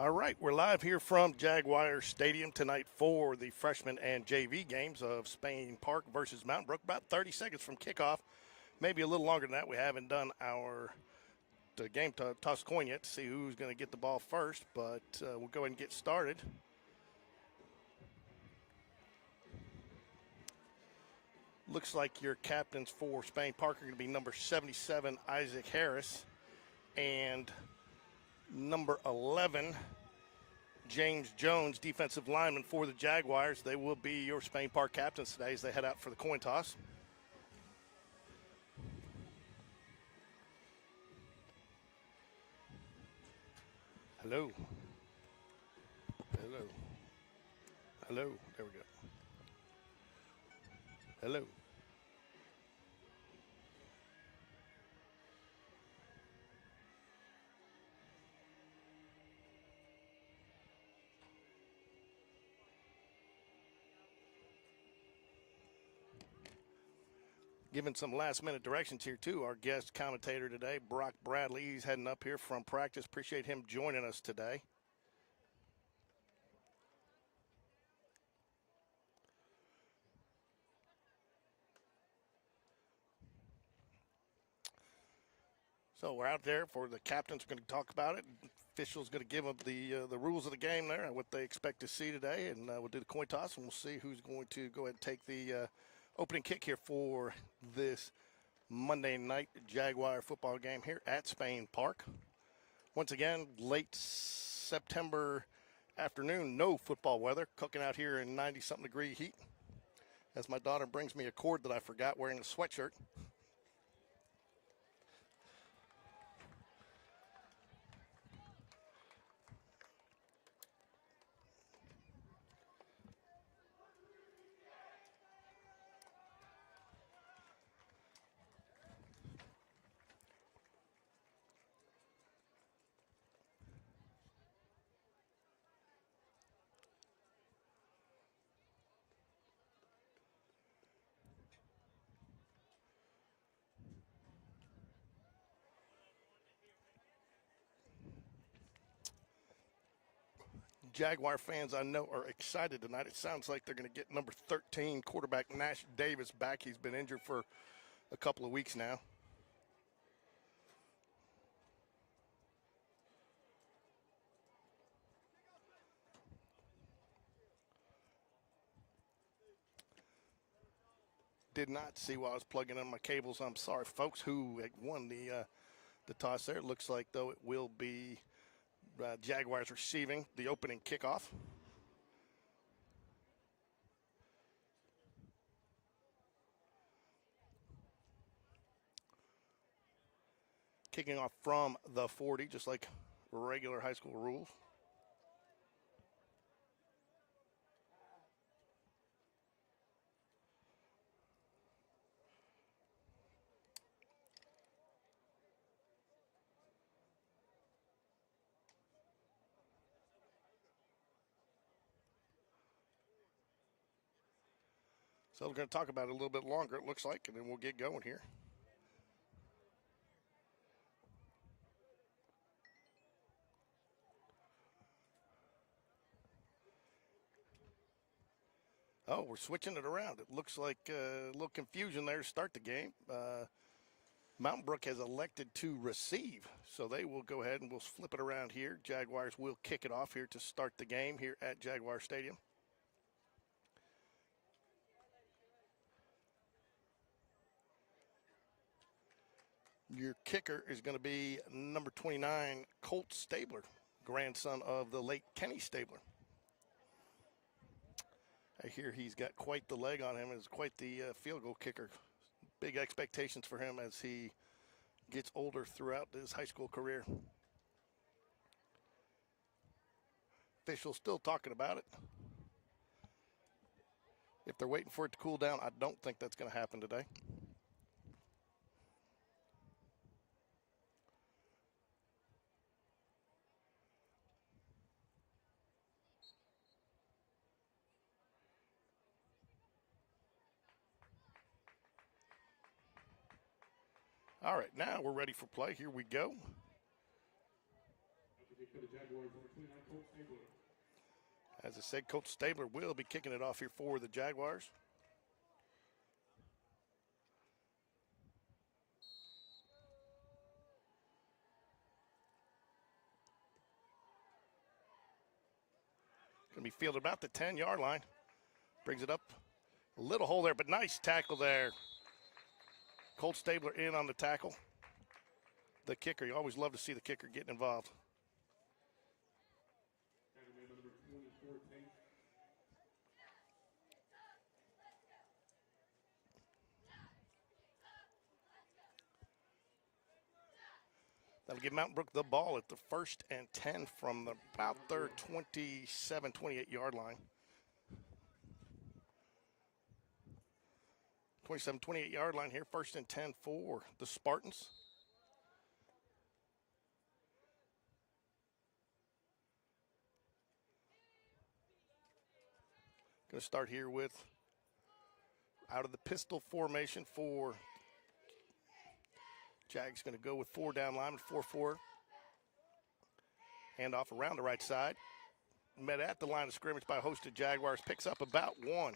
All right, we're live here from Jaguar Stadium tonight for the freshman and JV games of Spain Park versus Mountain Brook. About 30 seconds from kickoff, maybe a little longer than that. We haven't done our game toss coin yet to see who's going to get the ball first, but we'll go ahead and get started. Looks like your captains for Spain Park are going to be number 77, Isaac Harris, and number 11, James Jones, defensive lineman for the Jaguars. They will be your Spain Park captains today as they head out for the coin toss. Hello. Hello. Hello. There we go. Hello. Giving some last-minute directions here, too. Our guest commentator today, Brock Bradley. He's heading up here from practice. Appreciate him joining us today. So we're out there for the captains. We're going to talk about it. Officials going to give them the rules of the game there and what they expect to see today. And we'll do the coin toss, and we'll see who's going to go ahead and take the opening kick here for this Monday night Jaguar football game here at Spain Park. Once again, late September afternoon, no football weather, cooking out here in 90-something degree heat. As my daughter brings me a cord that I forgot wearing a sweatshirt. Jaguar fans I know are excited tonight. It sounds like they're going to get number 13 quarterback Nash Davis back. He's been injured for a couple of weeks now. Did not see while I was plugging in my cables. I'm sorry, folks, who won the toss there. It looks like, though, it will be Jaguars receiving the opening kickoff. Kicking off from the 40, just like regular high school rules. So we're going to talk about it a little bit longer, it looks like, and then we'll get going here. Oh, we're switching it around. It looks like a little confusion there to start the game. Mountain Brook has elected to receive, so they will go ahead and we'll flip it around here. Jaguars will kick it off here to start the game here at Jaguar Stadium. Your kicker is going to be number 29, Colt Stabler, grandson of the late Kenny Stabler. I hear he's got quite the leg on him. He's quite the field goal kicker. Big expectations for him as he gets older throughout his high school career. Officials still talking about it. If they're waiting for it to cool down, I don't think that's going to happen today. All right, now we're ready for play. Here we go. As I said, Coach Stabler will be kicking it off here for the Jaguars. Going to be fielded about the 10-yard line. Brings it up. A little hole there, but nice tackle there. Colt Stabler in on the tackle. The kicker, you always love to see the kicker getting involved. That'll give Mountain Brook the ball at the 1st and 10 from about their 27, 28-yard line. 27, 28-yard line here, 1st and 10 for the Spartans. Going to start here with out of the pistol formation for Jags. Going to go with 4 down linemen, 4-4. Handoff around the right side. Met at the line of scrimmage by a host of Jaguars. Picks up about 1.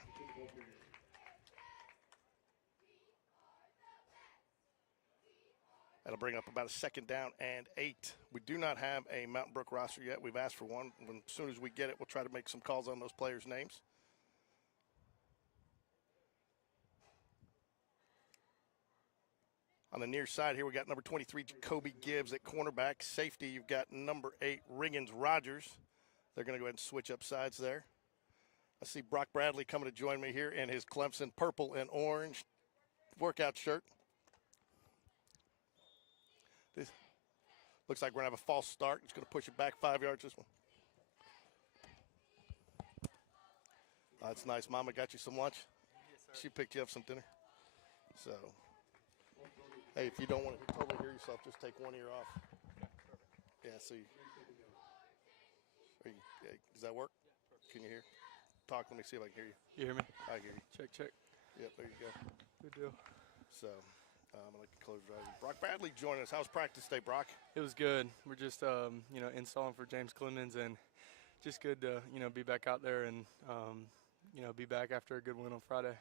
That'll bring up about a 2nd down and 8. We do not have a Mountain Brook roster yet. We've asked for one. As soon as we get it, we'll try to make some calls on those players' names. On the near side here, we got number 23, Jacoby Gibbs at cornerback. Safety, you've got number 8, Riggins Rogers. They're going to go ahead and switch up sides there. I see Brock Bradley coming to join me here in his Clemson purple and orange workout shirt. This looks like we're going to have a false start. It's going to push it back 5 yards, this one. That's nice. Mama got you some lunch? Yes, she picked you up some dinner. So, hey, if you don't want to totally hear yourself, just take one ear off. Yeah, see. Does that work? Can you hear? Talk, let me see if I can hear you. You hear me? I hear you. Check, check. Yep, there you go. Good deal. So, I'm going to close right. Brock Bradley joining us. How's practice today, Brock? It was good. We're just, installing for James Clemens, and just good to, be back out there and, be back after a good win on Friday.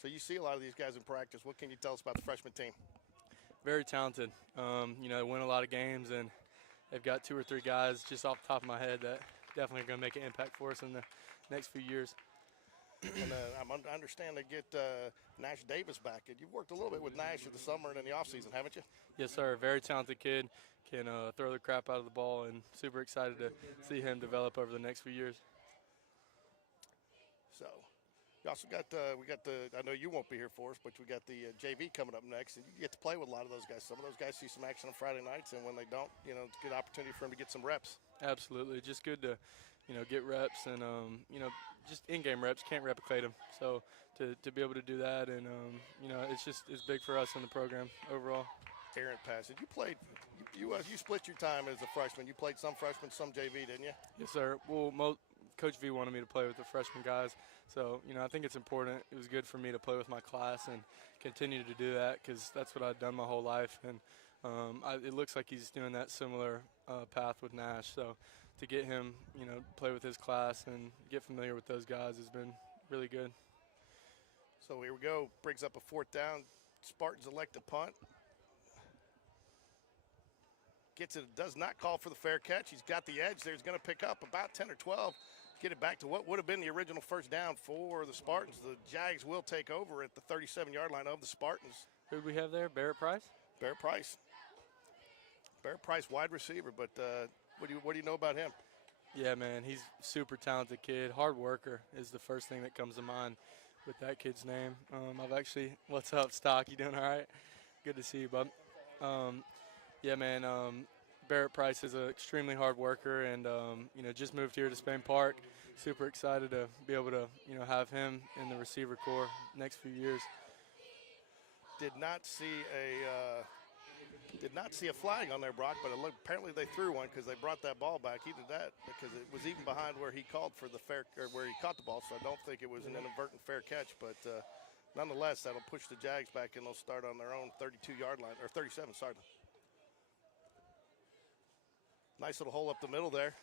So you see a lot of these guys in practice. What can you tell us about the freshman team? Very talented. They win a lot of games, and they've got 2 or 3 guys just off the top of my head that definitely are going to make an impact for us in the next few years. And I understand they get Nash Davis back. And you've worked a little bit with Nash in the summer and in the offseason, haven't you? Yes, sir. Very talented kid. Can throw the crap out of the ball, and super excited to see him develop over the next few years. So we also got I know you won't be here for us, but we got the JV coming up next, and you get to play with a lot of those guys. Some of those guys see some action on Friday nights, and when they don't, it's a good opportunity for them to get some reps. Absolutely. Just good to, get reps and, just in-game reps. Can't replicate them. So to be able to do that, and, it's big for us in the program overall. Aaron Passage, you split your time as a freshman. You played some freshmen, some JV, didn't you? Yes, sir. Well, Coach V wanted me to play with the freshman guys. So, I think it's important. It was good for me to play with my class and continue to do that because that's what I've done my whole life. And it looks like he's doing that similar path with Nash. So to get him, play with his class and get familiar with those guys has been really good. So here we go. Brings up a 4th down. Spartans elect a punt. Gets it, does not call for the fair catch. He's got the edge there. He's going to pick up about 10 or 12. Get it back to what would have been the original 1st down for the Spartans. The Jags will take over at the 37-yard line of the Spartans. Who do we have there? Barrett Price? Barrett Price. Barrett Price, wide receiver, but what do you know about him? Yeah, man, he's a super talented kid. Hard worker is the first thing that comes to mind with that kid's name. What's up, Stock? You doing all right? Good to see you, bub. Yeah, man, Barrett Price is an extremely hard worker and, just moved here to Spain Park. Super excited to be able to, have him in the receiver corps next few years. Did not see a flag on there, Brock, but apparently they threw one because they brought that ball back. He did that because it was even behind where he called for where he caught the ball, so I don't think it was an inadvertent fair catch. But nonetheless, that'll push the Jags back, and they'll start on their own 32-yard line, or 37, sorry. Nice little hole up the middle there.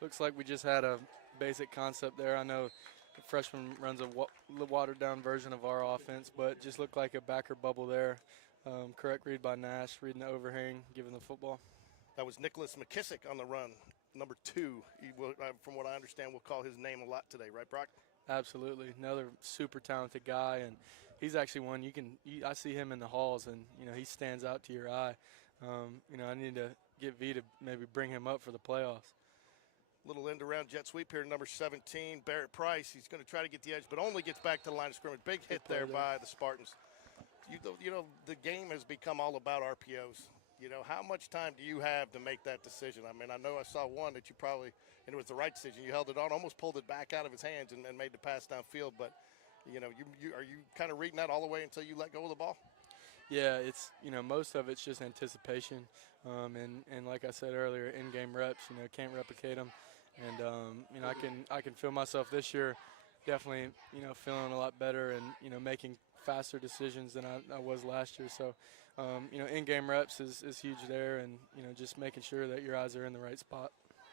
Looks like we just had a basic concept there. I know the freshman runs a watered-down version of our offense, but just looked like a backer bubble there. Correct read by Nash, reading the overhang, giving the football. That was Nicholas McKissick on the run, number 2. He will, from what I understand, we'll call his name a lot today, right, Brock? Absolutely, another super talented guy, and he's actually one I see him in the halls, and he stands out to your eye. I need to get V to maybe bring him up for the playoffs. Little end around jet sweep here, number 17, Barrett Price. He's going to try to get the edge, but only gets back to the line of scrimmage. Big hit there by the Spartans. The game has become all about RPOs. How much time do you have to make that decision? I mean, I know I saw one that you probably, and it was the right decision. You held it on, almost pulled it back out of his hands and made the pass downfield. But, are you kind of reading that all the way until you let go of the ball? Yeah, it's, most of it's just anticipation. And like I said earlier, in-game reps, can't replicate them. And, I can feel myself this year definitely, feeling a lot better and, making faster decisions than I was last year. So, in-game reps is huge there, and, just making sure that your eyes are in the right spot.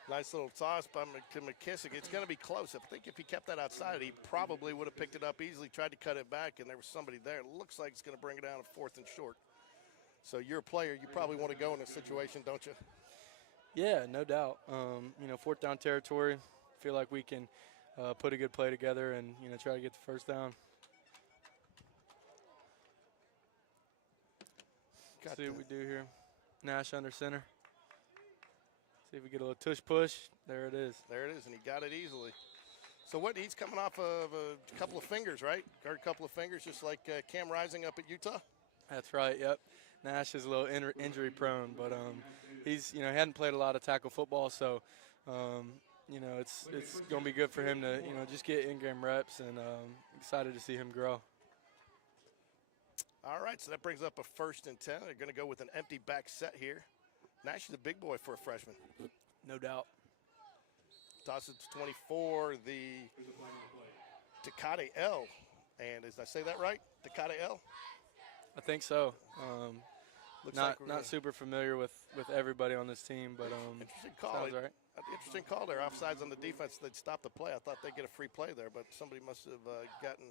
Nice little toss by McKissick. It's going to be close. I think if he kept that outside, he probably would have picked it up easily, tried to cut it back, and there was somebody there. It looks like it's going to bring it down to 4th and short. So you're a player. You probably want to go in this situation, don't you? Yeah, no doubt. 4th down territory. Feel like we can put a good play together and, try to get the first down. See what we do here. Nash under center. See if we get a little tush push. There it is. There it is, and he got it easily. So he's coming off of a couple of fingers, right? Got a couple of fingers, just like Cam Rising up at Utah. That's right, yep. Nash is a little injury prone, but he's, he hadn't played a lot of tackle football, so, it's going to be good for him to, just get in-game reps, and excited to see him grow. All right, so that brings up a 1st and 10. They're going to go with an empty back set here. Nash is a big boy for a freshman. No doubt. Toss it to 24, the Tecate L. And did I say that right? Tecate L? I think so. Not super familiar with everybody on this team, but interesting call. Sounds right. Interesting call there. Offsides on the defense. They'd stop the play. I thought they'd get a free play there, but somebody must have gotten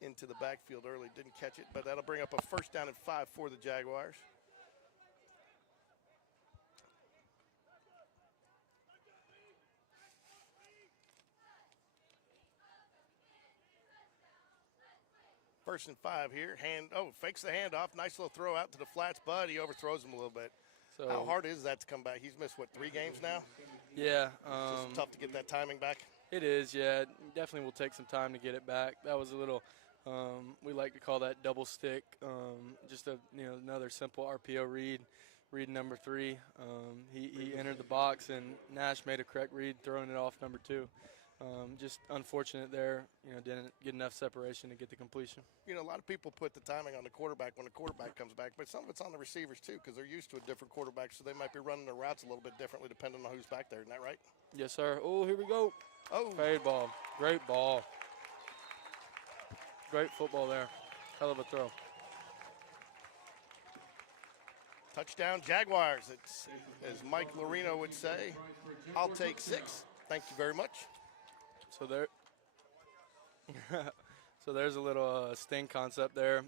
into the backfield early. Didn't catch it, but that'll bring up a 1st down and 5 for the Jaguars. First and 5 here. Fakes the handoff. Nice little throw out to the flats, but he overthrows him a little bit. So how hard is that to come back? He's missed, 3 games now? Yeah. It's just tough to get that timing back. It is, yeah. Definitely will take some time to get it back. That was a little, we like to call that double stick. Just another simple RPO read. Read number 3. He entered the box, and Nash made a correct read, throwing it off number 2. Just unfortunate there, didn't get enough separation to get the completion. A lot of people put the timing on the quarterback when the quarterback comes back, but some of it's on the receivers too, because they're used to a different quarterback, so they might be running their routes a little bit differently depending on who's back there. Isn't that right? Yes, sir. Oh, here we go. Oh. Fade ball. Great ball. Great football there. Hell of a throw. Touchdown Jaguars. It's, as Mike Lorino would say, I'll take 6. Thank you very much. So there's a little sting concept there.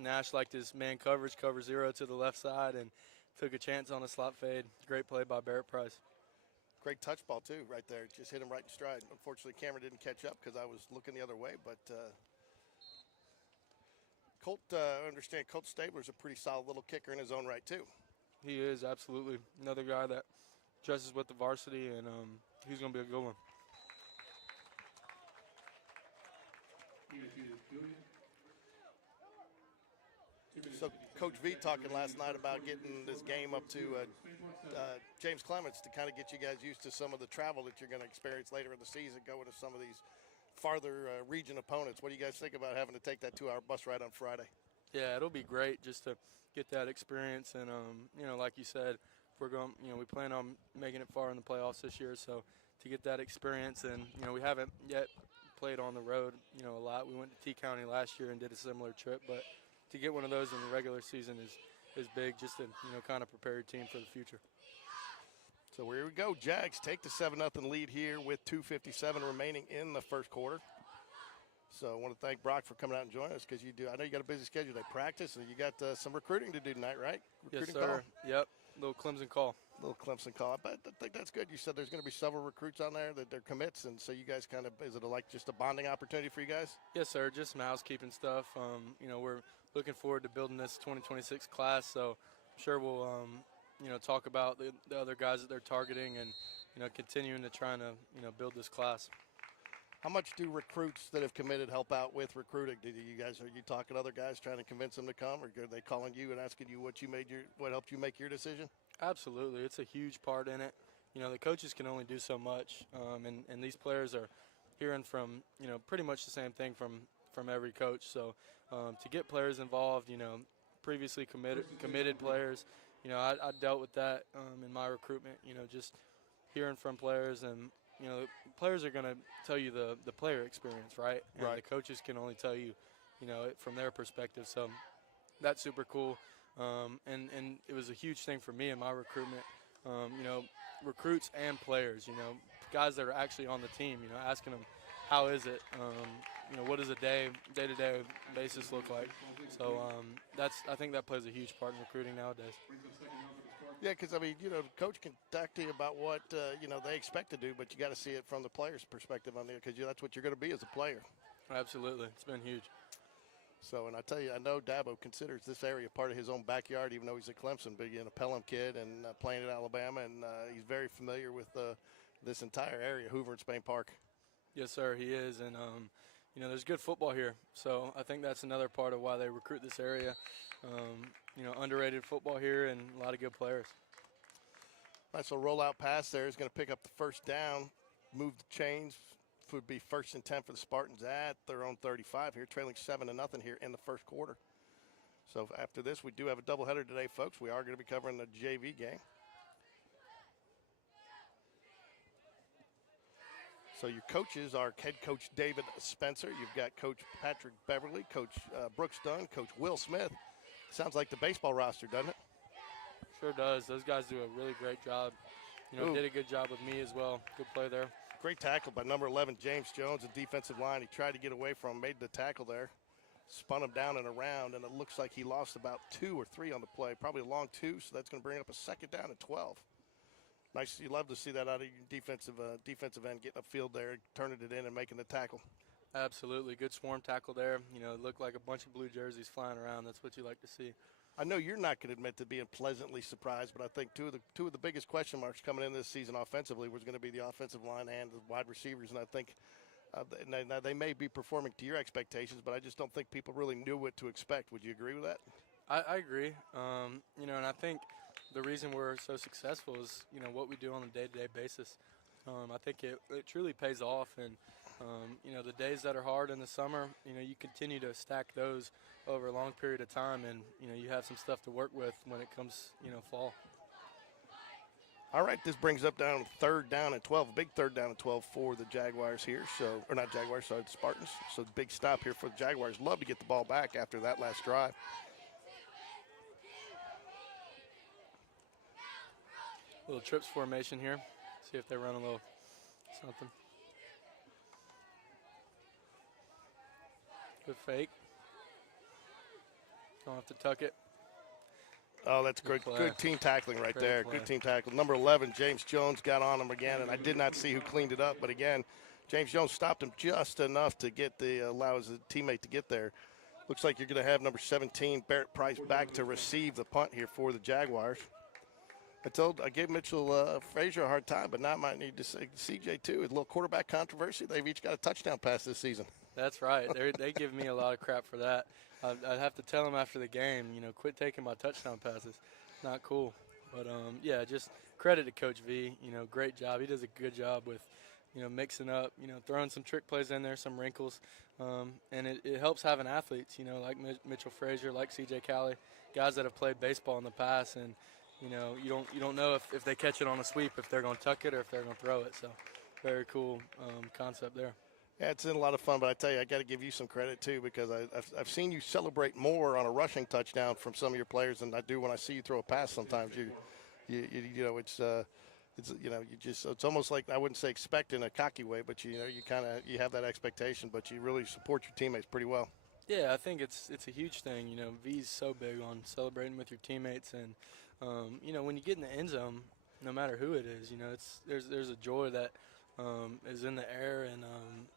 Nash liked his man coverage, cover 0 to the left side, and took a chance on a slot fade. Great play by Barrett Price. Great touch ball too, right there. Just hit him right in stride. Unfortunately, Cameron didn't catch up because I was looking the other way. But I understand Colt Stabler's a pretty solid little kicker in his own right too. He is, absolutely. Another guy that dresses with the varsity, and he's going to be a good one. So Coach V talking last night about getting this game up to James Clements to kind of get you guys used to some of the travel that you're going to experience later in the season, going to some of these farther region opponents. What do you guys think about having to take that 2-hour bus ride on Friday? Yeah, it'll be great just to get that experience, and like you said, we're going. We plan on making it far in the playoffs this year, so to get that experience, and we haven't yet played on the road, a lot. We went to T County last year and did a similar trip, but to get one of those in the regular season is big just to, kind of prepare your team for the future. So here we go. Jags take the 7-0 lead here with 2:57 remaining in the first quarter. So I want to thank Brock for coming out and joining us because I know you got a busy schedule. They practice and you got some recruiting to do tonight, right? Yes, Recruiting sir. call? Yep. Little Clemson call. Little Clemson call. But I think that's good. You said there's going to be several recruits on there that they're commits, and so you guys is it like just a bonding opportunity for you guys? Yes, sir. Just some housekeeping stuff. We're looking forward to building this 2026 class, so I'm sure we'll, talk about the other guys that they're targeting and, continuing to try and, build this class. How much do recruits that have committed help out with recruiting? Are you talking to other guys trying to convince them to come, or are they calling you and asking you what helped you make your decision? Absolutely. It's a huge part in it. The coaches can only do so much, and these players are hearing from, pretty much the same thing from every coach. So to get players involved, previously committed players, I dealt with that in my recruitment, just hearing from players and, players are going to tell you the player experience, right? And right. The coaches can only tell you, it from their perspective. So that's super cool. And it was a huge thing for me in my recruitment. Recruits and players, guys that are actually on the team, asking them, how is it? What does a day-to-day basis look like? So I think that plays a huge part in recruiting nowadays. Yeah, because, the coach can talk to you about what, they expect to do, but you got to see it from the player's perspective on there because that's what you're going to be as a player. Absolutely. It's been huge. So, and I tell you, I know Dabo considers this area part of his own backyard, even though he's at Clemson, being a Pelham kid and playing at Alabama, and he's very familiar with this entire area, Hoover and Spain Park. Yes, sir, he is, and, there's good football here. So I think that's another part of why they recruit this area. Underrated football here and a lot of good players. Nice little rollout pass there is going to pick up the first down, move the chains. Would be 1st and 10 for the Spartans at their own 35 here, trailing 7-0 here in the first quarter. So after this, we do have a doubleheader today, folks. We are going to be covering the JV game. So your coaches are head coach David Spencer. You've got Coach Patrick Beverly, Coach Brooks Dunn, Coach Will Smith. Sounds like the baseball roster, doesn't it? Sure does. Those guys do a really great job. Did a good job with me as well. Good play there. Great tackle by number 11, James Jones, the defensive line. He tried to get away from him, made the tackle there, spun him down and around, and it looks like he lost about 2 or 3 on the play, probably a long 2, so that's going to bring up a 2nd down and 12. Nice. You love to see that out of your defensive end, getting upfield there, turning it in and making the tackle. Absolutely. Good swarm tackle there. It looked like a bunch of blue jerseys flying around. That's what you like to see. I know you're not going to admit to being pleasantly surprised, but I think two of the biggest question marks coming in this season offensively was going to be the offensive line and the wide receivers, and I think now they may be performing to your expectations, but I just don't think people really knew what to expect. Would you agree with that? I agree. And I think the reason we're so successful is, what we do on a day-to-day basis. I think it truly pays off, and the days that are hard in the summer, you continue to stack those over a long period of time, and you have some stuff to work with when it comes fall. All right, this brings up down 3rd down and 12, a big 3rd down and 12 for the Jaguars here. So, or not Jaguars, sorry, the Spartans. So big stop here for the Jaguars. Love to get the ball back after that last drive. Little trips formation here. See if they run a little something. Good fake. Don't have to tuck it. Oh, that's great. Good team tackling right there. Play. Good team tackle. Number 11, James Jones, got on him again, and I did not see who cleaned it up. But, again, James Jones stopped him just enough to allow his teammate to get there. Looks like you're going to have number 17, Barrett Price, back to receive the punt here for the Jaguars. I gave Mitchell Frazier a hard time, but now I might need to say CJ too. A little quarterback controversy. They've each got a touchdown pass this season. That's right. They give me a lot of crap for that. I'd have to tell them after the game, quit taking my touchdown passes. Not cool. But, yeah, just credit to Coach V. Great job. He does a good job with, mixing up, throwing some trick plays in there, some wrinkles. And it helps having athletes, like Mitchell Frazier, like CJ Calley, guys that have played baseball in the past. And, you don't know if they catch it on a sweep, if they're going to tuck it or if they're going to throw it. So very cool concept there. Yeah, it's been a lot of fun, but I tell you, I got to give you some credit too because I've seen you celebrate more on a rushing touchdown from some of your players than I do when I see you throw a pass. Sometimes you know it's you know you just it's almost like I wouldn't say expect in a cocky way, but you know you kind of you have that expectation, but you really support your teammates pretty well. Yeah, I think it's a huge thing. You know, V's so big on celebrating with your teammates, and you know when you get in the end zone, no matter who it is, you know there's a joy that is in the air, and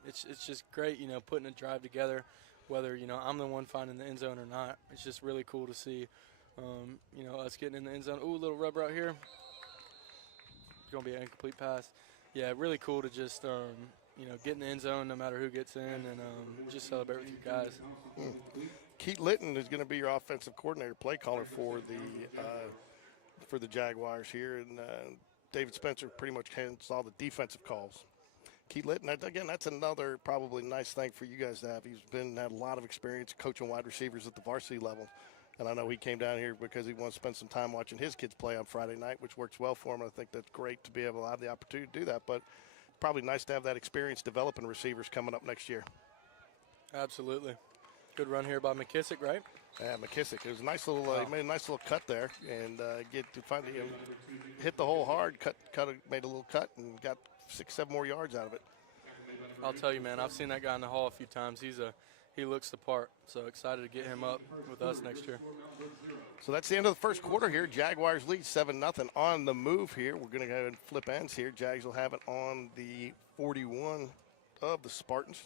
it's just great. You know, putting a drive together, whether you know I'm the one finding the end zone or not. It's just really cool to see. You know, us getting in the end zone. Ooh, a little rubber out here. It's gonna be an incomplete pass. Yeah, really cool to just you know, get in the end zone no matter who gets in, and just celebrate with your guys. Keith Litton is going to be your offensive coordinator, play caller for the Jaguars here, and David Spencer pretty much handles all the defensive calls. Keith Litton, again, that's another probably nice thing for you guys to have. He's had a lot of experience coaching wide receivers at the varsity level, and I know he came down here because he wants to spend some time watching his kids play on Friday night, which works well for him. I think that's great to be able to have the opportunity to do that, but probably nice to have that experience developing receivers coming up next year. Absolutely. Good run here by McKissick, right? Yeah, McKissick. It was a nice little. He made a nice little cut there, and finally hit the hole hard. Made a little cut, and got 6-7 more yards out of it. I'll tell you, man. I've seen that guy in the hall a few times. He looks the part. So excited to get him up with us next year. So that's the end of the first quarter here. Jaguars lead 7-0 on the move here. We're going to go ahead and flip ends here. Jags will have it on the 41 of the Spartans.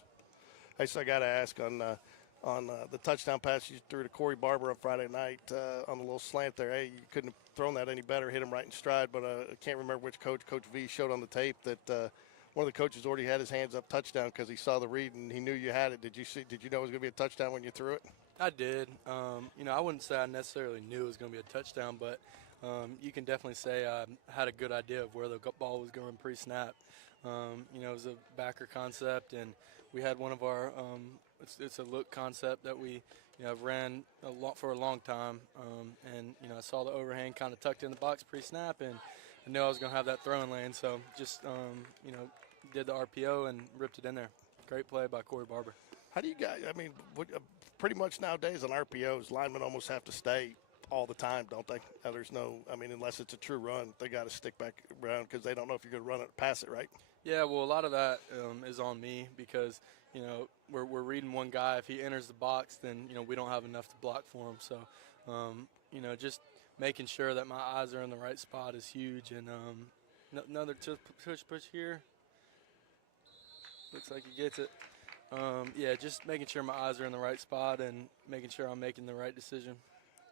I got to ask on the touchdown pass you threw to Corey Barber on Friday night on the little slant there. Hey, you couldn't have thrown that any better, hit him right in stride, but I can't remember which coach V showed on the tape that one of the coaches already had his hands up touchdown because he saw the read and he knew you had it. Did you know it was going to be a touchdown when you threw it? I did. You know, I wouldn't say I necessarily knew it was going to be a touchdown, but you can definitely say I had a good idea of where the ball was going pre-snap. You know, it was a backer concept, and we had one of our it's a look concept that we have ran for a long time. And you know, I saw the overhang kind of tucked in the box pre-snap, and I knew I was going to have that throwing lane. So just you know, did the RPO and ripped it in there. Great play by Corey Barber. How do you guys? I mean, pretty much nowadays on RPOs, linemen almost have to stay all the time, don't they? There's no. I mean, unless it's a true run, they got to stick back around because they don't know if you're going to run it or pass it, right? Yeah, well, a lot of that is on me because, you know, we're reading one guy. If he enters the box, then, you know, we don't have enough to block for him. So, you know, just making sure that my eyes are in the right spot is huge. And another push here. Looks like he gets it. Yeah, just making sure my eyes are in the right spot and making sure I'm making the right decision.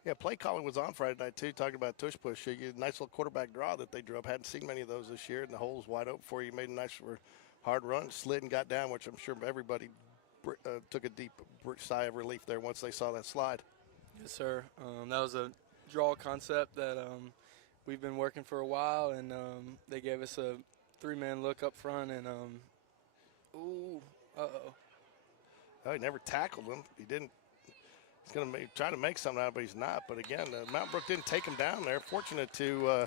Yeah, play calling was on Friday night, too, talking about tush push. Nice little quarterback draw that they drew up. Hadn't seen many of those this year, and the hole was wide open for you. Made a nice hard run, slid and got down, which I'm sure everybody took a deep sigh of relief there once they saw that slide. Yes, sir. That was a draw concept that we've been working for a while, and they gave us a 3-man look up front, and ooh, uh-oh. Oh, he never tackled him. He didn't. He's going to try to make something out of it, but he's not. But again, Mount Brook didn't take him down there. Fortunate to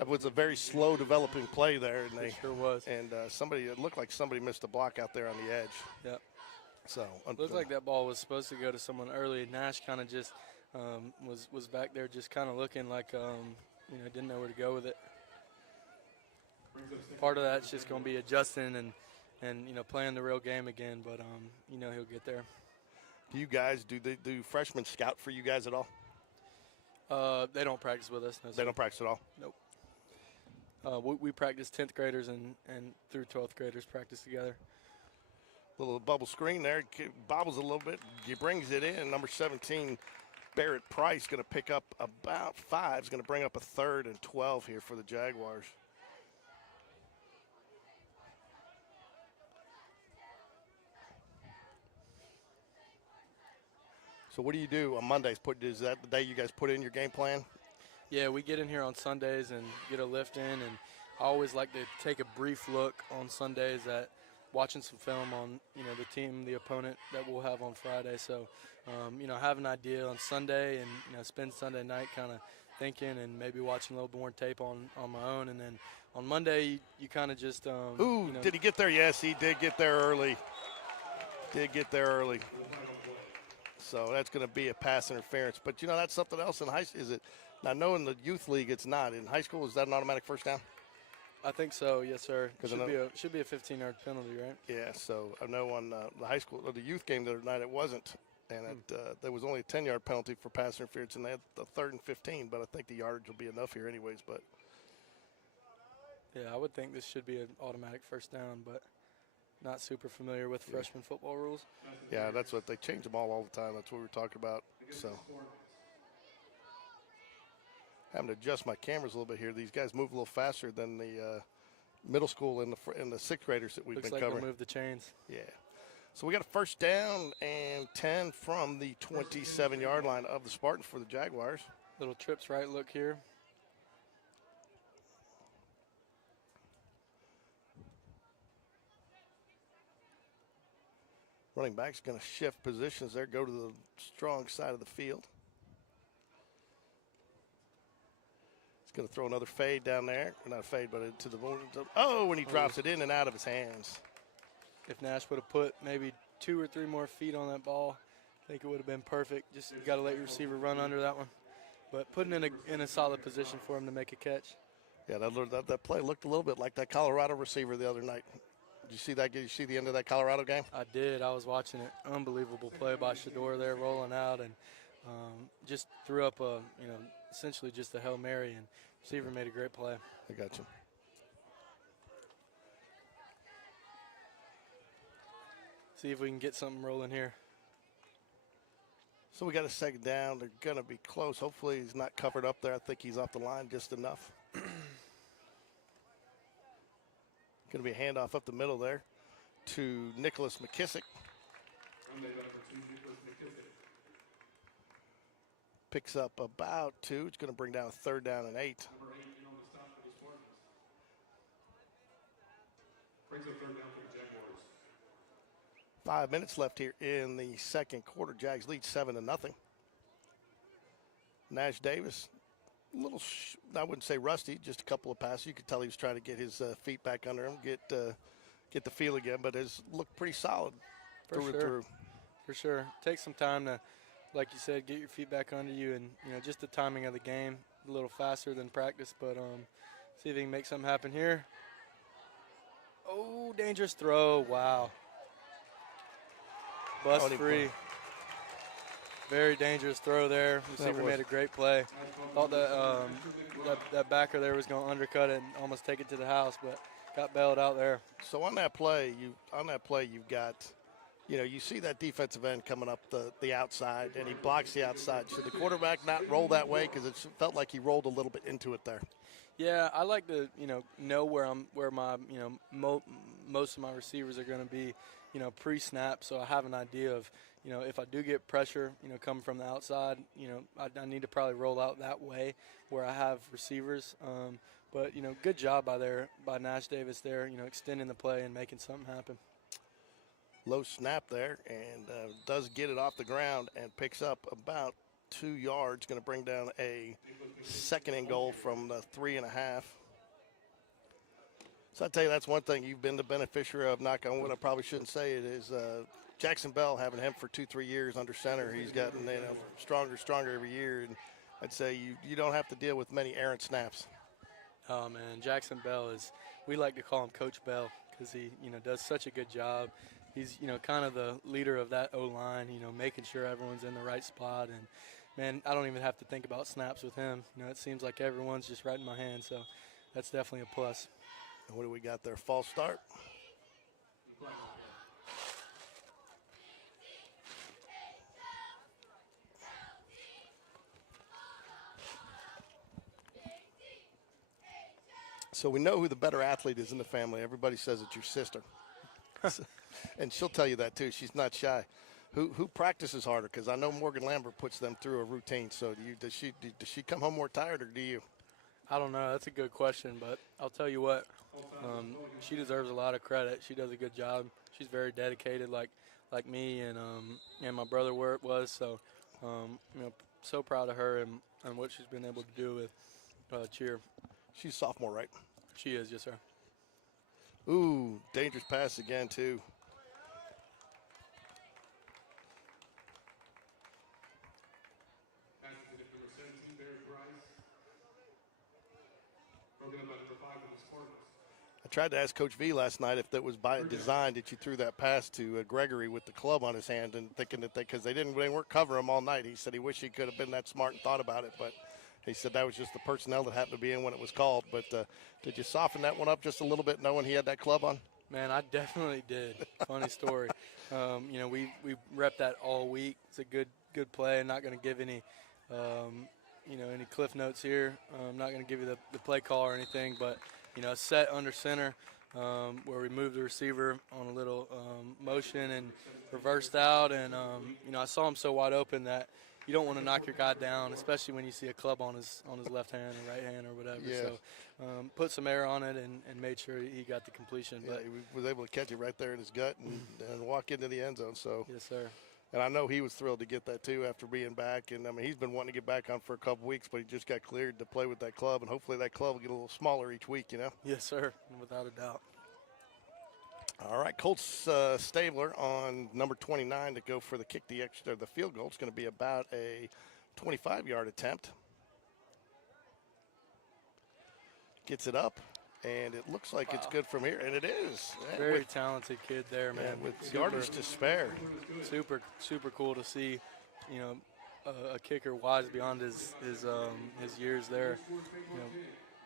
it was a very slow developing play there. And it sure was. And it looked like somebody missed a block out there on the edge. Yep. So looked like that ball was supposed to go to someone early. Nash kind of just was back there just kind of looking like, you know, didn't know where to go with it. Part of that's just going to be adjusting and you know, playing the real game again, but you know, he'll get there. Do you guys do freshmen scout for you guys at all? They don't practice with us. No, they don't practice at all? Nope. We practice 10th graders and through 12th graders practice together. Little bubble screen there, bobbles a little bit. He brings it in. Number 17, Barrett Price, going to pick up about 5. Is going to bring up a 3rd and 12 here for the Jaguars. So what do you do on Mondays? Is that the day you guys put in your game plan? Yeah, we get in here on Sundays and get a lift in, and I always like to take a brief look on Sundays at watching some film on, you know, the team, the opponent that we'll have on Friday. So, you know, have an idea on Sunday and, you know, spend Sunday night kind of thinking and maybe watching a little more tape on my own. And then on Monday, you kind of just Ooh, you know, did he get there? Yes, he did get there early. Did get there early. So that's going to be a pass interference. But, you know, that's something else in high school. Is it? Now, I know in the youth league it's not. In high school, is that an automatic first down? I think so, yes, sir. 'Cause Should be a 15-yard penalty, right? Yeah, so I know on the high school, or the youth game the other night, it wasn't. And there was only a 10-yard penalty for pass interference, and they had the 3rd and 15. But I think the yardage will be enough here anyways. But Yeah, I would think this should be an automatic first down, but not super familiar with freshman football rules. yeah, that's what they change them all the time. That's what we were talking about. So having to adjust my cameras a little bit here. These guys move a little faster than the middle school and the 6th graders that we've Looks been like covering. they'll move the chains. Yeah. So we got a first down and 10 from the 27-yard line of the Spartans for the Jaguars. Little trips right look here. Running back's going to shift positions there, go to the strong side of the field. He's going to throw another fade down there. Or not a fade, but into the – oh, and he drops it in and out of his hands. If Nash would have put maybe 2 or 3 more feet on that ball, I think it would have been perfect. Just got to let your receiver run under that one. But putting in a solid position for him to make a catch. Yeah, that play looked a little bit like that Colorado receiver the other night. Did you see that? Did you see the end of that Colorado game? I did. I was watching it. Unbelievable play by Shador there, rolling out, and just threw up essentially just a Hail Mary, and receiver made a great play. I got you. See if we can get something rolling here. So we got a second down. They're going to be close. Hopefully he's not covered up there. I think he's off the line just enough. Going to be a handoff up the middle there to Nicholas McKissick. Picks up about 2. It's going to bring down a 3rd down and 8. 5 minutes left here in the second quarter. Jags lead 7-0. Nash Davis, a little, I wouldn't say rusty, just a couple of passes. You could tell he was trying to get his feet back under him, get the feel again, but has looked pretty solid through and through. For sure. Take some time to, like you said, get your feet back under you, and just the timing of the game a little faster than practice, but see if he can make something happen here. Oh, dangerous throw. Wow. Bust free. Very dangerous throw there. Receiver made a great play. Thought that backer there was going to undercut it and almost take it to the house, but got bailed out there. So on that play, you've got, you see that defensive end coming up the outside, and he blocks the outside. Should the quarterback not roll that way? Because it felt like he rolled a little bit into it there. Yeah, I like to know where my most of my receivers are going to be, pre-snap, so I have an idea of if I do get pressure coming from the outside, I need to probably roll out that way where I have receivers. But good job by Nash Davis there, extending the play and making something happen. Low snap there, and does get it off the ground and picks up about 2 yards. Going to bring down a 2nd and goal from the 3.5. So I tell you, that's one thing you've been the beneficiary of. Knock on wood, I probably shouldn't say it, is Jackson Bell, having him for 2-3 years under center. He's gotten stronger every year, and I'd say you don't have to deal with many errant snaps. Oh man, Jackson Bell we like to call him Coach Bell because he does such a good job. He's kind of the leader of that O-line, making sure everyone's in the right spot, and man, I don't even have to think about snaps with him. It seems like everyone's just right in my hand, so that's definitely a plus. And what do we got there? False start. So we know who the better athlete is in the family. Everybody says it's your sister. And she'll tell you that too. She's not shy. Who practices harder? Because I know Morgan Lambert puts them through a routine. So does she come home more tired, or do you? I don't know. That's a good question, but I'll tell you what. She deserves a lot of credit. She does a good job. She's very dedicated, like me and my brother was. So so proud of her, and and what she's been able to do with cheer. She's sophomore, right? She is, yes, sir. Ooh, dangerous pass again, too. I tried to ask Coach V last night if that was by design that you threw that pass to Gregory with the club on his hand and thinking that because they weren't covering him all night. He said he wished he could have been that smart and thought about it, but he said that was just the personnel that happened to be in when it was called. But did you soften that one up just a little bit knowing he had that club on? Man, I definitely did. Funny story. You know, we repped that all week. It's a good play. I'm not going to give any, you know, any cliff notes here. I'm not going to give you the play call or anything, but, you know, set under center where we moved the receiver on a little motion and reversed out. And, you know, I saw him so wide open that you don't want to knock your guy down, especially when you see a club on his left hand or right hand or whatever. Yeah. So put some air on it and made sure he got the completion. Yeah, But he was able to catch it right there in his gut and walk into the end zone. So, yes, sir. and I know he was thrilled to get that too after being back. And I mean, he's been wanting to get back on for a couple weeks, but he just got cleared to play with that club, and hopefully that club will get a little smaller each week. You know. Yes, sir, without a doubt. All right, Colts Stabler on number 29 to go for the kick, the field goal. It's going to be about a 25-yard attempt. Gets it up, and it looks like it's good from here, and it is. Very talented kid there, man. With yardage to spare. Super cool to see, you know, a kicker wise beyond his years there. You know,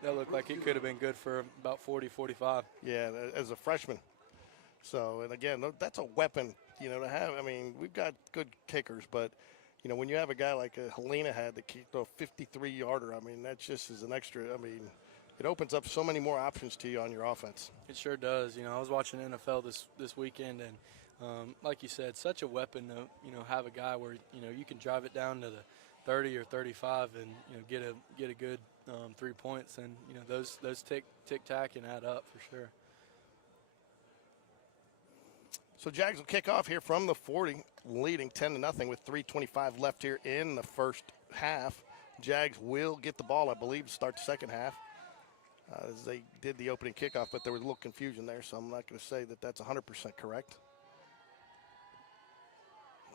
that looked like it could have been good for about 40, 45. Yeah, as a freshman. So, and again, that's a weapon, you know, to have. I mean, we've got good kickers, but, you know, when you have a guy like Helena had that kicked a 53-yarder, I mean, that just is an extra. I mean, it opens up so many more options to you on your offense. It sure does. You know, I was watching NFL this weekend, and like you said, such a weapon to, you know, have a guy where, you know, you can drive it down to the 30 or 35 and, you know, get a good 3 points, and, you know, those tic-tac can add up for sure. So Jags will kick off here from the 40, leading 10-0 with 3:25 left here in the first half. Jags will get the ball, I believe, to start the second half. As they did the opening kickoff, but there was a little confusion there, so I'm not going to say that that's 100% correct.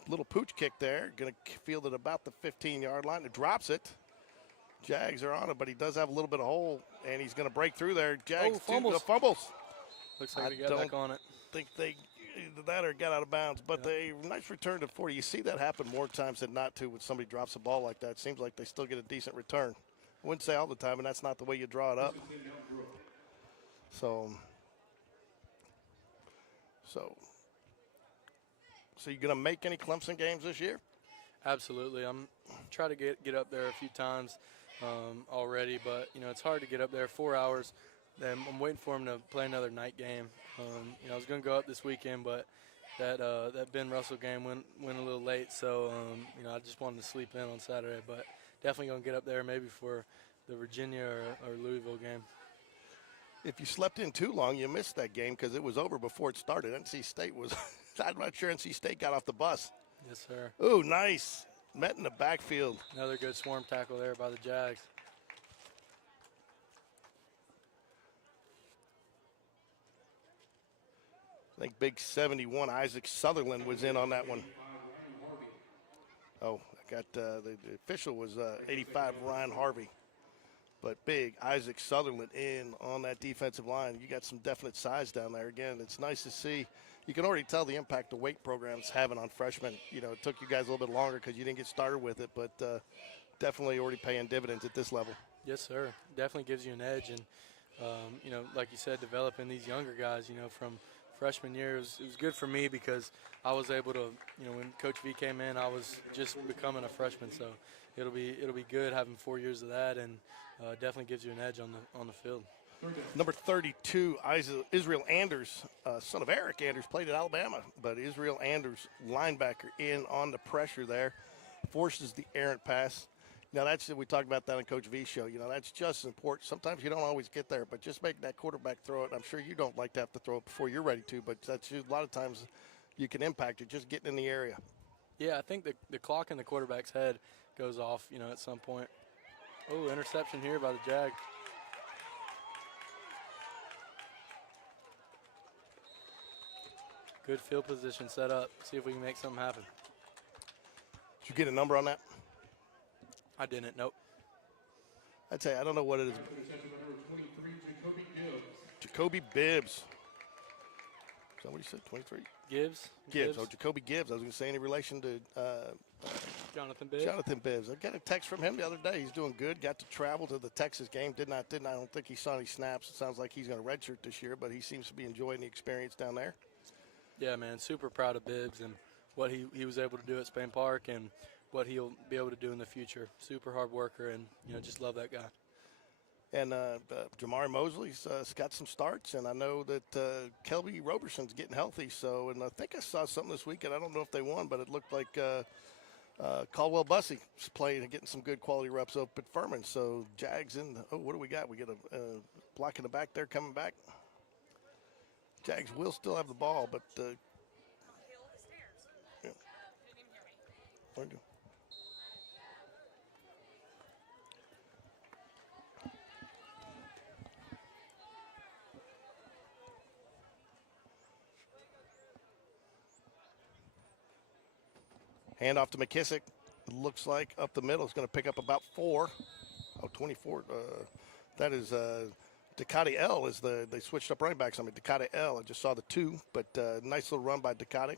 Little pooch kick there, going to field it about the 15-yard line. It drops it. Jags are on it, but he does have a little bit of hole, and he's going to break through there. Jags fumbles. Looks like he got back on it. Think they either that or got out of bounds, but they nice return to 40. You see that happen more times than not, too, when somebody drops a ball like that. It seems like they still get a decent return. I wouldn't say all the time, and that's not the way you draw it up. So you going to make any Clemson games this year? Absolutely. I'm trying to get up there a few times already, but, you know, it's hard to get up there 4 hours. Then I'm waiting for him to play another night game. You know, I was going to go up this weekend, but that Ben Russell game went a little late, so, you know, I just wanted to sleep in on Saturday, but definitely going to get up there maybe for the Virginia or Louisville game. If you slept in too long, you missed that game because it was over before it started. NC State was – I'm not sure NC State got off the bus. Yes, sir. Ooh, nice. Met in the backfield. Another good swarm tackle there by the Jags. I think big 71, Isaac Sutherland, was in on that one. Oh, I got the official was 85, Ryan Harvey. But big Isaac Sutherland in on that defensive line. You got some definite size down there. Again, it's nice to see. You can already tell the impact the weight program's having on freshmen. You know, it took you guys a little bit longer because you didn't get started with it, but definitely already paying dividends at this level. Yes, sir. Definitely gives you an edge. And, you know, like you said, developing these younger guys, you know, from freshman year, it was good for me because I was able to, you know, when Coach V came in, I was just becoming a freshman. So it'll be good having 4 years of that, and definitely gives you an edge on the field. Number 32, Israel Anders, son of Eric Anders, played at Alabama, but Israel Anders, linebacker, in on the pressure there, forces the errant pass. Now, we talked about that on Coach V's show. You know, that's just important. Sometimes you don't always get there, but just make that quarterback throw it. I'm sure you don't like to have to throw it before you're ready to, but that's a lot of times you can impact it just getting in the area. Yeah, I think the clock in the quarterback's head goes off, you know, at some point. Oh, interception here by the Jag. Good field position set up. See if we can make something happen. Did you get a number on that? I didn't. Nope. I'd say I don't know what it is. Jacoby Bibbs. Is that what you said? 23. Gibbs. Oh, Jacoby Gibbs. I was going to say any relation to Jonathan Bibbs. Jonathan Bibbs. I got a text from him the other day. He's doing good. Got to travel to the Texas game. I don't think he saw any snaps. It sounds like he's going to redshirt this year, but he seems to be enjoying the experience down there. Yeah, man. Super proud of Bibbs and what he was able to do at Spain Park and what he'll be able to do in the future. Super hard worker, and just love that guy. And Jamari Mosley's got some starts, and I know that Kelby Roberson's getting healthy. So, and I think I saw something this weekend. I don't know if they won, but it looked like Caldwell Bussey is playing and getting some good quality reps up at Furman. So Jags in. What do we got? We got a block in the back there coming back. Jags will still have the ball, but yeah. Where'd you? Hand off to McKissick. It looks like up the middle is going to pick up about 4. 24. That is Ducati L is they switched up running backs on me. Ducati L. I just saw the 2, but nice little run by Ducati.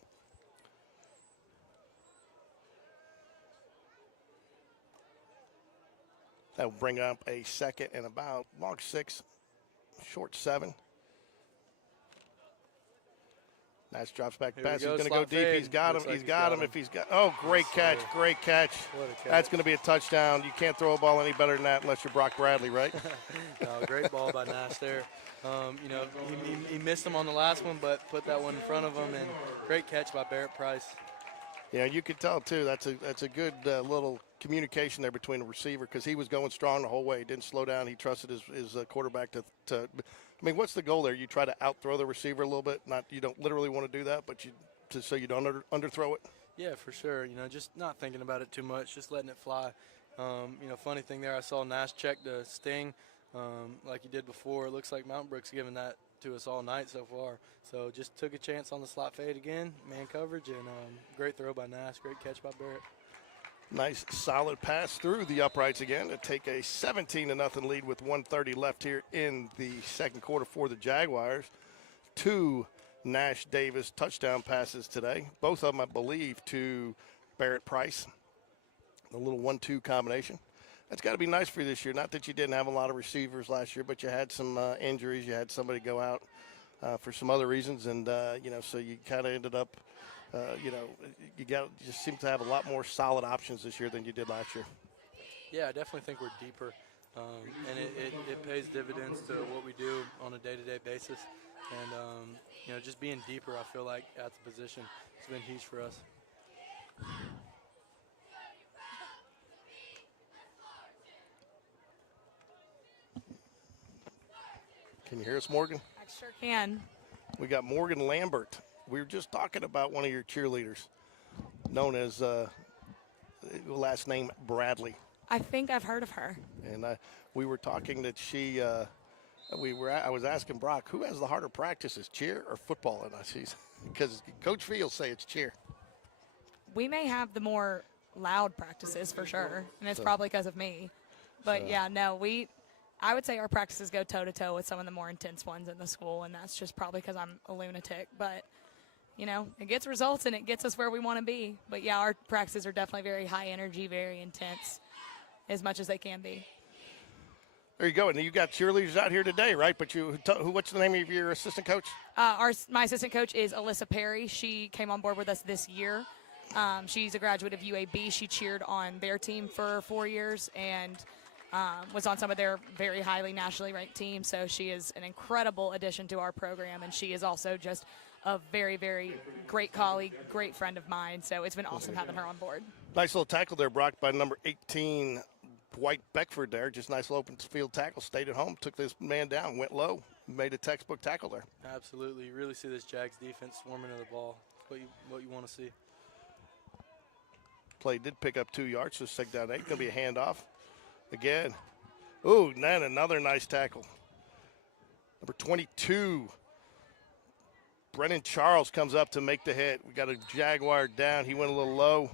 That will bring up a second and about long 6, short 7. Nice drops back pass. He's going to go deep. Fade. He's got him. Like He's got him. If he's got. Oh, great catch. Great catch. What a catch. That's going to be a touchdown. You can't throw a ball any better than that unless you're Brock Bradley, right? No, great ball by Nash there. He missed him on the last one, but put that one in front of him, and great catch by Barrett Price. Yeah, you could tell, too. That's a good little communication there between the receiver because he was going strong the whole way. He didn't slow down. He trusted his quarterback to – I mean, what's the goal there? You try to outthrow the receiver a little bit. You don't literally want to do that, but so you don't underthrow it. Yeah, for sure. Just not thinking about it too much, just letting it fly. Funny thing there, I saw Nash check the sting like he did before. It looks like Mountain Brook's given that to us all night so far. So just took a chance on the slot fade again, man coverage, and great throw by Nash, great catch by Barrett. Nice, solid pass through the uprights again to take a 17-0 lead with 1:30 left here in the second quarter for the Jaguars. 2 Nash Davis touchdown passes today. Both of them, I believe, to Barrett Price. A little 1-2 combination. That's got to be nice for you this year. Not that you didn't have a lot of receivers last year, but you had some injuries. You had somebody go out for some other reasons, and so you kind of ended up. You just seem to have a lot more solid options this year than you did last year. Yeah, I definitely think we're deeper, and it pays dividends to what we do on a day-to-day basis. And, just being deeper, I feel like, at the position has been huge for us. Can you hear us, Morgan? I sure can. We got Morgan Lambert. We were just talking about one of your cheerleaders, known as last name Bradley. I think I've heard of her. And we were talking that she. I was asking Brock, who has the harder practices, cheer or football? And she's because Coach Fields say it's cheer. We may have the more loud practices for sure, and it's probably because of me. But I would say our practices go toe-to-toe with some of the more intense ones in the school, and that's just probably because I'm a lunatic. But, it gets results, and it gets us where we want to be. But, yeah, our practices are definitely very high energy, very intense, as much as they can be. There you go. And you got cheerleaders out here today, right? But what's the name of your assistant coach? My assistant coach is Alyssa Perry. She came on board with us this year. She's a graduate of UAB. She cheered on their team for 4 years and was on some of their very highly nationally ranked teams. So she is an incredible addition to our program, and she is also just a very, very great colleague, great friend of mine. So it's been awesome having her on board. Nice little tackle there, Brock, by number 18, Dwight Beckford there. Just nice little open field tackle, stayed at home, took this man down, went low, made a textbook tackle there. Absolutely. You really see this Jags defense swarming to the ball. It's what you want to see. Play did pick up 2 yards, so second down 8. Going to be a handoff again. Ooh, and then another nice tackle. Number 22, Brennan Charles comes up to make the hit. We got a Jaguar down. He went a little low.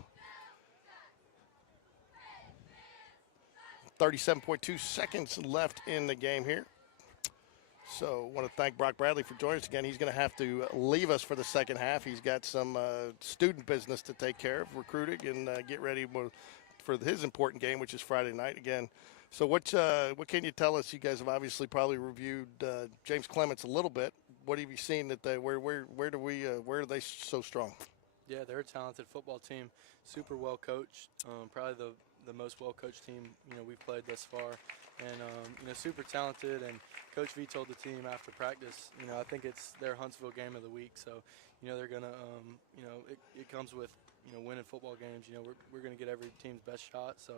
37.2 seconds left in the game here. So I want to thank Brock Bradley for joining us again. He's going to have to leave us for the second half. He's got some student business to take care of, recruiting, and get ready for his important game, which is Friday night again. So what can you tell us? You guys have obviously probably reviewed James Clements a little bit. What have you seen that where are they so strong? Yeah, they're a talented football team, super well coached, probably the most well coached team we've played thus far, and super talented. And Coach V told the team after practice, I think it's their Huntsville game of the week. So they're gonna it comes with winning football games. We're gonna get every team's best shot. So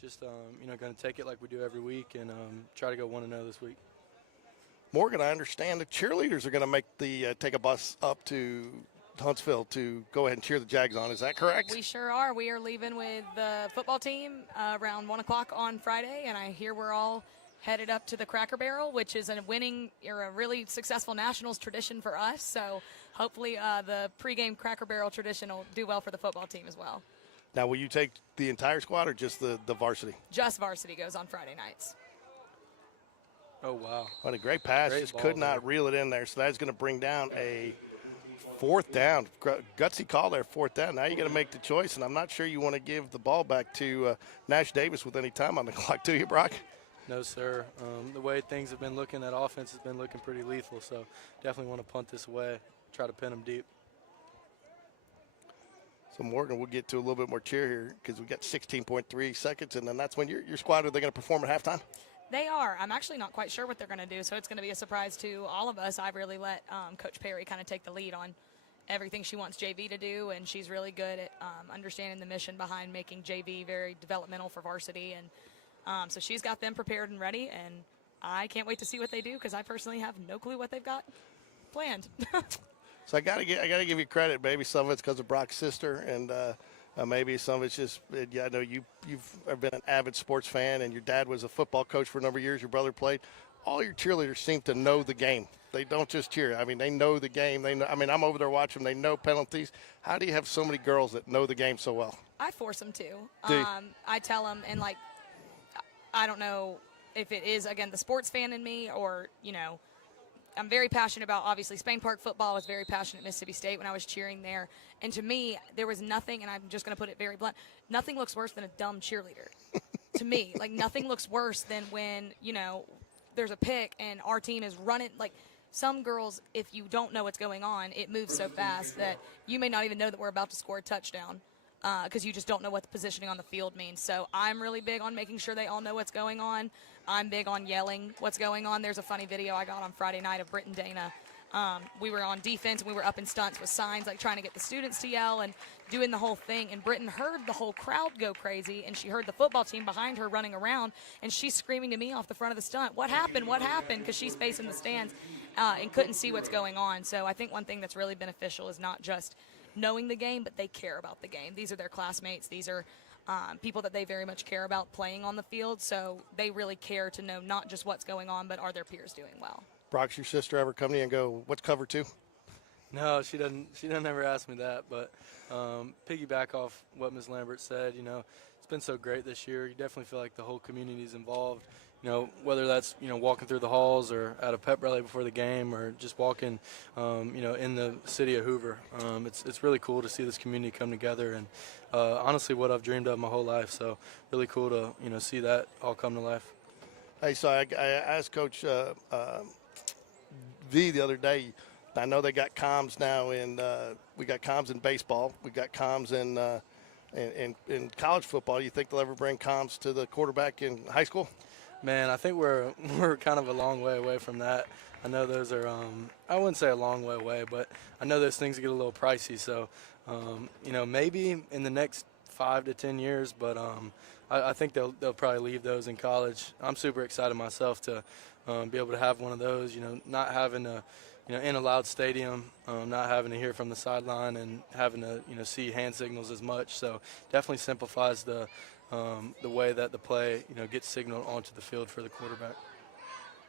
just gonna take it like we do every week and try to go 1-0 this week. Morgan, I understand the cheerleaders are going to make the take a bus up to Huntsville to go ahead and cheer the Jags on. Is that correct? We sure are. We are leaving with the football team around 1 o'clock on Friday, and I hear we're all headed up to the Cracker Barrel, which is a really successful Nationals tradition for us. So hopefully the pregame Cracker Barrel tradition will do well for the football team as well. Now, will you take the entire squad or just the varsity? Just varsity goes on Friday nights. Oh, wow. What a great pass. Great just ball could not there. reel it in there. So that's going to bring down a fourth down. Gutsy call there, fourth down. Now you got to make the choice, and I'm not sure you want to give the ball back to Nash Davis with any time on the clock, do you, Brock? No, sir. The way things have been looking, that offense has been looking pretty lethal. So definitely want to punt this away, try to pin them deep. So, Morgan, we'll get to a little bit more cheer here because we got 16.3 seconds, and then that's when your squad, are they going to perform at halftime? They are. I'm actually not quite sure what they're going to do, so it's going to be a surprise to all of us. I've really let Coach Perry kind of take the lead on everything she wants JV to do, and she's really good at understanding the mission behind making JV very developmental for varsity. And so she's got them prepared and ready, and I can't wait to see what they do because I personally have no clue what they've got planned. So I gotta give you credit. Maybe some of it's because of Brock's sister, and maybe some of it's just. Yeah, I know you've been an avid sports fan, and your dad was a football coach for a number of years. Your brother played. All your cheerleaders seem to know the game. They don't just cheer. I mean, they know the game. They know. I mean, I'm over there watching them. They know penalties. How do you have so many girls that know the game so well? I force them to. Do you? I tell them, and I don't know if it is again the sports fan in me or I'm very passionate about, obviously, Spain Park football. I was very passionate at Mississippi State when I was cheering there. And to me, there was nothing, and I'm just going to put it very blunt, nothing looks worse than a dumb cheerleader. To me, nothing looks worse than when, there's a pick and our team is running. Some girls, if you don't know what's going on, it moves so fast that you may not even know that we're about to score a touchdown because you just don't know what the positioning on the field means. So I'm really big on making sure they all know what's going on. I'm big on yelling what's going on. There's a funny video I got on Friday night of Britt and Dana. We were on defense, and we were up in stunts with signs, trying to get the students to yell and doing the whole thing. And Britton heard the whole crowd go crazy, and she heard the football team behind her running around, and she's screaming to me off the front of the stunt, what happened, what happened? Because she's facing the stands and couldn't see what's going on. So I think one thing that's really beneficial is not just knowing the game, but they care about the game. These are their classmates. These are people that they very much care about playing on the field, so they really care to know not just what's going on, but are their peers doing well. Brock's your sister ever come to you and go, what's cover two? No, she doesn't ever ask me that, but piggyback off what Ms. Lambert said, it's been so great this year. You definitely feel like the whole community is involved, whether that's, walking through the halls or at a pep rally before the game or just walking, in the city of Hoover. It's really cool to see this community come together and honestly what I've dreamed of my whole life. So really cool to, see that all come to life. Hey, so I asked Coach V the other day. I know they got comms now, and we got comms in baseball. We got comms in college football. You think they'll ever bring comms to the quarterback in high school? Man, I think we're kind of a long way away from that. I know those are I wouldn't say a long way away, but I know those things get a little pricey. So maybe in the next 5 to 10 years, but I think they'll probably leave those in college. I'm super excited myself to be able to have one of those. Not having to, in a loud stadium, not having to hear from the sideline and having to, see hand signals as much. So definitely simplifies the the way that the play, gets signaled onto the field for the quarterback.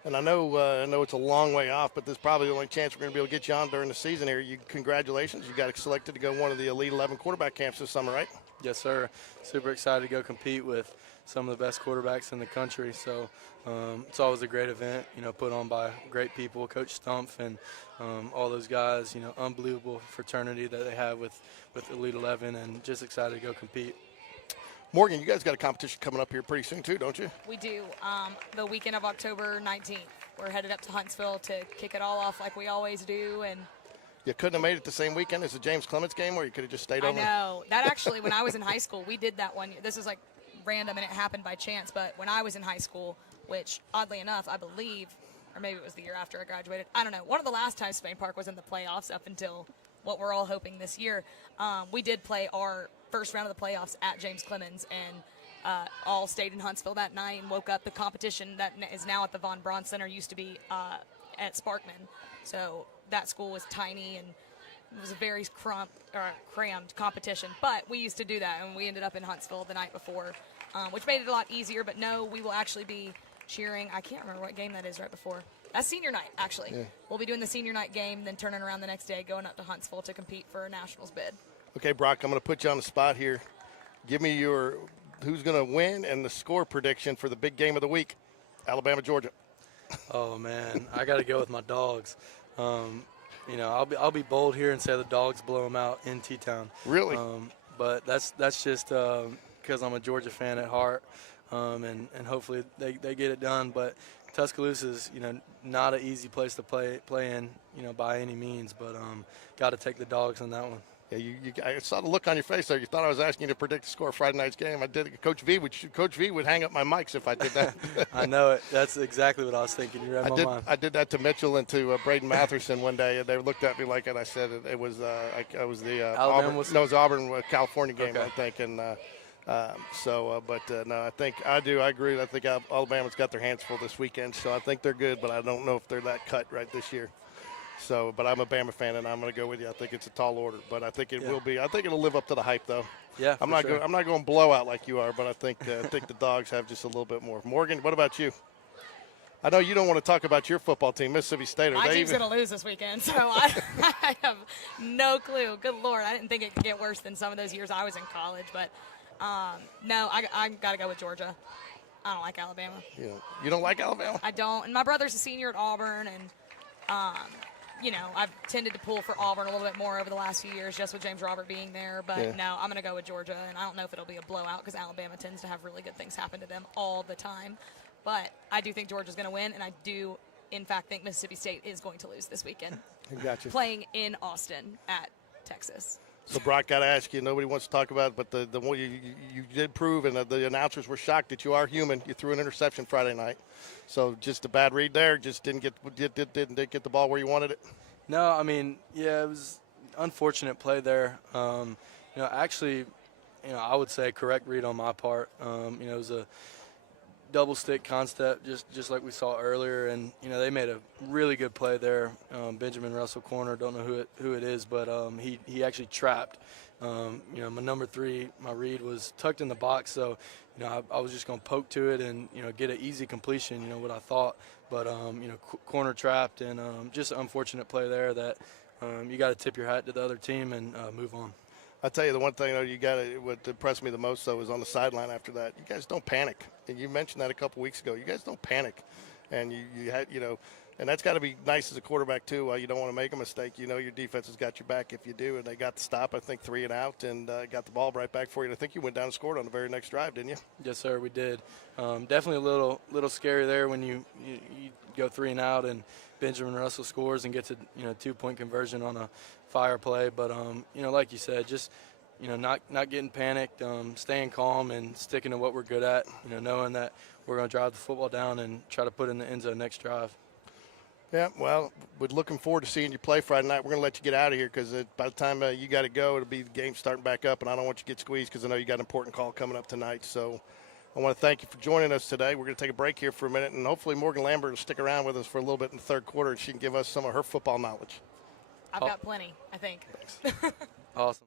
And I know it's a long way off, but this is probably the only chance we're going to be able to get you on during the season here. Congratulations. You got selected to go one of the Elite 11 quarterback camps this summer, right? Yes, sir. Super excited to go compete with some of the best quarterbacks in the country. So it's always a great event, put on by great people, Coach Stumpf and all those guys, unbelievable fraternity that they have with Elite 11, and just excited to go compete. Morgan, you guys got a competition coming up here pretty soon too, don't you? We do. The weekend of October 19th. We're headed up to Huntsville to kick it all off like we always do. And you couldn't have made it the same weekend as the James Clements game, or you could have just stayed over? I know. That actually, when I was in high school, we did that one. This is like random and it happened by chance, but when I was in high school, which oddly enough, I believe, or maybe it was the year after I graduated, I don't know, one of the last times Spain Park was in the playoffs up until what we're all hoping this year, we did play our first round of the playoffs at James Clemens, and all stayed in Huntsville that night and woke up. The competition that is now at the Von Braun Center used to be at Sparkman, so that school was tiny and it was a very crammed competition, but we used to do that, and we ended up in Huntsville the night before, which made it a lot easier. But no, we will actually be cheering. I can't remember what game that is right before. That's senior night, actually. Yeah. We'll be doing the senior night game, then turning around the next day, going up to Huntsville to compete for a nationals bid. Okay, Brock, I'm going to put you on the spot here. Give me your who's going to win and the score prediction for the big game of the week, Alabama, Georgia. Oh, man, I got to go with my Dogs. I'll be bold here and say the Dogs blow them out in T-Town. Really? But that's just because I'm a Georgia fan at heart, and hopefully they get it done. But Tuscaloosa is not an easy place to play in by any means. But got to take the Dogs on that one. Yeah, I saw the look on your face there. You thought I was asking you to predict the score of Friday night's game. I did. Coach V would hang up my mics if I did that. I know it. That's exactly what I was thinking. You read my mind. I did that to Mitchell and to Braden Matherson one day, and they looked at me like it. I said it was I was the Auburn. No, it was Auburn California game, okay. I think. And no, I think I do. I agree. I think Alabama's got their hands full this weekend, so I think they're good. But I don't know if they're that cut right this year. So, but I'm a Bama fan, and I'm going to go with you. I think it's a tall order, but I think it will be. I think it'll live up to the hype, though. Yeah, I'm not going blowout like you are, but I think the Dogs have just a little bit more. Morgan, what about you? I know you don't want to talk about your football team, Mississippi State. My team's going to lose this weekend, so I have no clue. Good Lord, I didn't think it could get worse than some of those years I was in college, but no, I got to go with Georgia. I don't like Alabama. You don't like Alabama? I don't, and my brother's a senior at Auburn, and I've tended to pull for Auburn a little bit more over the last few years just with James Robert being there. But no, I'm going to go with Georgia. And I don't know if it'll be a blowout because Alabama tends to have really good things happen to them all the time. But I do think Georgia's going to win. And I do, in fact, think Mississippi State is going to lose this weekend. Gotcha. Playing in Austin at Texas. So, Brock, got to ask you, nobody wants to talk about it, but the one you did prove, and the announcers were shocked that you are human. You threw an interception Friday night. So just a bad read there, just didn't get the ball where you wanted it? No, I mean, yeah, it was unfortunate play there. Actually, I would say correct read on my part. It was a double stick concept, just like we saw earlier, and they made a really good play there. Benjamin Russell corner, don't know who it is, but he actually trapped. My number 3, my read was tucked in the box, so I was just going to poke to it and get an easy completion. What I thought, but corner trapped, and just an unfortunate play there that you got to tip your hat to the other team and move on. I'll tell you the one thing, what impressed me the most, though, was on the sideline after that. You guys don't panic. And you mentioned that a couple weeks ago. You guys don't panic. And you had, and that's got to be nice as a quarterback, too. While you don't want to make a mistake, your defense has got your back if you do. And they got the stop, I think, 3 and out, and got the ball right back for you. And I think you went down and scored on the very next drive, didn't you? Yes, sir, we did. Definitely a little scary there when you go 3 and out and Benjamin Russell scores and gets a 2-point conversion on a fire play. But like you said, just not getting panicked, staying calm and sticking to what we're good at. Knowing that we're going to drive the football down and try to put it in the end zone next drive. Yeah, well, we're looking forward to seeing you play Friday night. We're going to let you get out of here because by the time you got to go, it'll be the game starting back up, and I don't want you to get squeezed because I know you got an important call coming up tonight. So I want to thank you for joining us today. We're going to take a break here for a minute, and hopefully Morgan Lambert will stick around with us for a little bit in the third quarter, and she can give us some of her football knowledge. I've got plenty, I think. Awesome.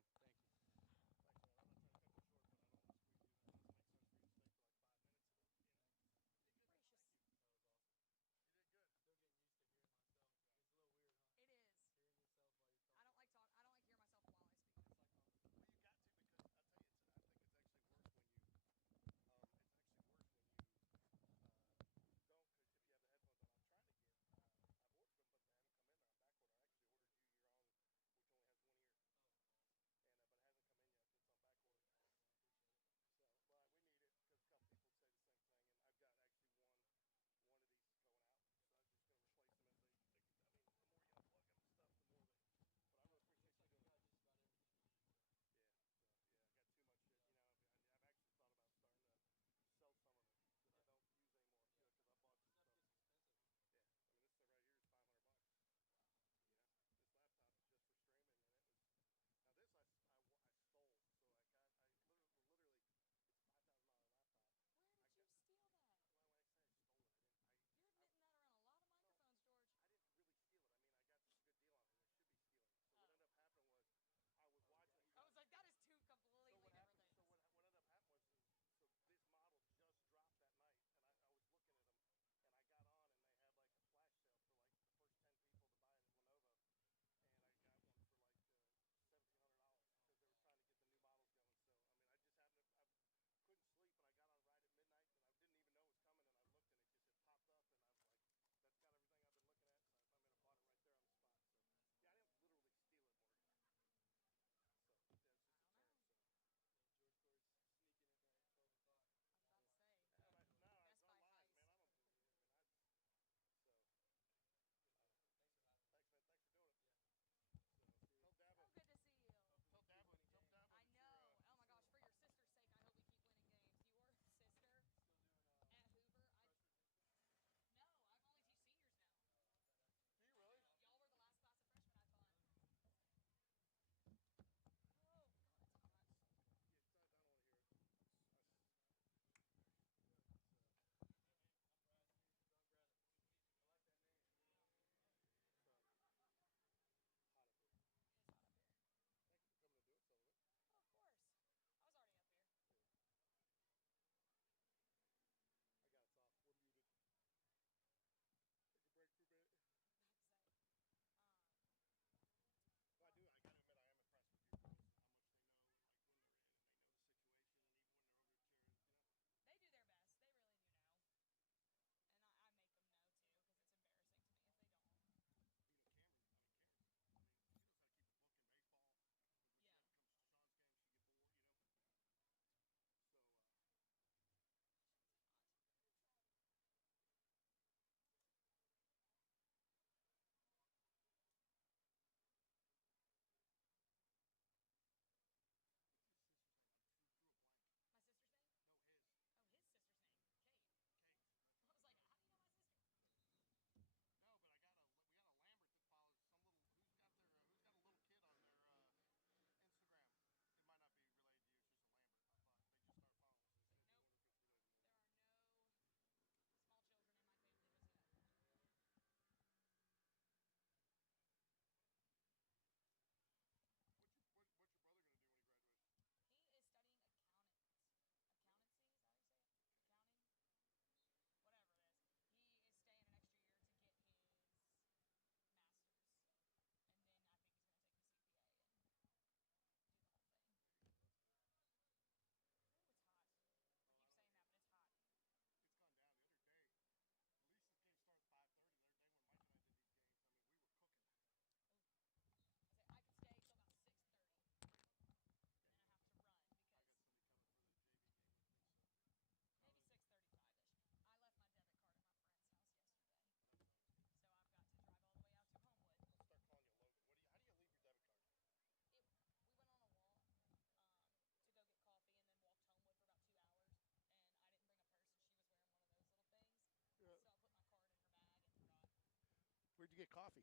coffee?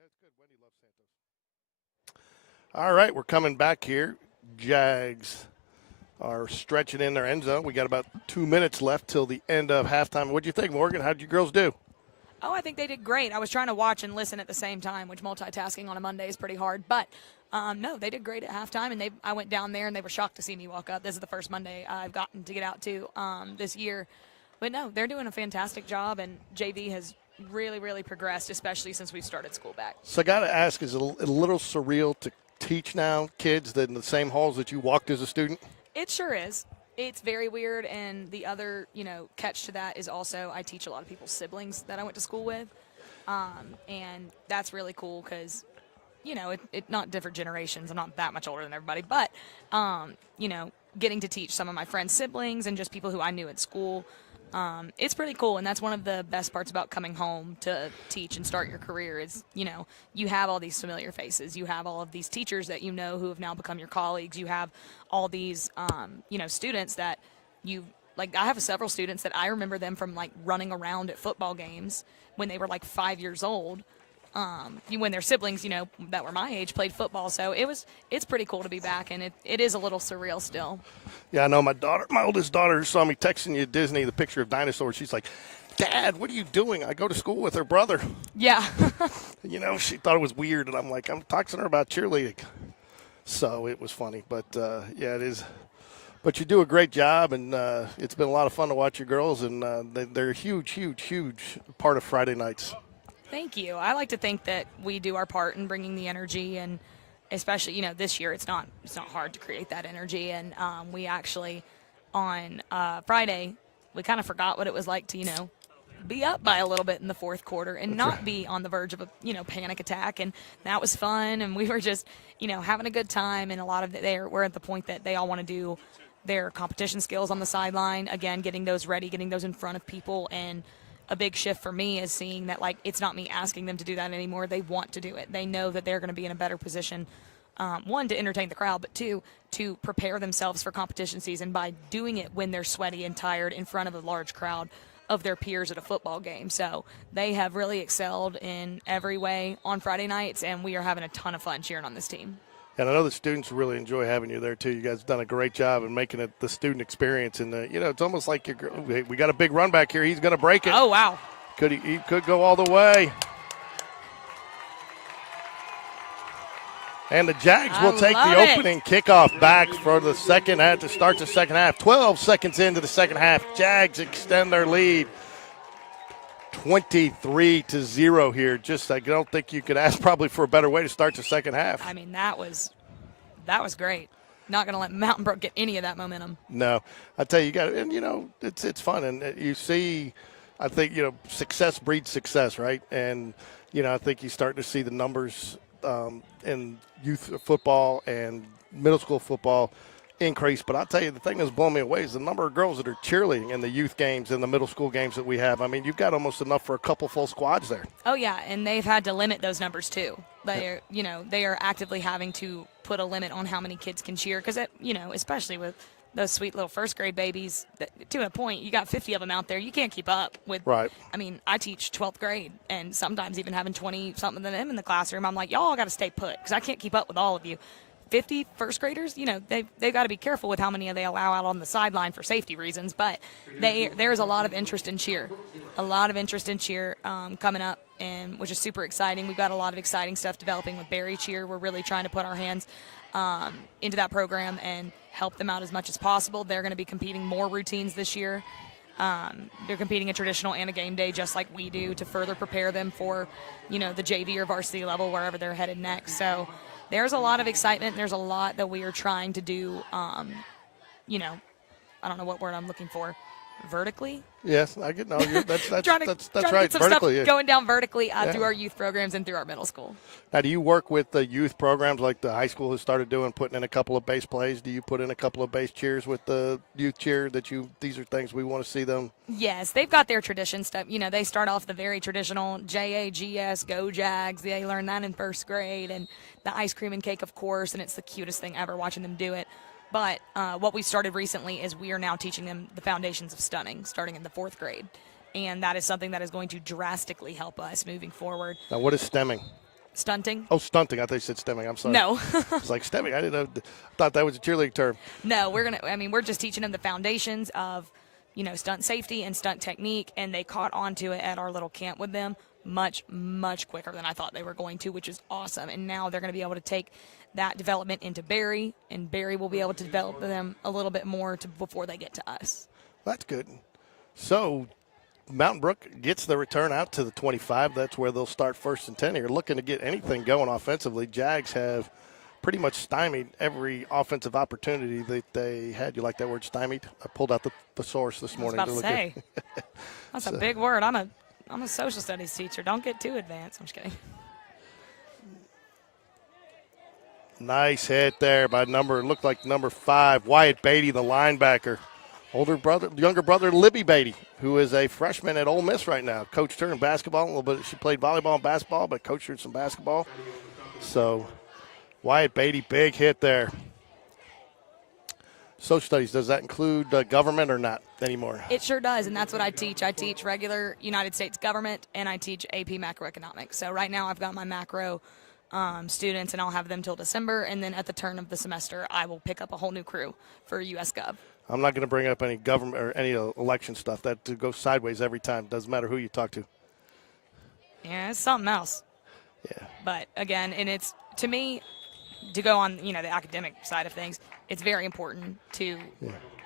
That's good. Wendy loves Santos. All right, we're coming back here. Jags are stretching in their end zone. We got about 2 minutes left till the end of halftime. What do you think, Morgan? How did you girls do? Oh, I think they did great. I was trying to watch and listen at the same time, which multitasking on a Monday is pretty hard. But, no, they did great at halftime, and I went down there, and they were shocked to see me walk up. This is the first Monday I've gotten to get out to this year. But, no, they're doing a fantastic job, and JV has really, really progressed, especially since we've started school back. So I got to ask, is it a little surreal to teach now kids that in the same halls that you walked as a student? It sure is. It's very weird, and the other, catch to that is also I teach a lot of people's siblings that I went to school with, and that's really cool because, it not different generations. I'm not that much older than everybody, but, getting to teach some of my friends' siblings and just people who I knew at school, it's pretty cool, and that's one of the best parts about coming home to teach and start your career is, you have all these familiar faces. You have all of these teachers that you know who have now become your colleagues. You have all these, students that I have several students that I remember them from, running around at football games when they were, 5 years old. When their siblings, that were my age played football. So it's pretty cool to be back, and it is a little surreal still. Yeah, I know my oldest daughter saw me texting you at Disney the picture of dinosaurs. She's like, Dad, what are you doing? I go to school with her brother. Yeah. She thought it was weird, and I'm like, I'm talking to her about cheerleading. So it was funny, but yeah, it is. But you do a great job, and it's been a lot of fun to watch your girls, and they're a huge, huge, huge part of Friday nights. Thank you. I like to think that we do our part in bringing the energy, and especially, this year it's not hard to create that energy. And we actually, on Friday, we kind of forgot what it was like to, be up by a little bit in the fourth quarter and not be on the verge of a, panic attack. And that was fun. And we were just, having a good time. And a lot of we're at the point that they all want to do their competition skills on the sideline. Again, getting those ready, getting those in front of people. And a big shift for me is seeing that, it's not me asking them to do that anymore. They want to do it. They know that they're going to be in a better position, one, to entertain the crowd, but two, to prepare themselves for competition season by doing it when they're sweaty and tired in front of a large crowd of their peers at a football game. So they have really excelled in every way on Friday nights, and we are having a ton of fun cheering on this team. And I know the students really enjoy having you there, too. You guys have done a great job in making it the student experience. And, it's almost like we got a big run back here. He's going to break it. Oh, wow. He could go all the way. And the Jags will take the opening kickoff back for the second half to start the second half. 12 seconds into the second half. Jags extend their lead 23-0 here. I don't think you could ask probably for a better way to start the second half. I mean, that was great. Not going to let Mountain Brook get any of that momentum. No. I tell you, it's fun. And you see, I think, success breeds success, right? And, I think you start to see the numbers in youth football and middle school football increase. But I'll tell you, the thing that's blown me away is the number of girls that are cheerleading in the youth games and the middle school games that we have. I mean, you've got almost enough for a couple full squads there. Oh, yeah, and they've had to limit those numbers too. They are actively having to put a limit on how many kids can cheer because, especially with those sweet little first grade babies, to a point, you got 50 of them out there. You can't keep up with. Right. I mean, I teach 12th grade, and sometimes even having 20-something of them in the classroom, I'm like, y'all got to stay put because I can't keep up with all of you. 50 first graders, they've got to be careful with how many they allow out on the sideline for safety reasons, but there's a lot of interest in cheer. Coming up, and which is super exciting. We've got a lot of exciting stuff developing with Barry Cheer. We're really trying to put our hands into that program and help them out as much as possible. They're going to be competing more routines this year. They're competing a traditional and a game day just like we do to further prepare them for, the JV or varsity level, wherever they're headed next. So there's a lot of excitement. There's a lot that we are trying to do, I don't know what word I'm looking for. Vertically? Yes, I get. No, that's right. Vertically, stuff yeah. Going down vertically through our youth programs and through our middle school. Now, do you work with the youth programs like the high school has started doing, putting in a couple of base plays? Do you put in a couple of base cheers with the youth cheer these are things we want to see them? Yes, they've got their tradition stuff. They start off the very traditional JAGS, Go Jags. They learn that in first grade, and the ice cream and cake, of course, and it's the cutest thing ever watching them do it. But what we started recently is we are now teaching them the foundations of stunning, starting in the fourth grade. and that is something that is going to drastically help us moving forward. Now, what is stemming? Stunting? Oh, stunting. I thought you said stemming. I'm sorry. No. It's like stemming. I didn't know. I thought that was a cheerleading term. No, we're just teaching them the foundations of, stunt safety and stunt technique, and they caught on to it at our little camp with them much, much quicker than I thought they were going to, which is awesome. And now they're going to be able to take that development into Barry, and Barry will be able to develop them a little bit more before they get to us. That's good. So, Mountain Brook gets the return out to the 25. That's where they'll start 1st and 10 here. Looking to get anything going offensively. Jags have pretty much stymied every offensive opportunity that they had. You like that word, stymied? I pulled out the thesaurus this morning. I was about to say. That's a big word. I'm a social studies teacher. Don't get too advanced. I'm just kidding. Nice hit there by looked like number 5, Wyatt Beatty, the linebacker. Younger brother, Libby Beatty, who is a freshman at Ole Miss right now. Coached her in basketball a little bit. She played volleyball and basketball, but coached her in some basketball. So, Wyatt Beatty, big hit there. Social studies, does that include government or not anymore? It sure does, and that's what I teach. I teach regular United States government, and I teach AP macroeconomics. So right now I've got my macro students, and I'll have them till December, and then at the turn of the semester, I will pick up a whole new crew for US Gov. I'm not going to bring up any government or any election stuff. That goes sideways every time. Doesn't matter who you talk to. Yeah, it's something else. Yeah. But again, and it's, to me, to go on, the academic side of things, it's very important to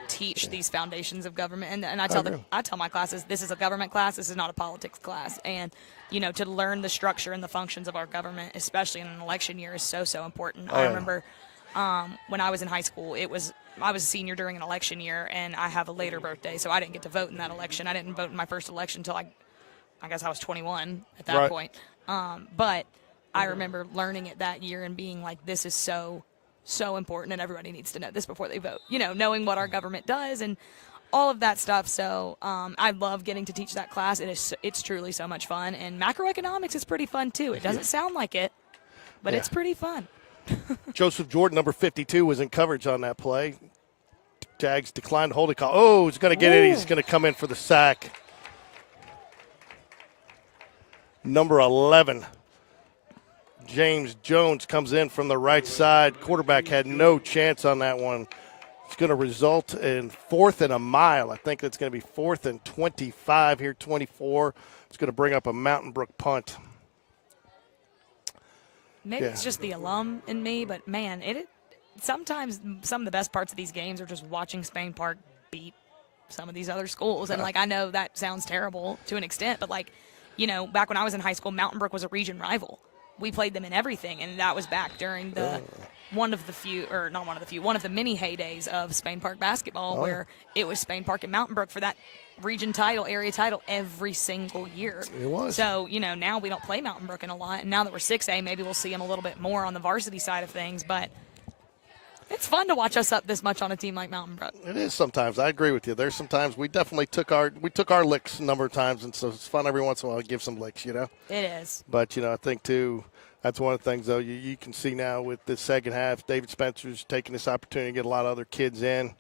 teach these foundations of government. And I tell my classes, this is a government class. This is not a politics class. And, to learn the structure and the functions of our government, especially in an election year, is so, so important. I remember when I was in high school, I was a senior during an election year, and I have a later birthday, so I didn't get to vote in that election. I didn't vote in my first election until I guess I was 21 at that point. But I remember learning it that year and being like, this is so, so important, and everybody needs to know this before they vote. Knowing what our government does and all of that stuff. So I love getting to teach that class. It's truly so much fun, and macroeconomics is pretty fun too. It doesn't sound like it, but it's pretty fun. Joseph Jordan, number 52, was in coverage on that play. Jags declined holding call. Oh, he's going to get it. He's going to come in for the sack. Number 11, James Jones, comes in from the right side. Quarterback had no chance on that one. It's going to result in 4th and a mile. I think it's going to be 4th and 25 here, 24. It's going to bring up a Mountain Brook punt. Maybe it's just the alum in me, but, man, sometimes some of the best parts of these games are just watching Spain Park beat some of these other schools. And, I know that sounds terrible to an extent, but, back when I was in high school, Mountain Brook was a region rival. We played them in everything, and that was back during one of the many heydays of Spain Park basketball, where it was Spain Park and Mountain Brook for that region title, area title every single year. It was. So, now we don't play Mountain Brook in a lot, and now that we're 6A, maybe we'll see them a little bit more on the varsity side of things, but it's fun to watch us up this much on a team like Mountain Brook. It is sometimes. I agree with you. There's sometimes we definitely took our licks a number of times, and so it's fun every once in a while to give some licks, It is. But, I think, too, that's one of the things, though, you can see now with the second half, David Spencer's taking this opportunity to get a lot of other kids in.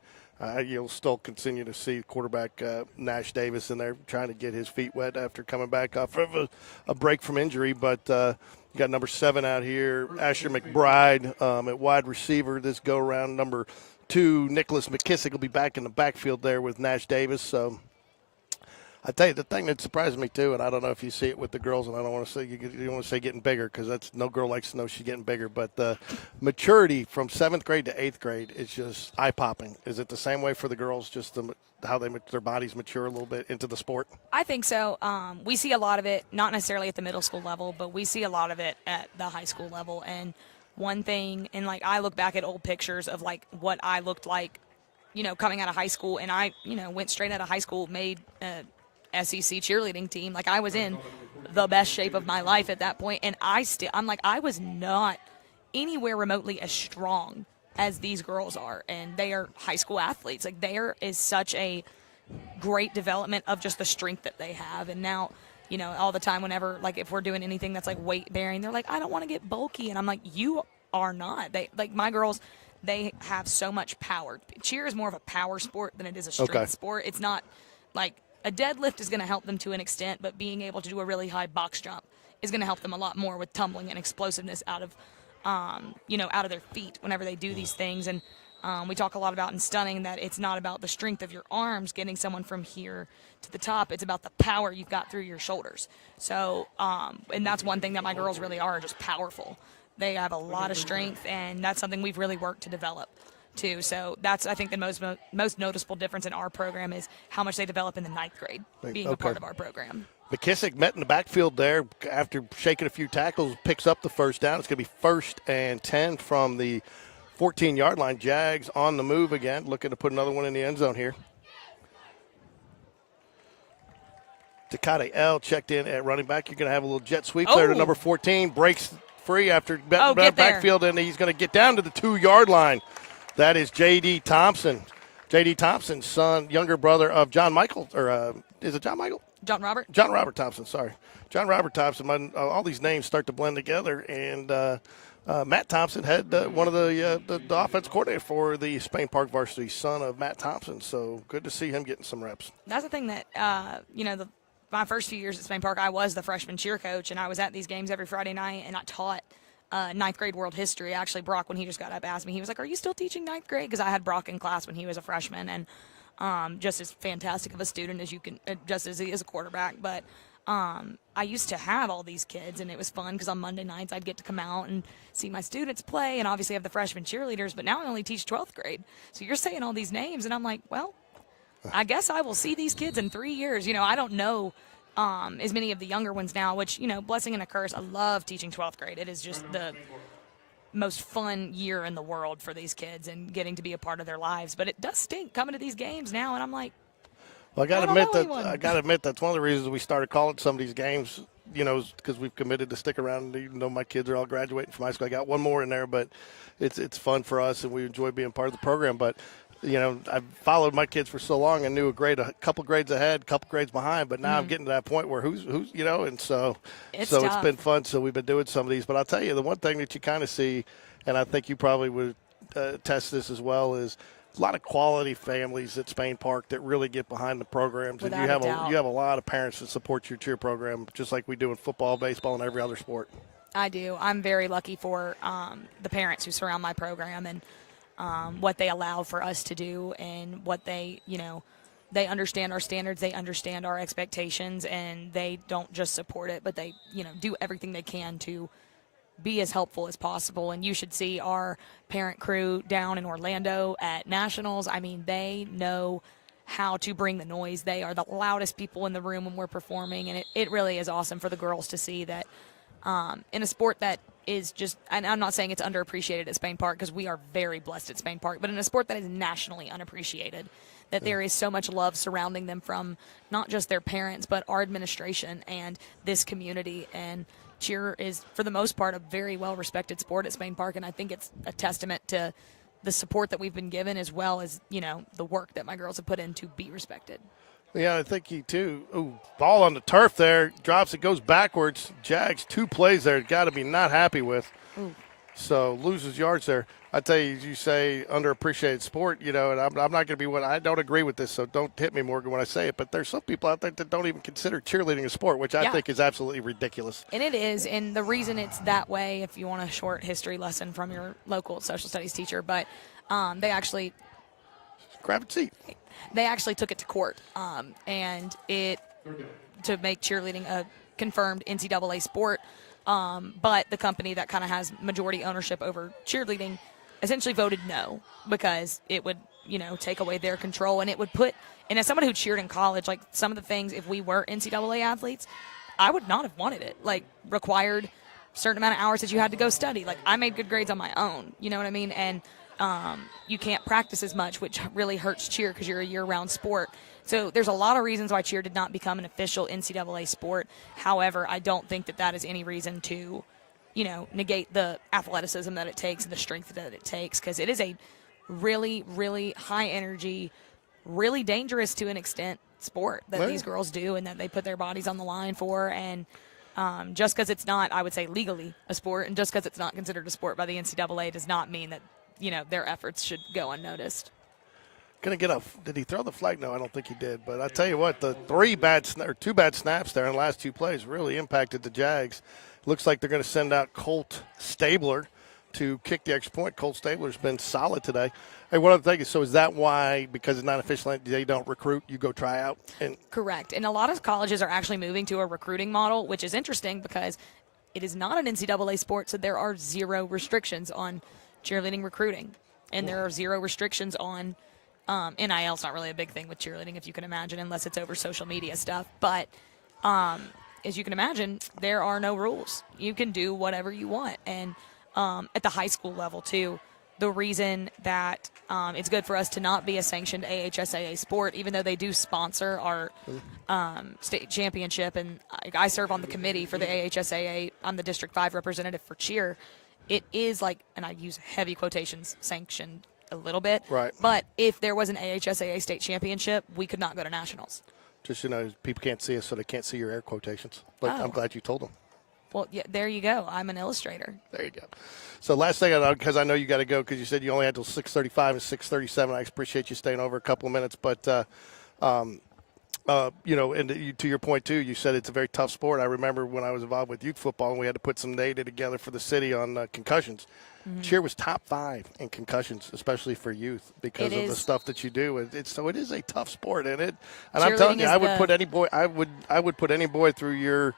You'll still continue to see quarterback Nash Davis in there trying to get his feet wet after coming back off of a break from injury. But you got number 7 out here, Asher McBride at wide receiver this go-around. Number 2, Nicholas McKissick will be back in the backfield there with Nash Davis. So I tell you, the thing that surprised me too, and I don't know if you see it with the girls, and I don't want to say you don't want to say getting bigger because that's no girl likes to know she's getting bigger. But the maturity from 7th grade to 8th grade is just eye popping. Is it the same way for the girls? Just how their bodies mature a little bit into the sport? I think so. We see a lot of it, not necessarily at the middle school level, but we see a lot of it at the high school level. And one thing, and I look back at old pictures of what I looked like, coming out of high school, and I, went straight out of high school, made SEC cheerleading team. I was in the best shape of my life at that point, and I was not anywhere remotely as strong as these girls are, and they are high school athletes. There is such a great development of just the strength that they have. And now, all the time whenever, if we're doing anything that's weight bearing, they're like, I don't want to get bulky, and I'm like, you are not. They my girls, they have so much power. Cheer is more of a power sport than it is a strength sport. It's not a deadlift is going to help them to an extent, but being able to do a really high box jump is going to help them a lot more with tumbling and explosiveness out of their feet whenever they do these things. And we talk a lot about in stunning that it's not about the strength of your arms getting someone from here to the top. It's about the power you've got through your shoulders. So, and that's one thing that my girls really are, just powerful. They have a lot of strength, and that's something we've really worked to develop too. So that's, I think, the most noticeable difference in our program is how much they develop in the 9th grade, being a part of our program. McKissick met in the backfield there after shaking a few tackles, picks up the first down. It's going to be 1st and 10 from the 14-yard line. Jags on the move again, looking to put another one in the end zone here. Takade L checked in at running back. You're going to have a little jet sweep there to number 14. Breaks free after backfield, and he's going to get down to the 2-yard line. That is J.D. Thompson. J.D. Thompson's son, younger brother of John Michael, or is it John Michael? John Robert? John Robert Thompson, sorry. John Robert Thompson. All these names start to blend together, and Matt Thompson had one of the offense coordinator for the Spain Park Varsity, son of Matt Thompson. So good to see him getting some reps. That's the thing that, my first few years at Spain Park, I was the freshman cheer coach, and I was at these games every Friday night, and I taught 9th grade world history. Actually, Brock, when he just got up, asked me, he was like, "Are you still teaching 9th grade?" Because I had Brock in class when he was a freshman, and just as fantastic of a student as you can, just as he is a quarterback. But I used to have all these kids, and it was fun because on Monday nights I'd get to come out and see my students play, and obviously have the freshman cheerleaders. But now I only teach 12th grade. So you're saying all these names, and I'm like, well, I guess I will see these kids in 3 years. I don't know as many of the younger ones now, which, blessing and a curse. I love teaching 12th grade. It is just the most fun year in the world for these kids and getting to be a part of their lives. But it does stink coming to these games now, and I'm like, well, I got to admit that's one of the reasons we started calling some of these games, because we've committed to stick around. Even though my kids are all graduating from high school, I got one more in there, but it's fun for us, and we enjoy being part of the program. But I've followed my kids for so long and knew a couple grades ahead, a couple grades behind, but now I'm getting to that point where who's and so it's been fun. So we've been doing some of these. But I'll tell you, the one thing that you kind of see, and I think you probably would test this as well, is a lot of quality families at Spain Park that really get behind the programs. Without and you have a lot of parents that support your cheer program, just like we do in football, baseball, and every other sport. I do. I'm very lucky for the parents who surround my program and what they allow for us to do, and what they understand our standards, they understand our expectations, and they don't just support it, but they, do everything they can to be as helpful as possible. And you should see our parent crew down in Orlando at Nationals. I mean, they know how to bring the noise. They are the loudest people in the room when we're performing, and it really is awesome for the girls to see that in a sport that is just, and I'm not saying it's underappreciated at Spain Park, because we are very blessed at Spain Park, but in a sport that is nationally unappreciated, that there is so much love surrounding them from not just their parents, but our administration and this community. And cheer is, for the most part, a very well-respected sport at Spain Park, and I think it's a testament to the support that we've been given, as well as, the work that my girls have put in to be respected. Yeah, I think he too. Ooh, ball on the turf there. Drops it, goes backwards. Jags 2 plays there. Got to be not happy with. Ooh. So loses yards there. I tell you, you say underappreciated sport, and I'm not going to be one. I don't agree with this, so don't hit me, Morgan, when I say it. But there's some people out there that don't even consider cheerleading a sport, which I think is absolutely ridiculous. And it is, and the reason it's that way, if you want a short history lesson from your local social studies teacher, but they actually grab a seat. They actually took it to court, and to make cheerleading a confirmed NCAA sport. But the company that kind of has majority ownership over cheerleading essentially voted no, because it would, take away their control, and it would put, and as someone who cheered in college, like some of the things, if we were NCAA athletes, I would not have wanted it. Like, required a certain amount of hours that you had to go study. Like, I made good grades on my own, you know what I mean? And you can't practice as much, which really hurts cheer because you're a year-round sport. So there's a lot of reasons why cheer did not become an official NCAA sport. However, I don't think that is any reason to, negate the athleticism that it takes and the strength that it takes, because it is a really, really high-energy, really dangerous to an extent sport that these girls do, and that they put their bodies on the line for. And just because it's not, I would say, legally a sport, and just because it's not considered a sport by the NCAA does not mean that, their efforts should go unnoticed. going to get a – did he throw the flag? No, I don't think he did. But I tell you what, the two bad snaps there in the last two plays really impacted the Jags. Looks like they're going to send out Colt Stabler to kick the extra point. Colt Stabler's been solid today. Hey, one other thing is, so is that why, because it's not official, they don't recruit, you go try out? Correct. And a lot of colleges are actually moving to a recruiting model, which is interesting because it is not an NCAA sport, so there are zero restrictions on cheerleading recruiting. And there are zero restrictions on NIL. It's not really a big thing with cheerleading, if you can imagine, unless it's over social media stuff. But as you can imagine, there are no rules. You can do whatever you want. And at the high school level, too, the reason that it's good for us to not be a sanctioned AHSAA sport, even though they do sponsor our state championship, and I serve on the committee for the AHSAA. I'm the District 5 representative for cheer. It is like, and I use heavy quotations, sanctioned a little bit. Right. But if there was an AHSAA state championship, we could not go to nationals. Just, people can't see us, so they can't see your air quotations. But I'm glad you told them. Well, yeah, there you go. I'm an illustrator. There you go. So last thing, because I know you got to go because you said you only had till 6:35 and 6:37. I appreciate you staying over a couple of minutes. But, and to your point, too, you said it's a very tough sport. I remember when I was involved with youth football and we had to put some data together for the city on concussions. Mm-hmm. Cheer was top 5 in concussions, especially for youth, because of the stuff that you do. So it is a tough sport, and I'm telling you, I would put any boy through your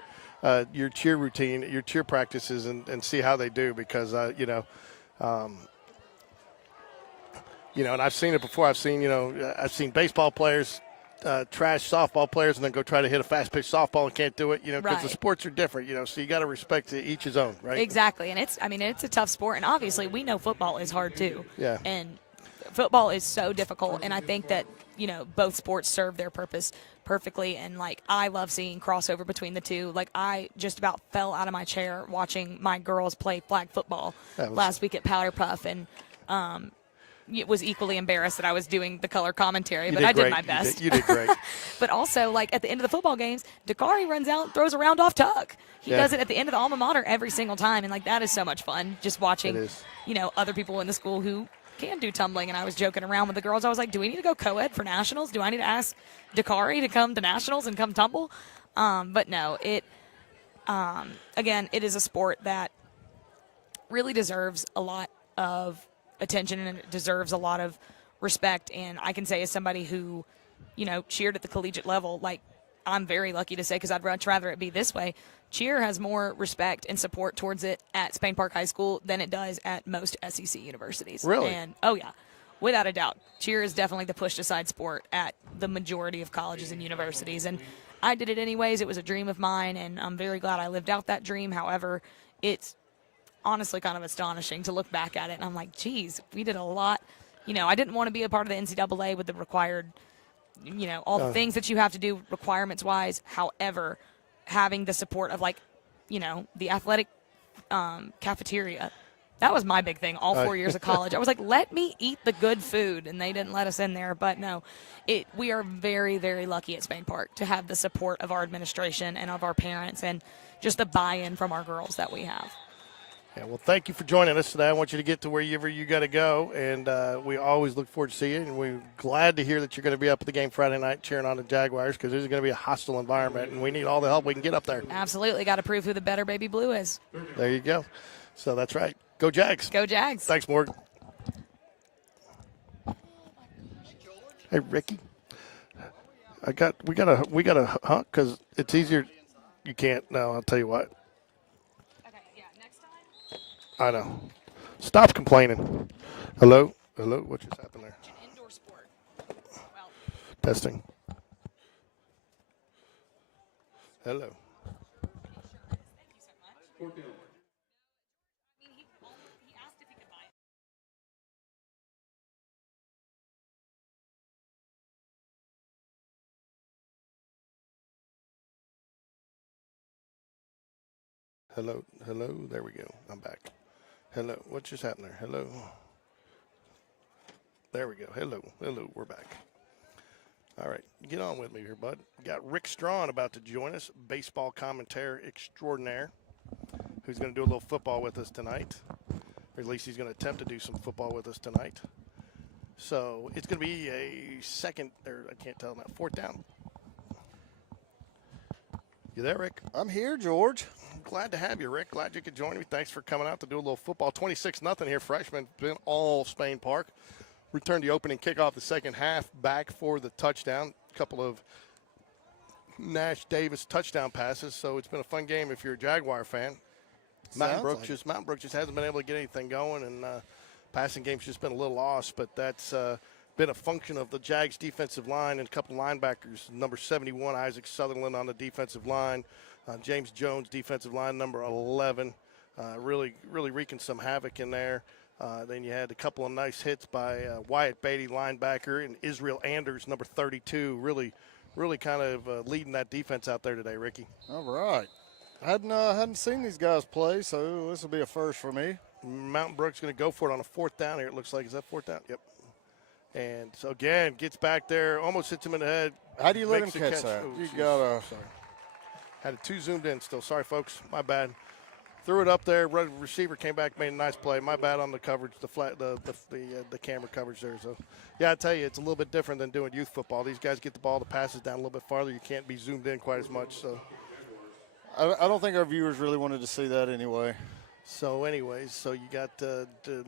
cheer routine, your cheer practices, and see how they do, because and I've seen it before. I've seen baseball players trash softball players and then go try to hit a fast pitch softball and can't do it, because the sports are different, so you got to respect each his own, right? Exactly. And it's a tough sport, and obviously we know football is hard too. Yeah. And football is so difficult, and I think that both sports serve their purpose perfectly, and I love seeing crossover between the two. I just about fell out of my chair watching my girls play flag football last week at Powder Puff, and was equally embarrassed that I was doing the color commentary, but I did my best. You did great. But also, at the end of the football games, Dakari runs out and throws a round off tuck. He does it at the end of the alma mater every single time, and that is so much fun, just watching other people in the school who can do tumbling. And I was joking around with the girls. I was like, do we need to go co-ed for nationals? Do I need to ask Dakari to come to nationals and come tumble? But no, again, it is a sport that really deserves a lot of attention, and it deserves a lot of respect. And I can say, as somebody who, cheered at the collegiate level, I'm very lucky to say, because I'd much rather it be this way, cheer has more respect and support towards it at Spain Park High School than it does at most SEC universities. Really? And, oh, yeah, without a doubt. Cheer is definitely the pushed-aside sport at the majority of colleges and universities. And I did it anyways. It was a dream of mine, and I'm very glad I lived out that dream. However, it's honestly kind of astonishing to look back at it, and I'm like, geez, we did a lot. I didn't want to be a part of the NCAA with the required, all the things that you have to do requirements-wise. However, having the support of, the athletic cafeteria, that was my big thing all 4 years of college. I was like, let me eat the good food, and they didn't let us in there. But no, we are very, very lucky at Spain Park to have the support of our administration and of our parents, and just the buy-in from our girls that we have. Yeah, well, thank you for joining us today. I want you to get to wherever you got to go, and we always look forward to seeing you. And we're glad to hear that you're going to be up at the game Friday night cheering on the Jaguars, because there's going to be a hostile environment, and we need all the help we can get up there. Absolutely. Got to prove who the better baby blue is. There you go. So that's right. Go Jags. Go Jags. Thanks, Morgan. Hey, Ricky. We got a because it's easier. You can't. No, I'll tell you what. I know. Stop complaining. Hello? Hello? What just happened there? It's an indoor sport. Well, testing. Hello. Thank you so much. He asked if he could buy it. Hello. Hello. There we go. I'm back. Hello. What just happened there? Hello. There we go. Hello. Hello. We're back. All right. Get on with me here, bud. We got Rick Strawn about to join us, baseball commentator extraordinaire, who's going to do a little football with us tonight. Or at least he's going to attempt to do some football with us tonight. So it's going to be a second, or I can't tell now, fourth down. You there, Rick? I'm here, George. Glad to have you, Rick. Glad you could join me. Thanks for coming out to do a little football. 26-0 here, freshman. Been all Spain Park. Returned the opening kickoff the second half back for the touchdown. A couple of Nash Davis touchdown passes. So it's been a fun game if you're a Jaguar fan. Mountain Brook just hasn't been able to get anything going, and passing game's just been a little lost. But that's been a function of the Jags defensive line and a couple linebackers. Number 71, Isaac Sutherland on the defensive line. James Jones, defensive line, number 11. Really wreaking some havoc in there. Then you had a couple of nice hits by Wyatt Beatty, linebacker, and Israel Anders, number 32. Really kind of leading that defense out there today, Ricky. All right. Hadn't seen these guys play, so this will be a first for me. Mountain Brook's going to go for it on a fourth down here, it looks like. Is that fourth down? Yep. And so, again, gets back there, almost hits him in the head. How do you let him catch that? Oh, you got to. Sorry. Had it too zoomed in still. Sorry, folks. My bad. Threw it up there. Receiver came back, made a nice play. My bad on the coverage, the camera coverage there. So, yeah, I tell you, it's a little bit different than doing youth football. These guys get the ball, the passes down a little bit farther. You can't be zoomed in quite as much. So, I don't think our viewers really wanted to see that anyway. So, anyways, so you got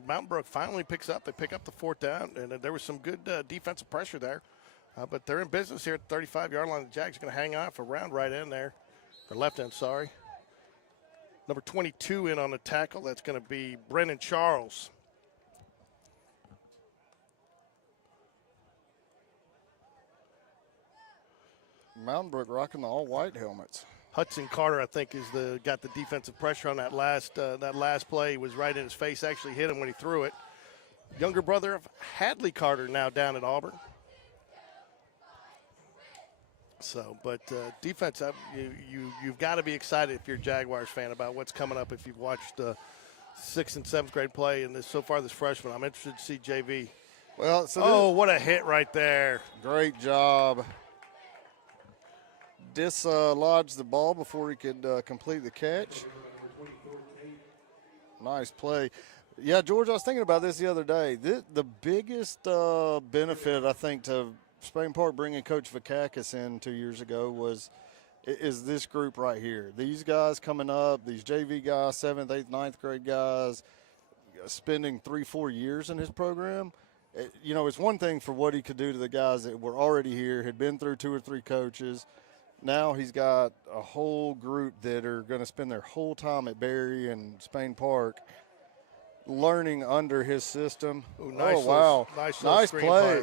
Mountain Brook finally picks up. They pick up the fourth down, and there was some good defensive pressure there. But they're in business here at the 35-yard line. The Jags are going to hang on for a round right in there. Or left end, sorry. Number 22 in on the tackle. That's going to be Brennan Charles. Mountain Brook rocking the all-white helmets. Hudson Carter, I think, got the defensive pressure on that last play. He was right in his face. Actually hit him when he threw it. Younger brother of Hadley Carter now down at Auburn. So, but defense, you've got to be excited if you're a Jaguars fan about what's coming up. If you've watched 6th and 7th grade play and so far this freshman, I'm interested to see JV. Well, so what a hit right there! Great job. Dislodged the ball before he could complete the catch. Nice play. Yeah, George, I was thinking about this the other day. The biggest benefit, I think, to Spain Park bringing Coach Vakakis in 2 years ago is this group right here. These guys coming up, these JV guys, 7th, 8th, 9th grade guys, spending 3-4 years in his program. It's one thing for what he could do to the guys that were already here, had been through 2 or 3 coaches. Now he's got a whole group that are going to spend their whole time at Berry and Spain Park learning under his system. Ooh, nice nice play.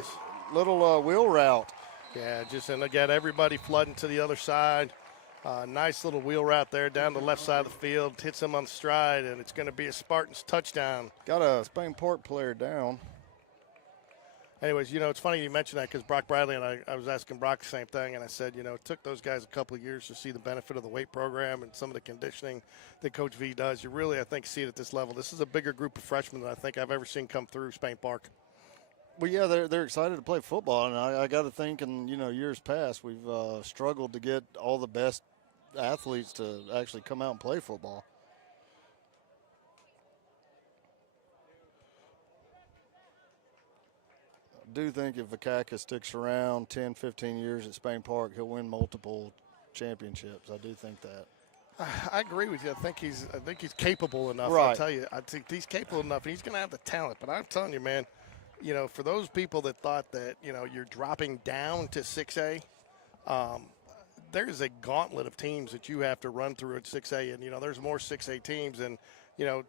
Little wheel route. Yeah, and they got everybody flooding to the other side. Nice little wheel route there down the left side of the field. Hits him on the stride, and it's going to be a Spartans touchdown. Got a Spain Park player down. Anyways, it's funny you mentioned that because Brock Bradley and I was asking Brock the same thing, and I said, it took those guys a couple of years to see the benefit of the weight program and some of the conditioning that Coach V does. You really, I think, see it at this level. This is a bigger group of freshmen than I think I've ever seen come through Spain Park. Well, yeah, they're excited to play football, and I got to think in years past we've struggled to get all the best athletes to actually come out and play football. I do think if Vakakis sticks around 10, 15 years at Spain Park, he'll win multiple championships. I do think that. I agree with you. I think he's capable enough. Right. I'll tell you. I think he's capable enough. He's going to have the talent. But I'm telling you, man, for those people that thought that, you're dropping down to 6A, there's a gauntlet of teams that you have to run through at 6A. And, there's more 6A teams. And,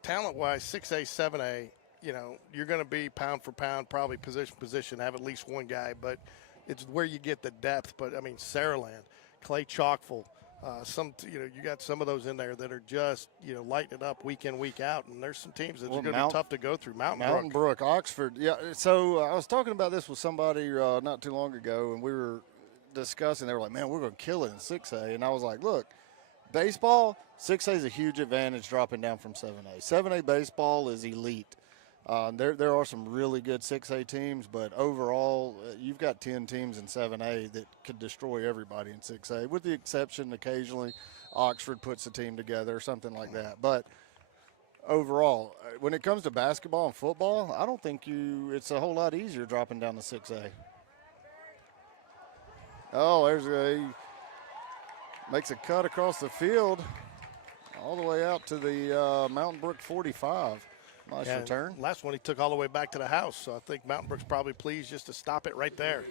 talent-wise, 6A, 7A, you're going to be pound for pound, probably position, have at least one guy. But it's where you get the depth. But, Saraland, Clay Chalkful, you got some of those in there that are just, lighting it up week in, week out. And there's some teams that are going to be tough to go through. Mountain Brook, Oxford. Yeah, so I was talking about this with somebody not too long ago, and we were discussing. They were like, man, we're going to kill it in 6A. And I was like, look, baseball, 6A is a huge advantage dropping down from 7A. 7A baseball is elite. There are some really good 6A teams, but overall, you've got 10 teams in 7A that could destroy everybody in 6A, with the exception occasionally Oxford puts a team together or something like that. But overall. When it comes to basketball and football, I don't think it's a whole lot easier dropping down to 6A. Oh, he makes a cut across the field all the way out to the Mountain Brook 45. Nice return. Last one he took all the way back to the house, so I think Mountain Brook's probably pleased just to stop it right there.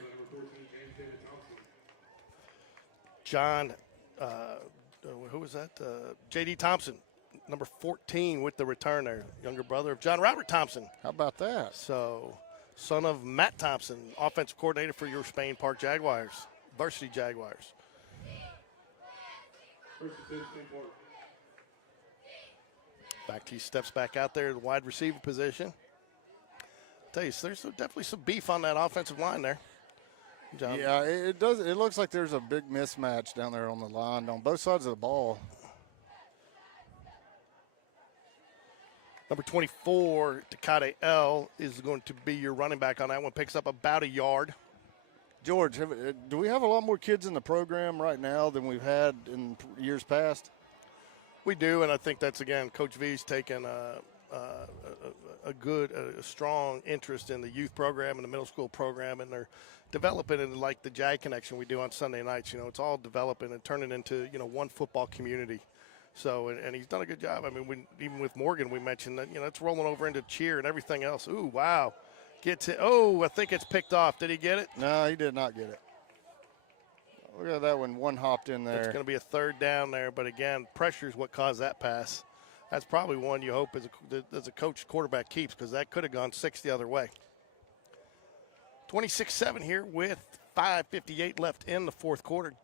John, who was that? J.D. Thompson, number 14 with the return there. Younger brother of John Robert Thompson. How about that? So, son of Matt Thompson, offensive coordinator for your Spain Park Jaguars, Varsity Jaguars. Back he steps back out there in the wide receiver position. I'll tell you, there's definitely some beef on that offensive line there. John. Yeah, it does. It looks like there's a big mismatch down there on the line on both sides of the ball. Number 24, Takade L, is going to be your running back on that one. Picks up about a yard. George, do we have a lot more kids in the program right now than we've had in years past? We do, and I think that's, again, Coach V's taken a strong interest in the youth program and the middle school program, and they're developing it like the JAG connection we do on Sunday nights. You know, it's all developing and turning into, one football community. So, and he's done a good job. I mean, even with Morgan, we mentioned that, it's rolling over into cheer and everything else. Ooh, wow. Gets it. Oh, I think it's picked off. Did he get it? No, he did not get it. Look at that one hopped in there. It's going to be a third down there, but again, pressure is what caused that pass. That's probably one you hope as a coach quarterback keeps, because that could have gone 6 the other way. 26-7 here with 5:58 left in the fourth quarter.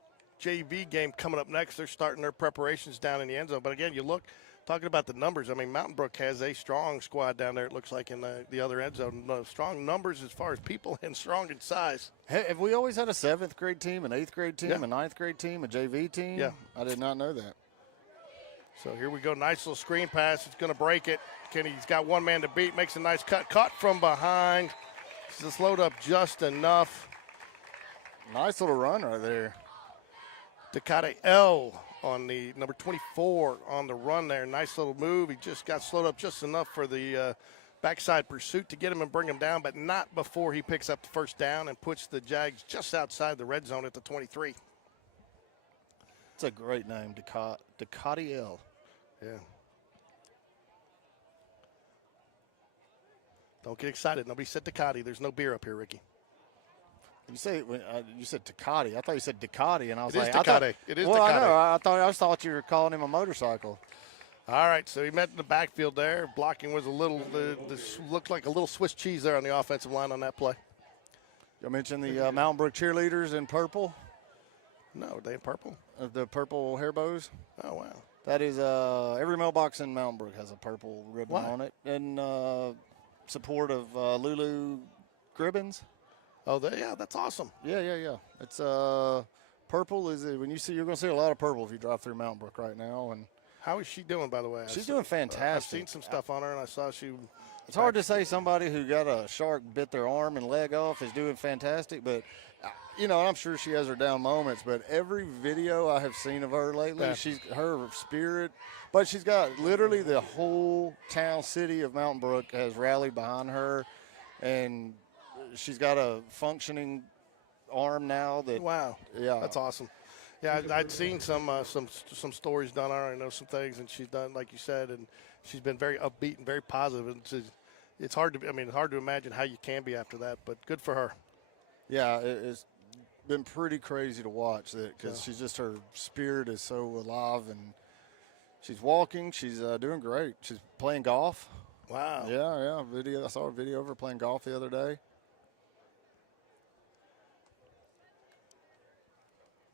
JV game coming up next. They're starting their preparations down in the end zone. But again, you look, talking about the numbers, I mean, Mountain Brook has a strong squad down there, it looks like, in the other end zone. Strong numbers as far as people and strong in size. Hey, have we always had a 7th grade team, an 8th grade team, a 9th grade team, a JV team? Yeah. I did not know that. So here we go. Nice little screen pass. It's going to break it. Kenny's got one man to beat. Makes a nice cut. Caught from behind. Just load up just enough. Nice little run right there. Takade L on the number 24 on the run there. Nice little move. He just got slowed up just enough for the backside pursuit to get him and bring him down, but not before he picks up the first down and puts the Jags just outside the red zone at the 23. It's a great name, Takade L. Yeah. Don't get excited. Nobody said Ducati. There's no beer up here, Ricky. You said Takati. I thought you said Ducati, and I was It like, is Ducati. It is Ducati. I know. I thought you were calling him a motorcycle. All right, so he met in the backfield there. Blocking was a little, looked like a little Swiss cheese there on the offensive line on that play. You mentioned the Mountain Brook cheerleaders in purple. No, are they in purple? The purple hair bows. Oh, wow. That is every mailbox in Mountain Brook has a purple ribbon on it in support of Lulu Gribbins. Oh, yeah, that's awesome. Yeah. It's purple is when you're going to see a lot of purple if you drive through Mountain Brook right now. And how is she doing, by the way? She's doing fantastic. I've seen some stuff on her, and I saw she. It's hard to say somebody who got a shark bit their arm and leg off is doing fantastic, but I'm sure she has her down moments. But every video I have seen of her lately, her spirit. But she's got literally the whole town, city of Mountain Brook has rallied behind her, and she's got a functioning arm now. Wow. Yeah, that's awesome. Yeah, I'd seen some stories done on her. I know some things, and she's done, like you said, and she's been very upbeat and very positive. And it's hard to imagine how you can be after that, but good for her. Yeah, it's been pretty crazy to watch that because she's just, her spirit is so alive, and she's walking. She's doing great. She's playing golf. Wow. Yeah. Video. I saw a video of her playing golf the other day.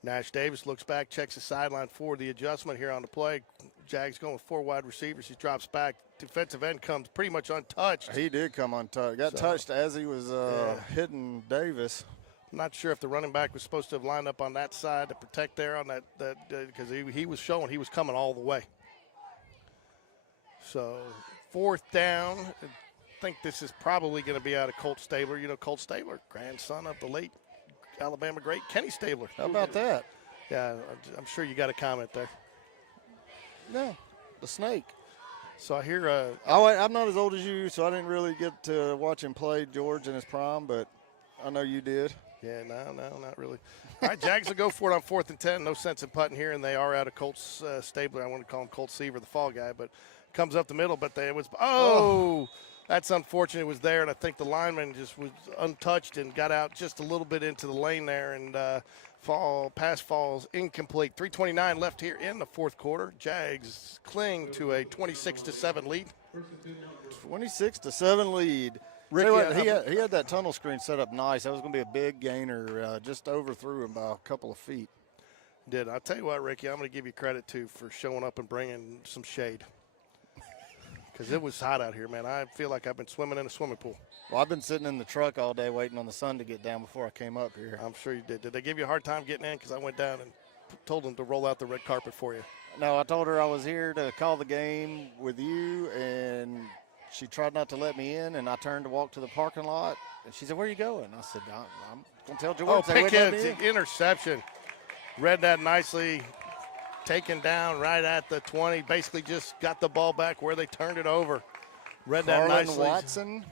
Nash Davis looks back, checks the sideline for the adjustment here on the play. Jags going with 4 wide receivers. He drops back. Defensive end comes pretty much untouched. He did come untouched. Got touched as he was hitting Davis. I'm not sure if the running back was supposed to have lined up on that side to protect there on that because he was showing he was coming all the way. So 4th down. I think this is probably going to be out of Colt Stabler. Colt Stabler, grandson of the late Alabama great Kenny Stabler. How about that? Yeah, I'm sure you got a comment there. No, the snake. So I hear I'm not as old as you, so I didn't really get to watch him play George in his prime, but I know you did. Yeah, no, not really. All right, Jags will go for it on 4th and 10. No sense in putting here, and they are out of Colts Stabler. I want to call him Colt Seaver, the fall guy, but comes up the middle. But it was that's unfortunate. It was there, and I think the lineman just was untouched and got out just a little bit into the lane there, and pass falls incomplete. 3:29 left here in the fourth quarter. Jags cling to a 26-7 lead. 26-7 lead. Ricky, he had that tunnel screen set up nice. That was going to be a big gainer. Just overthrew him by a couple of feet. Did. I'll tell you what, Ricky, I'm going to give you credit, too, for showing up and bringing some shade. Because it was hot out here, man. I feel like I've been swimming in a swimming pool. Well, I've been sitting in the truck all day waiting on the sun to get down before I came up here. I'm sure you did. Did they give you a hard time getting in? Because I went down and told them to roll out the red carpet for you. No, I told her I was here to call the game with you, and she tried not to let me in, and I turned to walk to the parking lot, and she said, "Where are you going?" I said, "I'm going to tell George." Pickett, interception. Read that nicely. Taken down right at the 20. Basically just got the ball back where they turned it over. Read that nicely. Watson.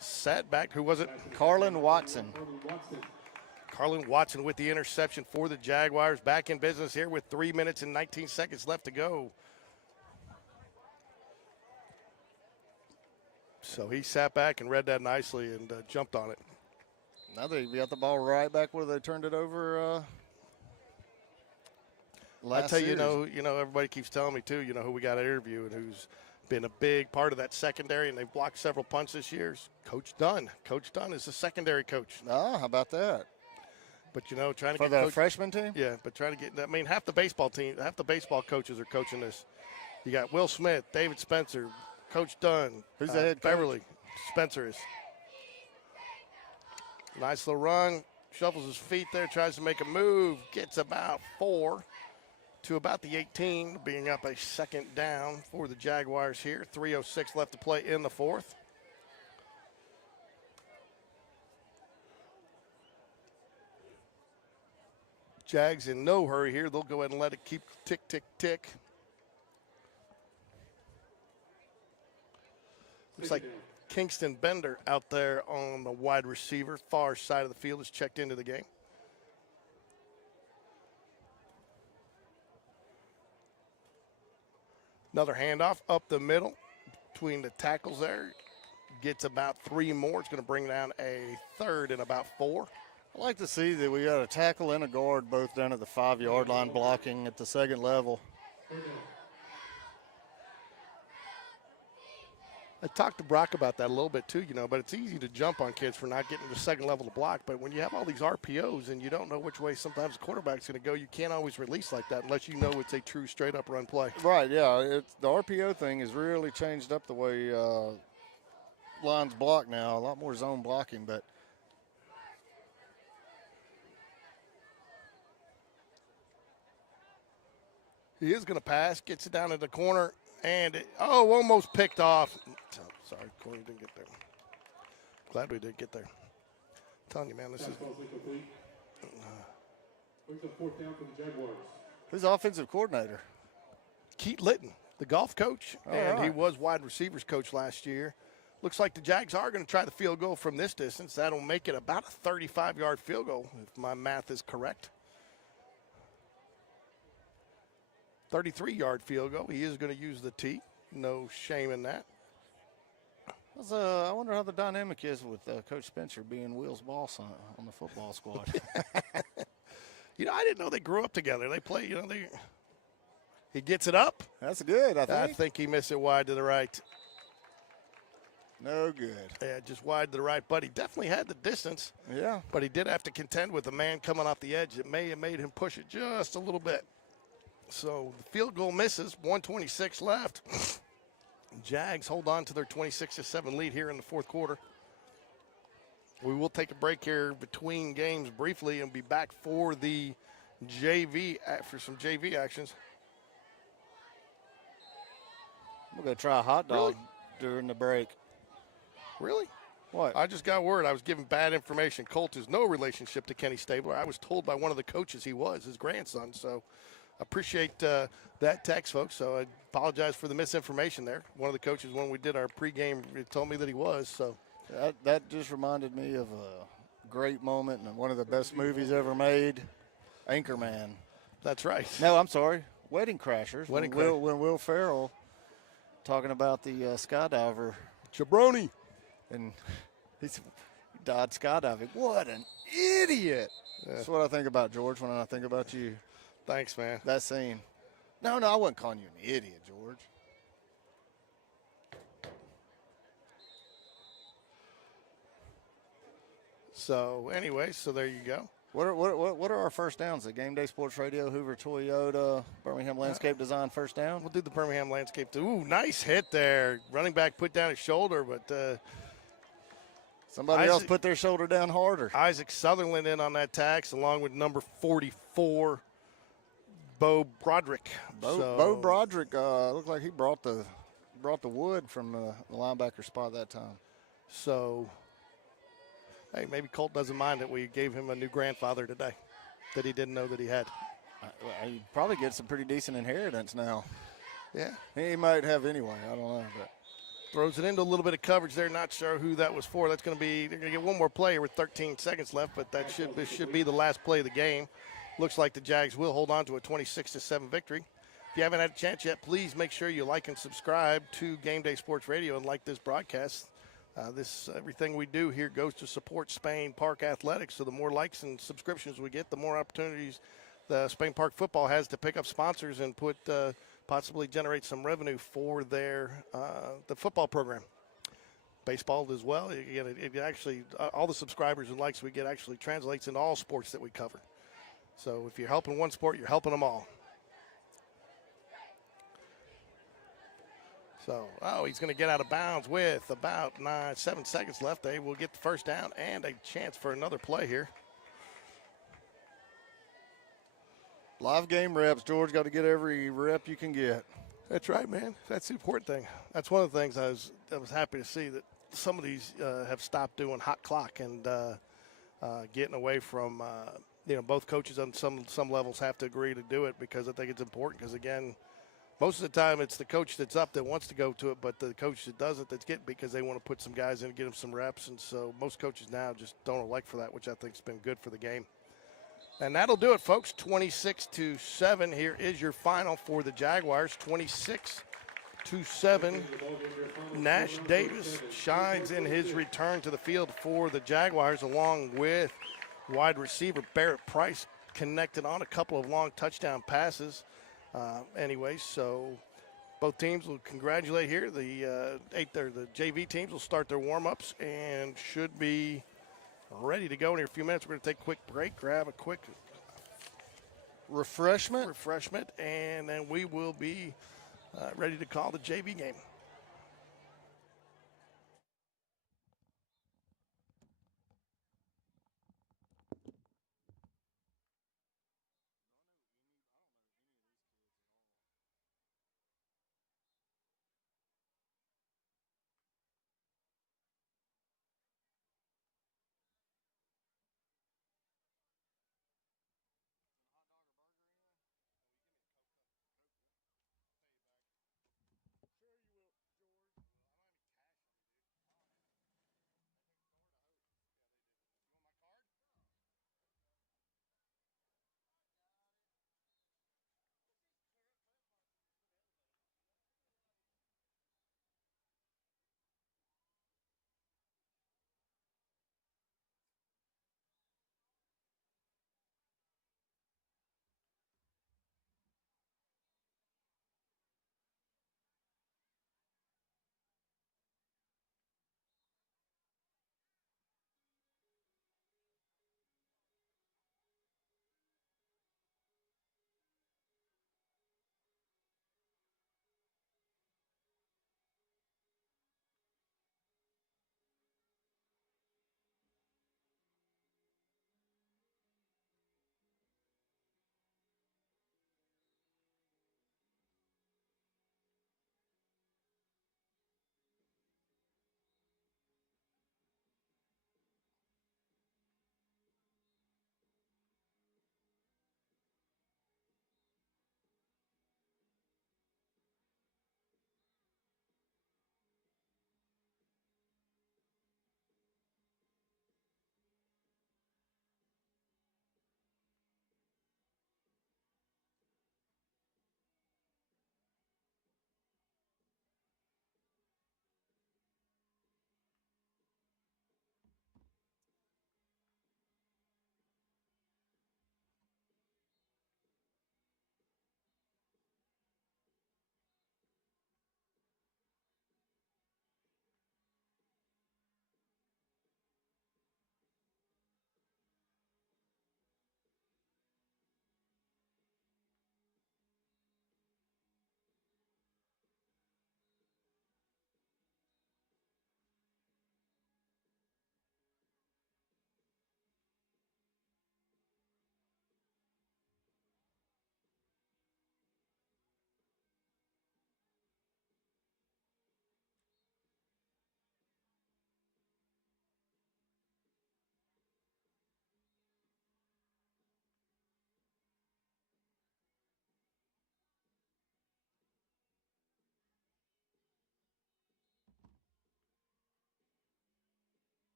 Sat back. Who was it? Carlin Watson. Carlin Watson with the interception for the Jaguars. Back in business here with 3 minutes and 19 seconds left to go. So he sat back and read that nicely and jumped on it. Now they got the ball right back where they turned it over. I tell you, you know, everybody keeps telling me too. You know who we got to interview and who's been a big part of that secondary, and they've blocked several punts this year. Coach Dunn. Coach Dunn is the secondary coach. Ah, how about that? But you know, trying to for get the freshman team. Yeah, but trying to get. I mean, half the baseball coaches are coaching this. You got Will Smith, David Spencer, Coach Dunn. Who's the head coach? Beverly Spencer is. Nice little run. Shuffles his feet there, tries to make a move, gets about 4 to about the 18, being up a second down for the Jaguars here. 3:06 left to play in the fourth. Jags in no hurry here. They'll go ahead and let it keep tick, tick, tick. Looks like Kingston Bender out there on the wide receiver, far side of the field, is checked into the game. Another handoff up the middle between the tackles there. Gets about 3 more. It's going to bring down a third and about 4. I like to see that we got a tackle and a guard both down at the 5-yard line blocking at the second level. I talked to Brock about that a little bit too, you know, but it's easy to jump on kids for not getting to the second level to block. But when you have all these RPOs and you don't know which way sometimes the quarterback's going to go, you can't always release like that unless you know it's a true straight-up run play. Right, yeah. The RPO thing has really changed up the way lines block now. A lot more zone blocking, but he is going to pass, gets it down in the corner, and almost picked off. Sorry, Corey didn't get there. Glad we did get there. I'm telling you, man, this is. Who's the offensive coordinator? Keith Litton, the golf coach, and right. he was wide receivers coach last year. Looks like the Jags are going to try the field goal from this distance. That'll make it about a 35-yard field goal, if my math is correct. 33-yard field goal. He is going to use the tee. No shame in that. I wonder how the dynamic is with Coach Spencer being Will's boss on the football squad. You know, I didn't know they grew up together. They play, you know, he gets it up. That's good, I think. I think he missed it wide to the right. No good. Yeah, just wide to the right. But he definitely had the distance. Yeah. But he did have to contend with a man coming off the edge. It may have made him push it just a little bit. So the field goal misses, 1:26 left. Jags hold on to their 26-7 lead here in the fourth quarter. We will take a break here between games briefly and be back for the JV, for some JV actions. We're going to try a hot dog during the break. Really? What? I just got word. I was given bad information. Colt has no relationship to Kenny Stabler. I was told by one of the coaches he was his grandson, so appreciate that text, folks. So I apologize for the misinformation there. One of the coaches, when we did our pregame, told me that he was. So That just reminded me of a great moment and one of the best movies ever made, Anchorman. that's right. No, I'm sorry, Wedding Crashers. Wedding when Will Ferrell talking about the skydiver, Jabroni. and he died skydiving. What an idiot! That's what I think about, George, when I think about you. Thanks, man. That scene. No, I wasn't calling you an idiot, George. So anyway, so there you go. What are our first downs? The Game Day Sports Radio, Hoover Toyota, Birmingham Landscape Design first down? We'll do the Birmingham landscape. Ooh, nice hit there. Running back put down his shoulder, but Somebody else put their shoulder down harder. Isaac Sutherland in on that tax, along with number 44, Bo Broderick. Bo Broderick looked like he brought the wood from the linebacker spot that time. So, hey, maybe Colt doesn't mind that we gave him a new grandfather today that he didn't know that he had. He probably gets some pretty decent inheritance now. Yeah. He might have anyway. I don't know. But Throws it into a little bit of coverage there. Not sure who that was for. That's going to be – they're going to get one more play with 13 seconds left, but this should be the last play of the game. Looks like the Jags will hold on to a 26-7 victory. If you haven't had a chance yet, please make sure you like and subscribe to Game Day Sports Radio and like this broadcast. Everything we do here goes to support Spain Park Athletics. So the more likes and subscriptions we get, the more opportunities the Spain Park football has to pick up sponsors and possibly generate some revenue for the football program. Baseball as well. It actually all the subscribers and likes we get actually translates into all sports that we cover. So if you're helping one sport, you're helping them all. So, he's going to get out of bounds with about 7 seconds left. They will get the first down and a chance for another play here. live game reps, George. Got to get every rep you can get. That's right, man. That's the important thing. That's one of the things I was happy to see, that some of these have stopped doing hot clock and getting away from both coaches on some levels have to agree to do it, because I think it's important. Because again, most of the time it's the coach that's up that wants to go to it, but the coach that doesn't, that's getting, because they want to put some guys in and get them some reps. And so most coaches now just don't elect for that, which I think has been good for the game. And that'll do it, folks. 26-7. Here is your final for the Jaguars. 26-7. Nash Davis shines in his return to the field for the Jaguars, along with wide receiver Barrett Price, connected on a couple of long touchdown passes. So both teams will congratulate here. The JV teams will start their warm-ups and should be ready to go in a few minutes. We're going to take a quick break, grab a quick refreshment, and then we will be ready to call the JV game.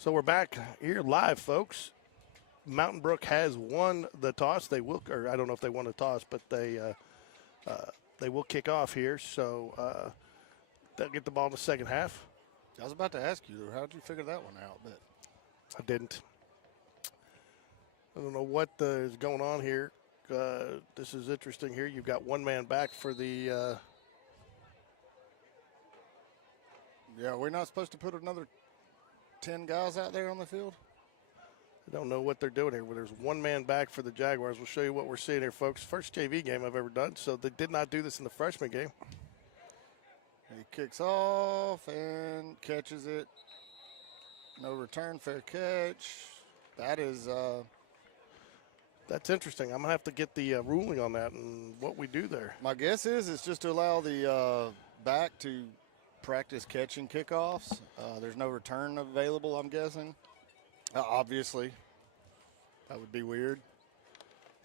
So we're back here live, folks. Mountain Brook has won the toss. They will, or I don't know if they won the toss, but they will kick off here. So they'll get the ball in the second half. I was about to ask you, how did you figure that one out? But I didn't. I don't know what is going on here. This is interesting here. You've got one man back for the. Yeah, we're not supposed to put another 10 guys out there on the field? I don't know what they're doing here. Well, there's one man back for the Jaguars. We'll show you what we're seeing here, folks. First JV game I've ever done, so they did not do this in the freshman game. He kicks off and catches it. No return, fair catch. That is That's interesting. I'm going to have to get the ruling on that and what we do there. my guess is it's just to allow the back to practice catching kickoffs. There's no return available, I'm guessing. Obviously, that would be weird.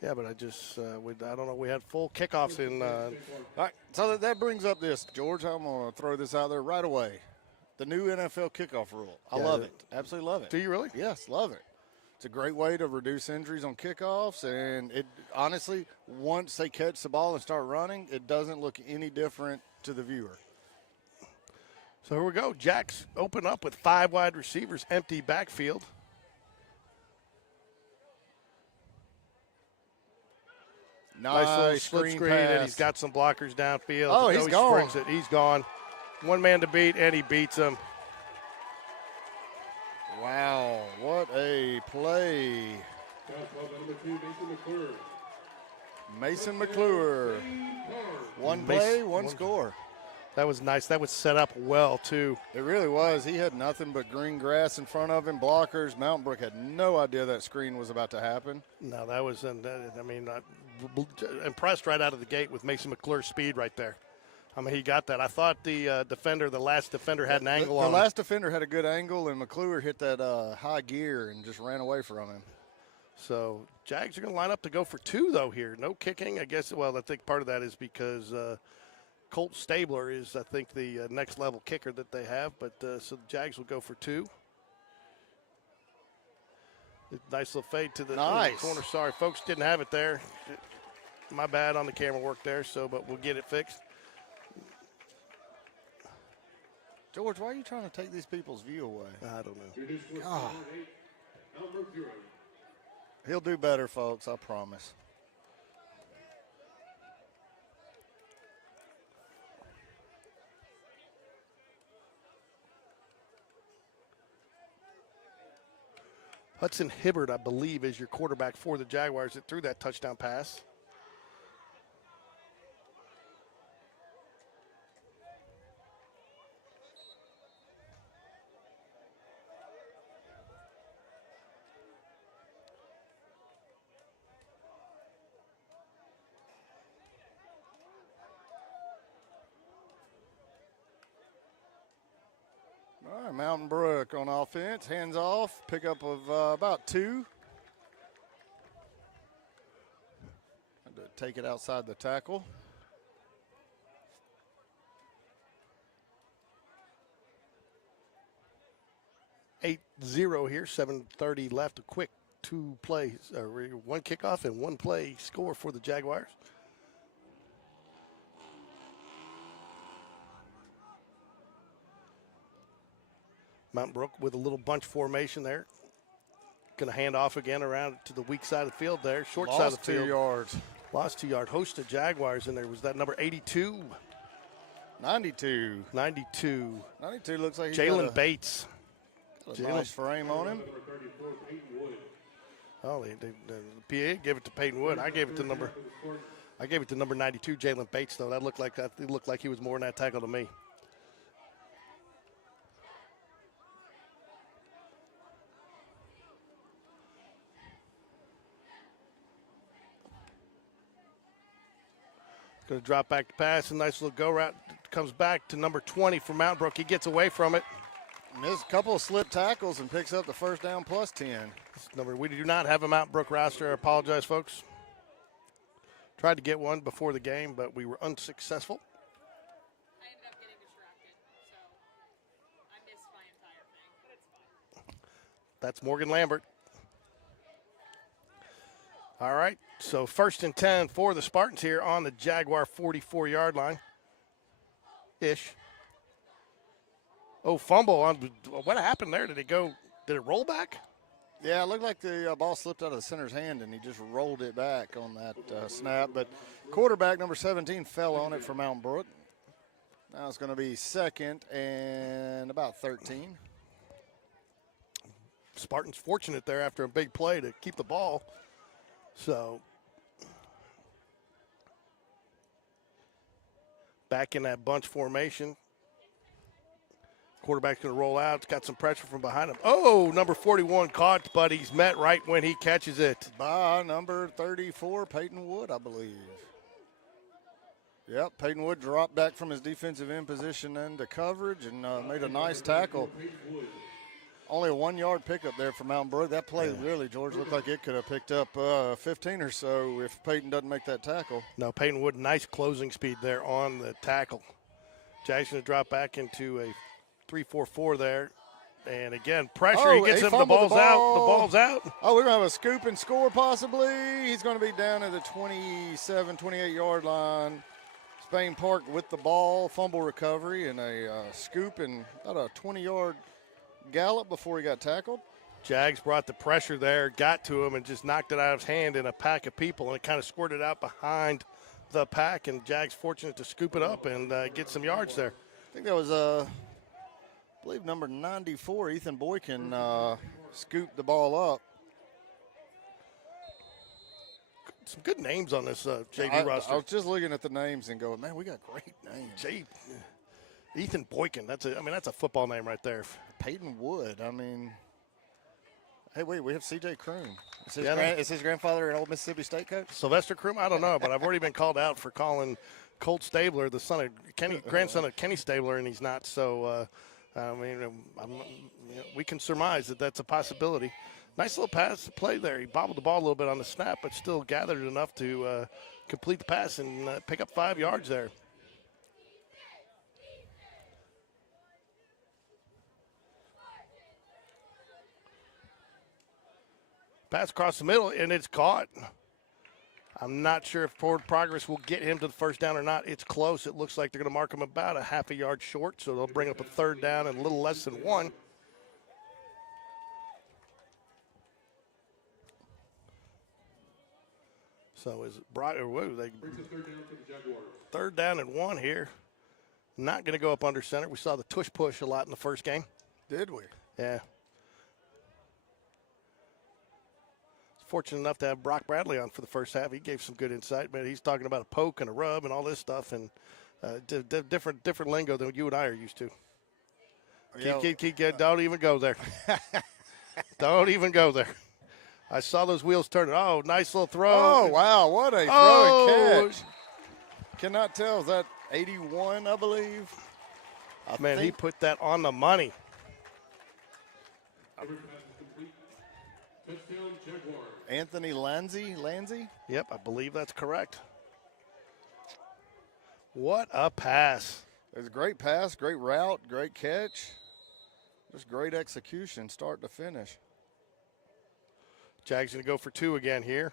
Yeah, but I don't know. We had full kickoffs in. All right, so that brings up this, George. I'm going to throw this out there right away. The new NFL kickoff rule. I love it. Absolutely love it. Do you really? Yes, love it. It's a great way to reduce injuries on kickoffs, and it honestly, once they catch the ball and start running, it doesn't look any different to the viewer. So here we go. Jacks open up with 5 wide receivers, empty backfield. Nice little slip screen, and he's got some blockers downfield. Oh, he's gone. Springs it. He's gone. One man to beat, and he beats him. Wow, what a play. Mason McClure. One play, one score. That was nice. That was set up well, too. It really was. He had nothing but green grass in front of him, blockers. Mountain Brook had no idea that screen was about to happen. No, that was, impressed right out of the gate with Mason McClure's speed right there. I mean, he got that. I thought the last defender had an angle on him. The last defender had a good angle, and McClure hit that high gear and just ran away from him. So Jags are going to line up to go for 2, though, here. No kicking. I guess, well, I think part of that is because Colt Stabler is, I think, the next level kicker that they have. But so the Jags will go for 2. Nice little fade to the corner. Sorry, folks, didn't have it there. My bad on the camera work there, but we'll get it fixed. George, why are you trying to take these people's view away? I don't know. God. He'll do better, folks, I promise. Hudson Hibbert, I believe, is your quarterback for the Jaguars that threw that touchdown pass. All right, Mountain Brook on offense, hands off, pickup of about 2. Had to take it outside the tackle. Eight 0 here, 7:30 left. A quick 2 plays, one kickoff and 1 play score for the Jaguars. Mountain Brook with a little bunch formation there. Going to hand off again around to the weak side of the field there. Short side of the field. 2 yards. Lost 2 yards. Host of Jaguars in there. Was that number 82? 92. 92. 92 looks like he's Jalen Bates. got a nice frame on him. Oh, the PA gave it to Peyton Wood. I gave it to number 92, Jalen Bates, though. It looked like he was more in that tackle to me. Going to drop back to pass. A nice little go route. Comes back to number 20 for Mountain Brook. He gets away from it. Missed a couple of slip tackles and picks up the first down plus 10. We do not have a Mountain Brook roster. I apologize, folks. Tried to get one before the game, but we were unsuccessful. I ended up getting distracted, so I missed my entire thing, but it's fine. That's Morgan Lambert. All right, so 1st and 10 for the Spartans here on the Jaguar 44-yard line. Ish. Oh, fumble. What happened there? Did it roll back? Yeah, it looked like the ball slipped out of the center's hand, and he just rolled it back on that snap. But quarterback number 17 fell on it for Mount Brook. Now it's going to be 2nd and about 13. Spartans fortunate there after a big play to keep the ball. So back in that bunch formation. Quarterback's going to roll out. It's got some pressure from behind him. Oh, number 41 caught, but he's met right when he catches it. By number 34, Peyton Wood, I believe. Yep, Peyton Wood dropped back from his defensive end position into coverage and made a nice tackle. Only a 1-yard pickup there for Mountain Brook. That play really, George, looked like it could have picked up 15 or so if Peyton doesn't make that tackle. No, Peyton Wood, nice closing speed there on the tackle. Jack's going to drop back into a 3-4-4 there. And again, pressure. He gets him. The ball's out. The ball's out. Oh, we're going to have a scoop and score possibly. He's going to be down at the 27, 28-yard line. Spain Park with the ball, fumble recovery, and a scoop and about a 20-yard gallop before he got tackled. Jags brought the pressure there, got to him, and just knocked it out of his hand in a pack of people, and it kind of squirted out behind the pack, and Jags fortunate to scoop it up and get some yards there. I think that was, I believe, number 94, Ethan Boykin, scooped the ball up. Some good names on this JV roster. I was just looking at the names and going, man, we got great names. Ethan Boykin, that's a football name right there. Peyton Wood, hey, wait, we have C.J. Kroom. Is his grandfather an old Mississippi State coach? Sylvester Kroom? I don't know, but I've already been called out for calling Colt Stabler the grandson of Kenny Stabler, and he's not. So, we can surmise that that's a possibility. Nice little pass play there. He bobbled the ball a little bit on the snap, but still gathered enough to complete the pass and pick up 5 yards there. Pass across the middle, and it's caught. I'm not sure if forward progress will get him to the first down or not. It's close. It looks like they're going to mark him about a half a yard short, so they'll bring up a 3rd down and a little less than 1. So is it Bright or what? They brings us 3rd down to the Jaguars. 3rd down and 1 here. Not going to go up under center. We saw the tush push a lot in the first game. Did we? Yeah. Fortunate enough to have Brock Bradley on for the first half. He gave some good insight, but he's talking about a poke and a rub and all this stuff, and different lingo than you and I are used to. Don't even go there. Don't even go there. I saw those wheels turning. Oh, nice little throw. Oh, wow, what a throw and catch. Cannot tell. Is that 81, I believe? He put that on the money. Anthony Lanzi? Yep, I believe that's correct. What a pass. It was a great pass, great route, great catch. Just great execution, start to finish. Jags going to go for 2 again here.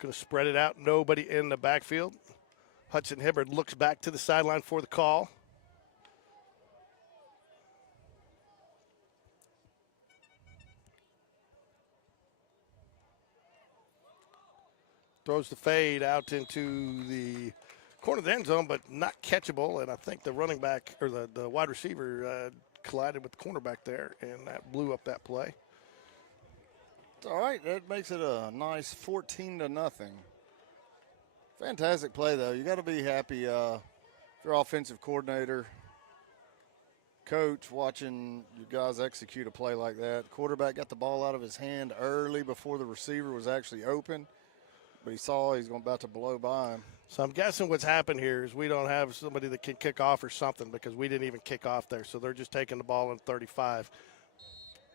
Going to spread it out. Nobody in the backfield. Hudson Hibbard looks back to the sideline for the call. Throws the fade out into the corner of the end zone, but not catchable. And I think the running back or the wide receiver collided with the cornerback there, and that blew up that play. All right, that makes it a nice 14-0. Fantastic play, though. You got to be happy if you're offensive coordinator, coach, watching you guys execute a play like that. Quarterback got the ball out of his hand early before the receiver was actually open, but he saw he's about to blow by him. So I'm guessing what's happened here is we don't have somebody that can kick off or something because we didn't even kick off there. So they're just taking the ball in 35.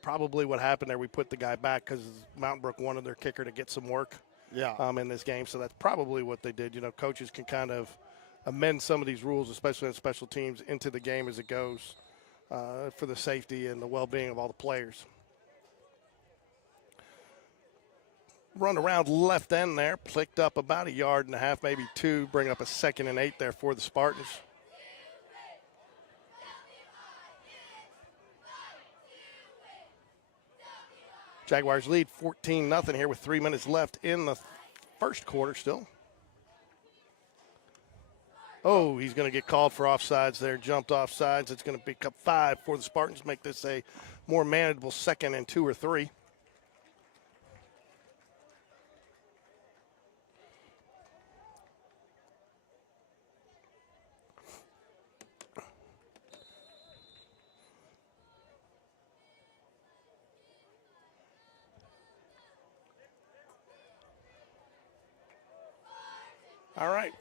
Probably what happened there, we put the guy back because Mountain Brook wanted their kicker to get some work in this game. So that's probably what they did. You know, coaches can kind of amend some of these rules, especially in special teams, into the game as it goes for the safety and the well-being of all the players. run around left end there, picked up about 1.5 yards, maybe 2, bring up a 2nd and 8 there for the Spartans. Jaguars lead 14-0 here with 3 minutes left in the first quarter still. Oh, he's going to get called for offsides there, jumped offsides. It's going to pick up 5 for the Spartans, make this a more manageable 2nd and 2 or 3. All right.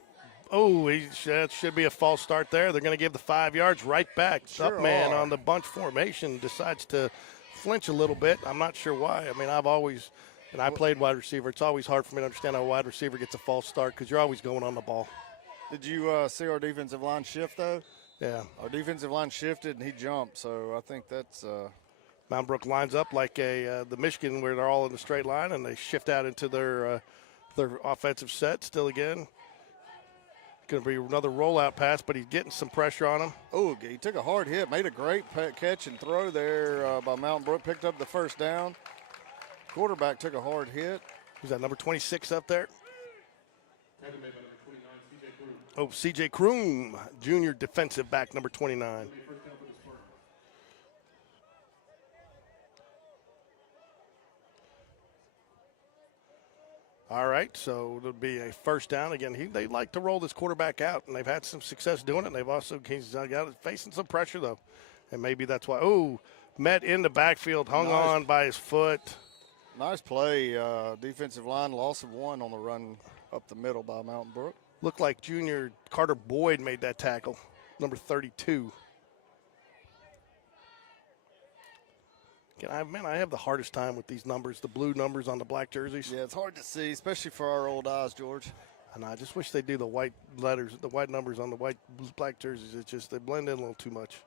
Oh, that should be a false start there. They're going to give the 5 yards right back. Sure Up man are. on the bunch formation decides to flinch a little bit. I'm not sure why. I mean, I've always, and I played wide receiver. It's always hard for me to understand how a wide receiver gets a false start because you're always going on the ball. Did you see our defensive line shift, though? Yeah. Our defensive line shifted, and he jumped, so I think that's Mount Brook lines up like the Michigan where they're all in the straight line, and they shift out into their offensive set still again. Going to be another rollout pass, but he's getting some pressure on him. Oh, he took a hard hit, made a great catch and throw there by Mountain Brook, picked up the first down. Quarterback took a hard hit. Who's that, number 26 up there? Oh, C.J. Kroom, junior defensive back, number 29. All right, so it'll be a first down. Again, they like to roll this quarterback out, and they've had some success doing it. And they've also he's facing some pressure, though. And maybe that's why. Oh, met in the backfield, hung on by his foot. Nice play. Defensive line, loss of 1 on the run up the middle by Mountain Brook. Looked like junior Carter Boyd made that tackle, number 32. I have the hardest time with these numbers, the blue numbers on the black jerseys. Yeah, it's hard to see, especially for our old eyes, George. And I just wish they do the white letters, the white numbers on the black jerseys. It's just they blend in a little too much.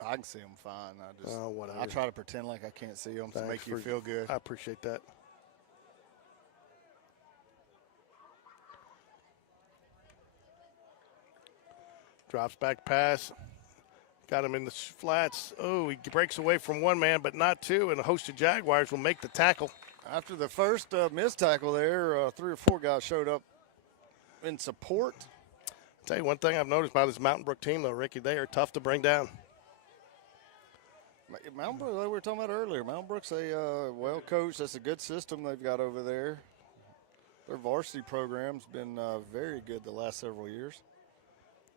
I can see them fine. Whatever. I try to pretend like I can't see them to make you feel good. I appreciate that. Drops back pass. Got him in the flats. Oh, he breaks away from one man, but not two, and a host of Jaguars will make the tackle. After the first missed tackle there, 3 or 4 guys showed up in support. I'll tell you one thing I've noticed about this Mountain Brook team, though, Ricky, they are tough to bring down. Mountain Brook, like we were talking about earlier, Mountain Brook's a well-coached. That's a good system they've got over there. Their varsity program's been very good the last several years.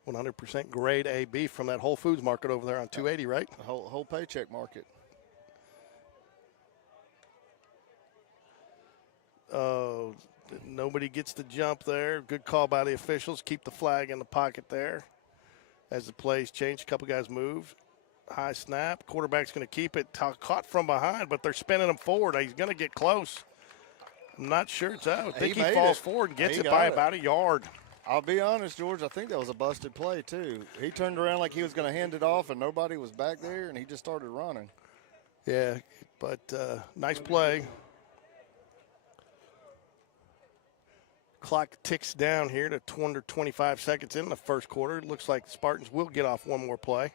100% grade A beef from that Whole Foods market over there on 280, right? The whole paycheck market. Nobody gets the jump there. Good call by the officials. Keep the flag in the pocket there. As the plays change, a couple guys move. High snap. Quarterback's going to keep it. Caught from behind, but they're spinning him forward. He's going to get close. I'm not sure it's out. I think he falls forward and gets it by about 1 yard. I'll be honest, George, I think that was a busted play, too. He turned around like he was going to hand it off, and nobody was back there, and he just started running. Yeah, but nice play. Clock ticks down here to 25 seconds in the first quarter. It looks like the Spartans will get off one more play.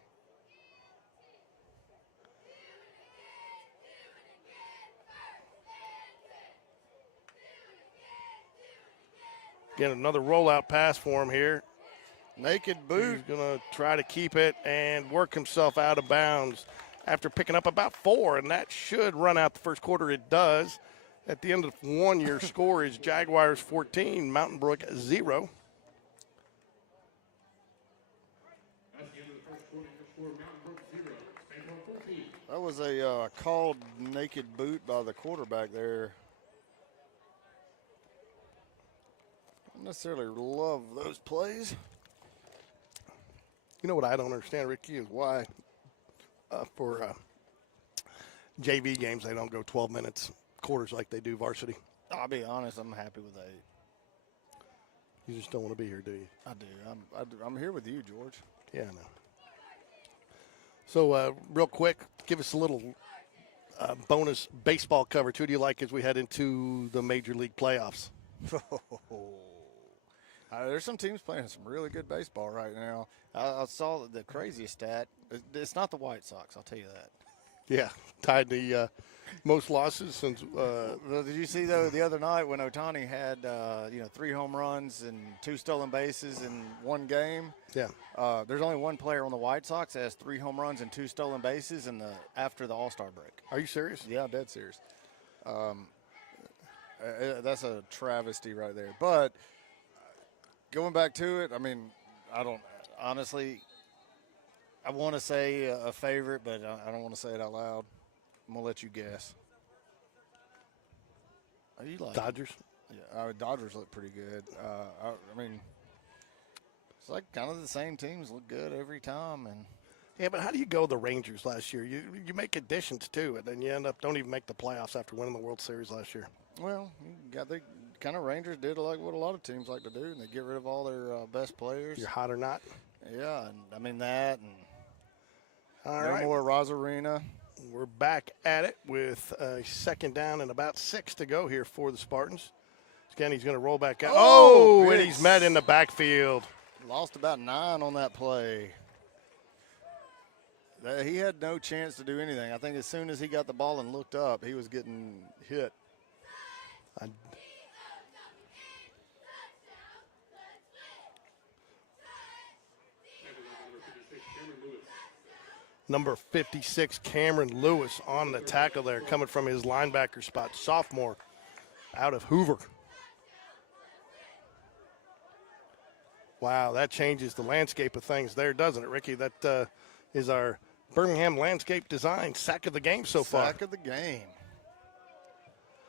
Again, another rollout pass for him here. Naked boot. He's going to try to keep it and work himself out of bounds after picking up about 4, and that should run out the first quarter. It does. At the end of the 1, your score is Jaguars 14, Mountain Brook 0. That was a called naked boot by the quarterback there. I don't necessarily love those plays. You know what I don't understand, Ricky, is why for JV games they don't go 12 minutes, quarters like they do varsity. I'll be honest, I'm happy with 8. You just don't want to be here, do you? I do. I'm here with you, George. Yeah, I know. So real quick, give us a little bonus baseball coverage. Who do you like as we head into the Major League playoffs? There's some teams playing some really good baseball right now. I saw the craziest stat. It's not the White Sox, I'll tell you that. Yeah, tied the most losses since. Did you see, though, the other night when Ohtani had 3 home runs and 2 stolen bases in one game? Yeah. There's only one player on the White Sox that has 3 home runs and 2 stolen bases after the All-Star break. Are you serious? Yeah, I'm dead serious. That's a travesty right there. But going back to it, I mean, I don't honestly. I want to say a favorite, but I don't want to say it out loud. I'm gonna let you guess. You like Dodgers? Yeah, Dodgers look pretty good. I mean, it's like kind of the same teams look good every time, and Yeah, but how do you go the Rangers last year? You make additions to it, and you end up don't even make the playoffs after winning the World Series last year. well, the kind of Rangers did like what a lot of teams like to do, and they get rid of all their best players. You're hot or not? Yeah, and I mean that, and All no right. more Rosarina. We're back at it with a second down and about 6 to go here for the Spartans. Again, he's going to roll back out. Oh, And he's met in the backfield. Lost about 9 on that play. He had no chance to do anything. I think as soon as he got the ball and looked up, he was getting hit. Number 56, Cameron Lewis on the tackle there, coming from his linebacker spot, sophomore out of Hoover. Wow, that changes the landscape of things there, doesn't it, Ricky? That is our Birmingham landscape design sack of the game so far. Sack of the game.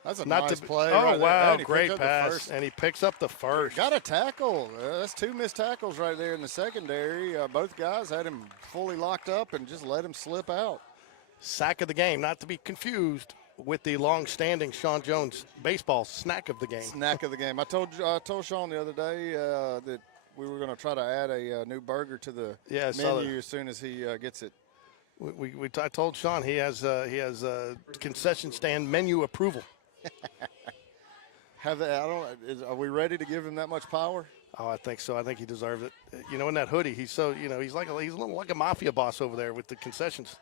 That's a Not nice to, play. Oh, right there. wow, And he great picked up the pass. first. And he picks up the first. Got a tackle. That's 2 missed tackles right there in the secondary. Both guys had him fully locked up and just let him slip out. Sack of the game, not to be confused with the long-standing Sean Jones baseball snack of the game. Snack of the game. I told Sean the other day that we were going to try to add a new burger to the Yeah, I saw menu that. as soon as he gets it. I told Sean he has concession stand menu approval. Are we ready to give him that much power? Oh, I think so. I think he deserves it. You know, in that hoodie, he's so he's a little like a mafia boss over there with the concessions.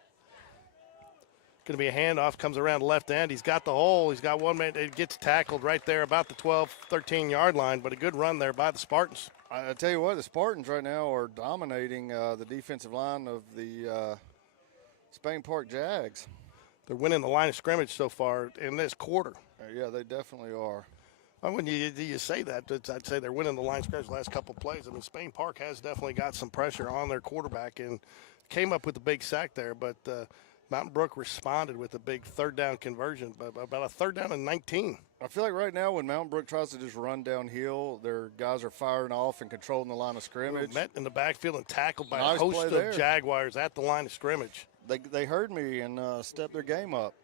Going to be a handoff, comes around the left end. He's got the hole. He's got one man. It gets tackled right there about the 12, 13-yard line, but a good run there by the Spartans. I tell you what, the Spartans right now are dominating the defensive line of the Spain Park Jags. They're winning the line of scrimmage so far in this quarter. Yeah, they definitely are. When you say that, I'd say they're winning the line of scrimmage the last couple of plays. I mean, Spain Park has definitely got some pressure on their quarterback and came up with a big sack there, but Mountain Brook responded with a big third down conversion, about a third down and 19. I feel like right now when Mountain Brook tries to just run downhill, their guys are firing off and controlling the line of scrimmage. Met in the backfield and tackled by Nice a host play of there. Jaguars at the line of scrimmage. They heard me and stepped their game up.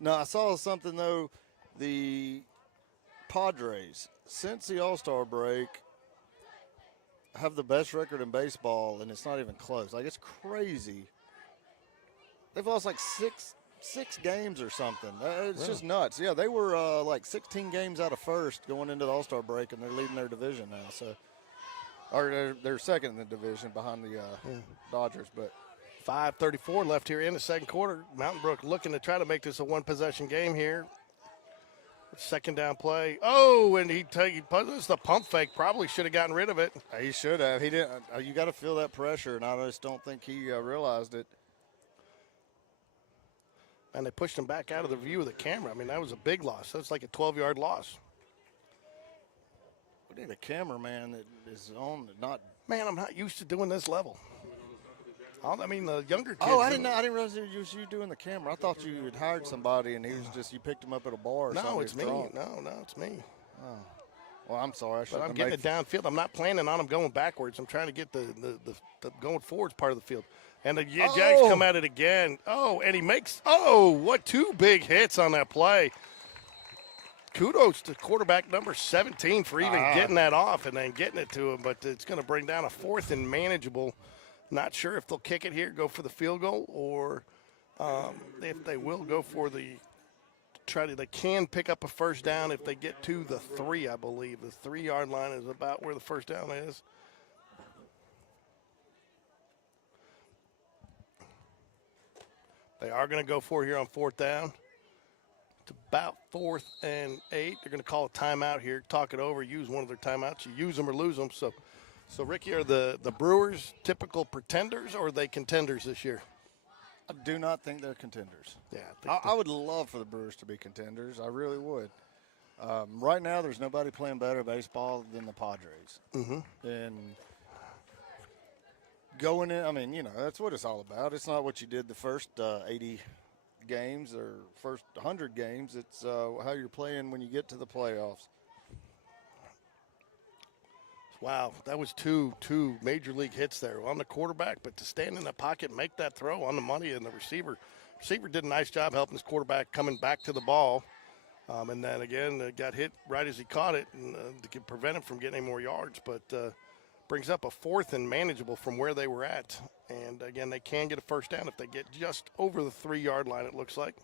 Now, I saw something, though. The Padres, since the All-Star break, have the best record in baseball, and it's not even close. Like, it's crazy. They've lost like six games or something. It's just nuts. Yeah, they were like 16 games out of first going into the All-Star break, and they're leading their division now. So, or they're second in the division behind the Dodgers. But 5:34 left here in the second quarter. Mountain Brook looking to try to make this a one-possession game here. Second down play. Oh, and he puts the pump fake. Probably should have gotten rid of it. he should have. He didn't. You got to feel that pressure, and I just don't think he realized it. And they pushed him back out of the view of the camera. I mean, that was a big loss. That's like a 12-yard loss. We need a cameraman that is on, not. Man, I'm not used to doing this level. I mean, the younger kids. Oh, I didn't realize it was you doing the camera. I thought you had hired somebody and he was just, you picked him up at a bar or something. No, it's me. Drunk. No, it's me. Oh. Well, I'm sorry. I But I'm getting it downfield. I'm not planning on them going backwards. I'm trying to get the going forwards part of the field. And the Jags come at it again. Oh, and he makes, what 2 big hits on that play. Kudos to quarterback number 17 for even getting that off and then getting it to him. But it's going to bring down a 4th and manageable. Not sure if they'll kick it here, go for the field goal, or If they will go for they can pick up a first down if they get to the 3, I believe. The 3-yard line is about where the first down is. They are going to go for it here on 4th down. It's about 4th and 8. They're going to call a timeout here, talk it over, use one of their timeouts. You use them or lose them. So Ricky, are the Brewers typical pretenders or are they contenders this year? I do not think they're contenders. Yeah, I would love for the Brewers to be contenders. I really would. Right now, there's nobody playing better baseball than the Padres. Mm-hmm. And going in, I mean, that's what it's all about. It's not what you did the first 80 games or first 100 games. It's how you're playing when you get to the playoffs. Wow, that was two major league hits there on the quarterback, but to stand in the pocket and make that throw on the money, and the receiver did a nice job helping his quarterback coming back to the ball. And then again, got hit right as he caught it and to prevent him from getting any more yards. But brings up a 4th and manageable from where they were at. And again, they can get a first down if they get just over the 3-yard line, it looks like.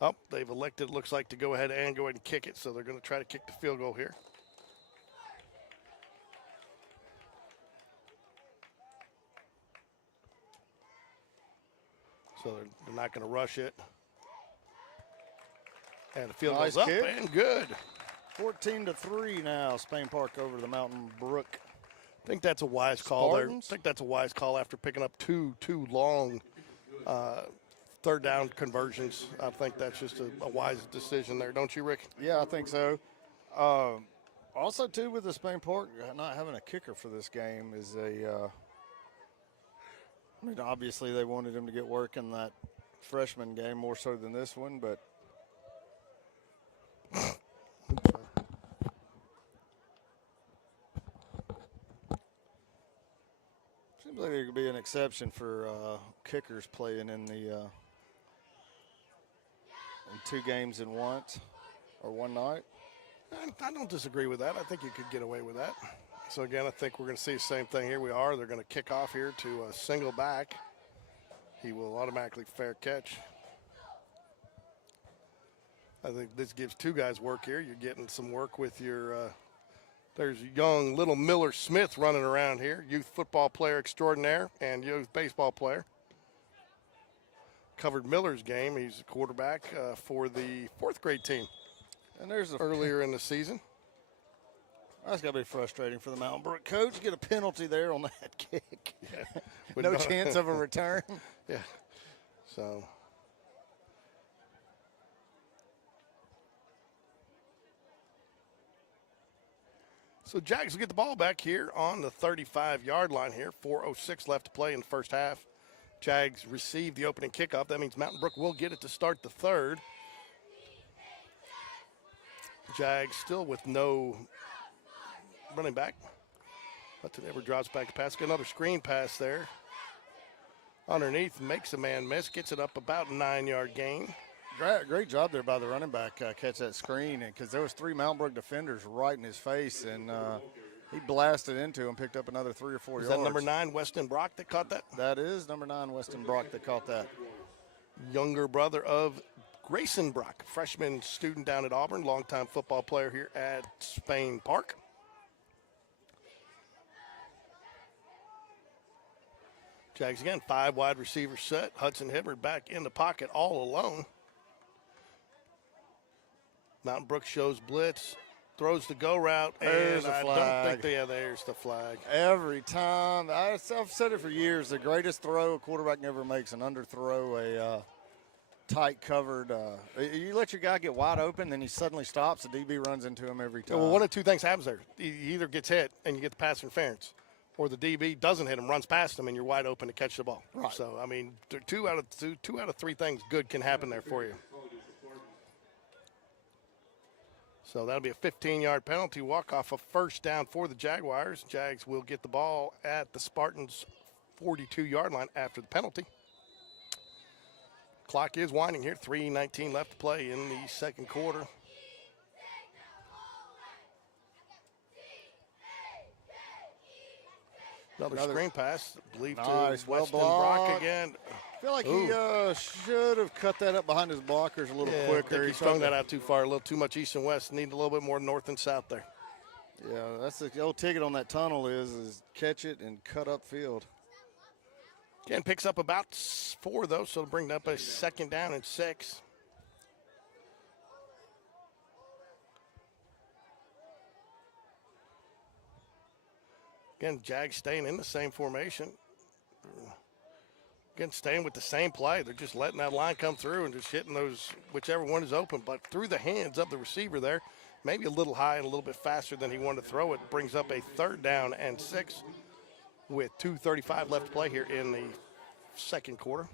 Oh, they've elected, it looks like, to go ahead and kick it. So they're going to try to kick the field goal here. So they're not going to rush it. And the field goes up and good. 14-3 now, Spain Park over the Mountain Brook. I think that's a wise call there. Spartans? I think that's a wise call after picking up two long 3rd down conversions. I think that's just a wise decision there, don't you, Rick? Yeah, I think so. Also, too, with the Spain Park not having a kicker for this game is I mean, obviously they wanted him to get work in that freshman game more so than this one, but seems like there could be an exception for kickers playing in the in 2 games in one night. I don't disagree with that. I think you could get away with that. So, again, I think we're going to see the same thing here. They're going to kick off here to a single back. He will automatically fair catch. I think this gives 2 guys work here. You're getting some work with your there's young little Miller Smith running around here, youth football player extraordinaire and youth baseball player. Covered Miller's game. He's a quarterback for the 4th grade team. And there's earlier in the season. That's got to be frustrating for the Mountain Brook coach. Get a penalty there on that kick. Yeah. No chance of a return. Yeah. So. So Jags will get the ball back here on the 35-yard line here. 4:06 left to play in the first half. Jags receive the opening kickoff. That means Mountain Brook will get it to start the 3rd. Jags still with no running back. But it never drops back to pass. Get another screen pass there. Underneath, makes a man miss. Gets it up about 9-yard gain. Great job there by the running back, catch that screen, because there was 3 Mountain Brook defenders right in his face, and he blasted into him, picked up another 3 or 4 yards. Is that number 9, Weston Brock, that caught that? That is number 9, Weston Brock, that caught that. Younger brother of Grayson Brock, freshman student down at Auburn, longtime football player here at Spain Park. Jags again, 5 wide receiver set. Hudson Hibbard back in the pocket all alone. Mountain Brook shows blitz, throws the go route, There's and the I flag. don't think there's the flag. Every time, I've said it for years, the greatest throw a quarterback never makes, an underthrow, a tight covered. You let your guy get wide open, then he suddenly stops, the DB runs into him every time. Well, one of 2 things happens there. He either gets hit and you get the pass interference, or the DB doesn't hit him, runs past him, and you're wide open to catch the ball. Right. So, I mean, 2 out of 3 things good can happen there for you. So that'll be a 15-yard penalty, walk-off a first down for the Jaguars. Jags will get the ball at the Spartans' 42-yard line after the penalty. Clock is winding here, 3:19 left to play in the second quarter. Another screen pass, I believe, nice, to well Weston blocked. Brock again. feel like he should have cut that up behind his blockers a little quicker. I think he strung that out too far, a little too much east and west. Need a little bit more north and south there. Yeah, that's the old ticket on that tunnel is catch it and cut up field. Again, picks up about 4, though, so it'll bring up a 2nd down and 6. Again, Jags staying in the same formation. Again, staying with the same play. They're just letting that line come through and just hitting those, whichever one is open. But through the hands of the receiver there, maybe a little high and a little bit faster than he wanted to throw it. Brings up a 3rd down and 6 with 2:35 left to play here in the second quarter.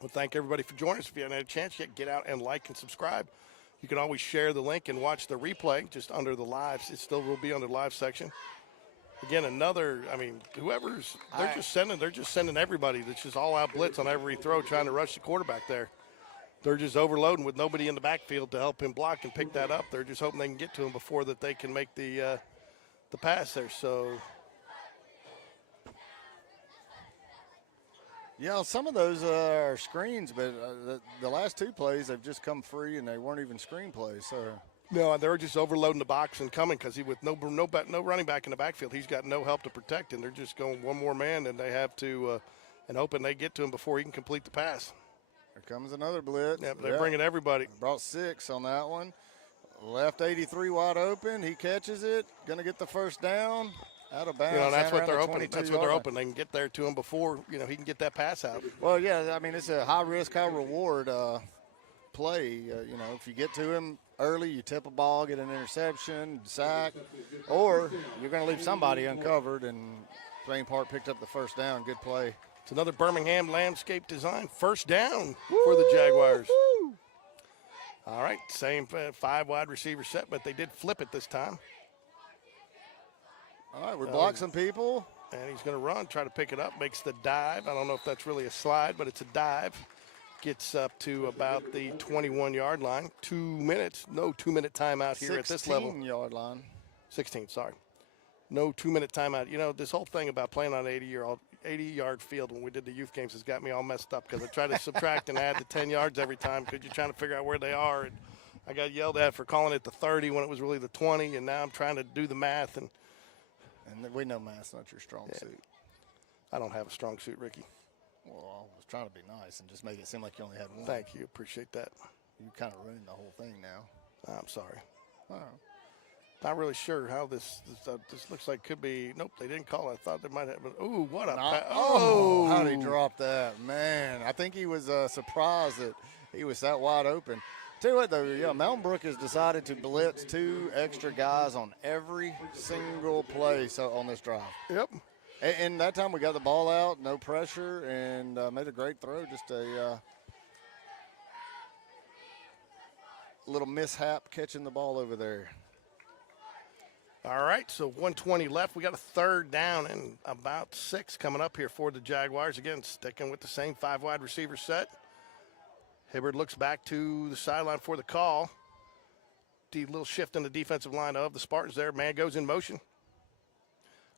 Well, thank everybody for joining us. If you haven't had a chance yet, get out and like and subscribe. You can always share the link and watch the replay just under the lives. It still will be under the live section. Again, whoever's they're just sending everybody. That's just all out blitz on every throw, trying to rush the quarterback there. They're just overloading with nobody in the backfield to help him block and pick that up. They're just hoping they can get to him before that they can make the pass there. So. Yeah, some of those are screens, but the last 2 plays, they've just come free, and they weren't even screen plays. So No, they were just overloading the box and coming because with no running back in the backfield, he's got no help to protect, and they're just going one more man, and they have to and hoping they get to him before he can complete the pass. Here comes another blitz. Yep, they're bringing everybody. Brought 6 on that one. Left 83 wide open. He catches it. Going to get the 1st down. Out of bounds. That's what they're hoping. That's what they're hoping. They can get there to him before he can get that pass out. Well, yeah, I mean it's a high risk, high reward play. If you get to him early, you tip a ball, get an interception, sack, or you're going to leave somebody uncovered. And Spain Park picked up the 1st down. Good play. It's another Birmingham landscape design 1st down for the Jaguars. Woo! All right, same 5 wide receiver set, but they did flip it this time. All right, we blocked some people. And he's going to run, try to pick it up, makes the dive. I don't know if that's really a slide, but it's a dive. Gets up to about the 21-yard line. 2 minutes. No 2-minute timeout here at this level. 16-yard line. 16, sorry. No 2-minute timeout. This whole thing about playing on an 80-yard field when we did the youth games has got me all messed up because I try to subtract and add the 10 yards every time because you're trying to figure out where they are. And I got yelled at for calling it the 30 when it was really the 20, and now I'm trying to do the math. And we know math's not your strong suit. I don't have a strong suit, Ricky. Well, I was trying to be nice and just make it seem like you only had one. Thank you. Appreciate that. You kind of ruined the whole thing now. I'm sorry. Oh. Not really sure how this looks like could be. Nope, they didn't call it. I thought they might have. But, ooh, what a how did he drop that? Man, I think he was surprised that he was that wide open. Tell you what, though, Mountain Brook has decided to blitz 2 extra guys on every single play on this drive. Yep. And that time we got the ball out, no pressure, and made a great throw. Just a little mishap catching the ball over there. All right, so 1:20 left. We got a 3rd down and about 6 coming up here for the Jaguars. Again, sticking with the same 5 wide receiver set. Hibbard looks back to the sideline for the call. Little shift in the defensive line of the Spartans there. Man goes in motion.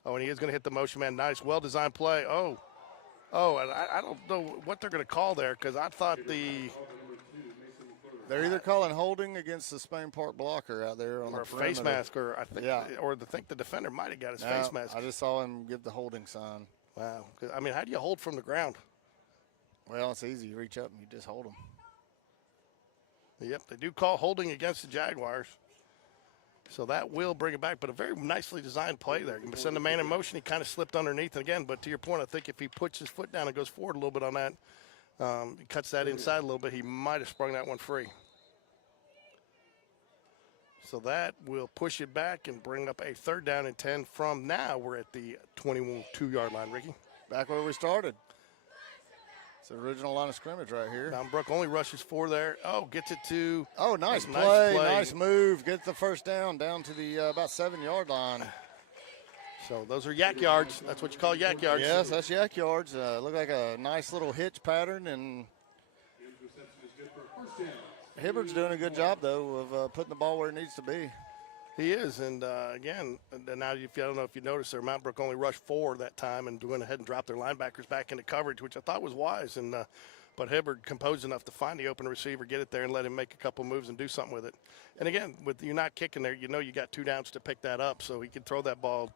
Oh, and he is going to hit the motion man. Nice, well-designed play. And I don't know what they're going to call there because I thought they're either calling holding against the Spain Park blocker out there on the perimeter. Face mask, or I think the defender might have got his face mask. I just saw him give the holding sign. Wow. How do you hold from the ground? Well, it's easy. You reach up and you just hold them. Yep, they do call holding against the Jaguars. So that will bring it back, but a very nicely designed play there. You send the man in motion, he kind of slipped underneath. And again, but to your point, I think if he puts his foot down and goes forward a little bit on that, he cuts that inside a little bit, he might have sprung that one free. So that will push it back and bring up a 3rd down and 10 from now. We're at the 22-yard line, Ricky. Back where we started. It's the original line of scrimmage right here. Now Brook only rushes 4 there. Oh, gets it to. Oh, nice play. Nice move. Gets the 1st down to the about 7-yard line. So those are yak yards. That's what you call yak yards. Yes, that's yak yards. Look like a nice little hitch pattern. And Hibbard's doing a good job, though, of putting the ball where it needs to be. He is, and again, now I don't know if you noticed there, Mount Brook only rushed 4 that time and went ahead and dropped their linebackers back into coverage, which I thought was wise. And but Hibbard composed enough to find the open receiver, get it there, and let him make a couple moves and do something with it. And again, with you not kicking there, you know you got 2 downs to pick that up, so he can throw that ball,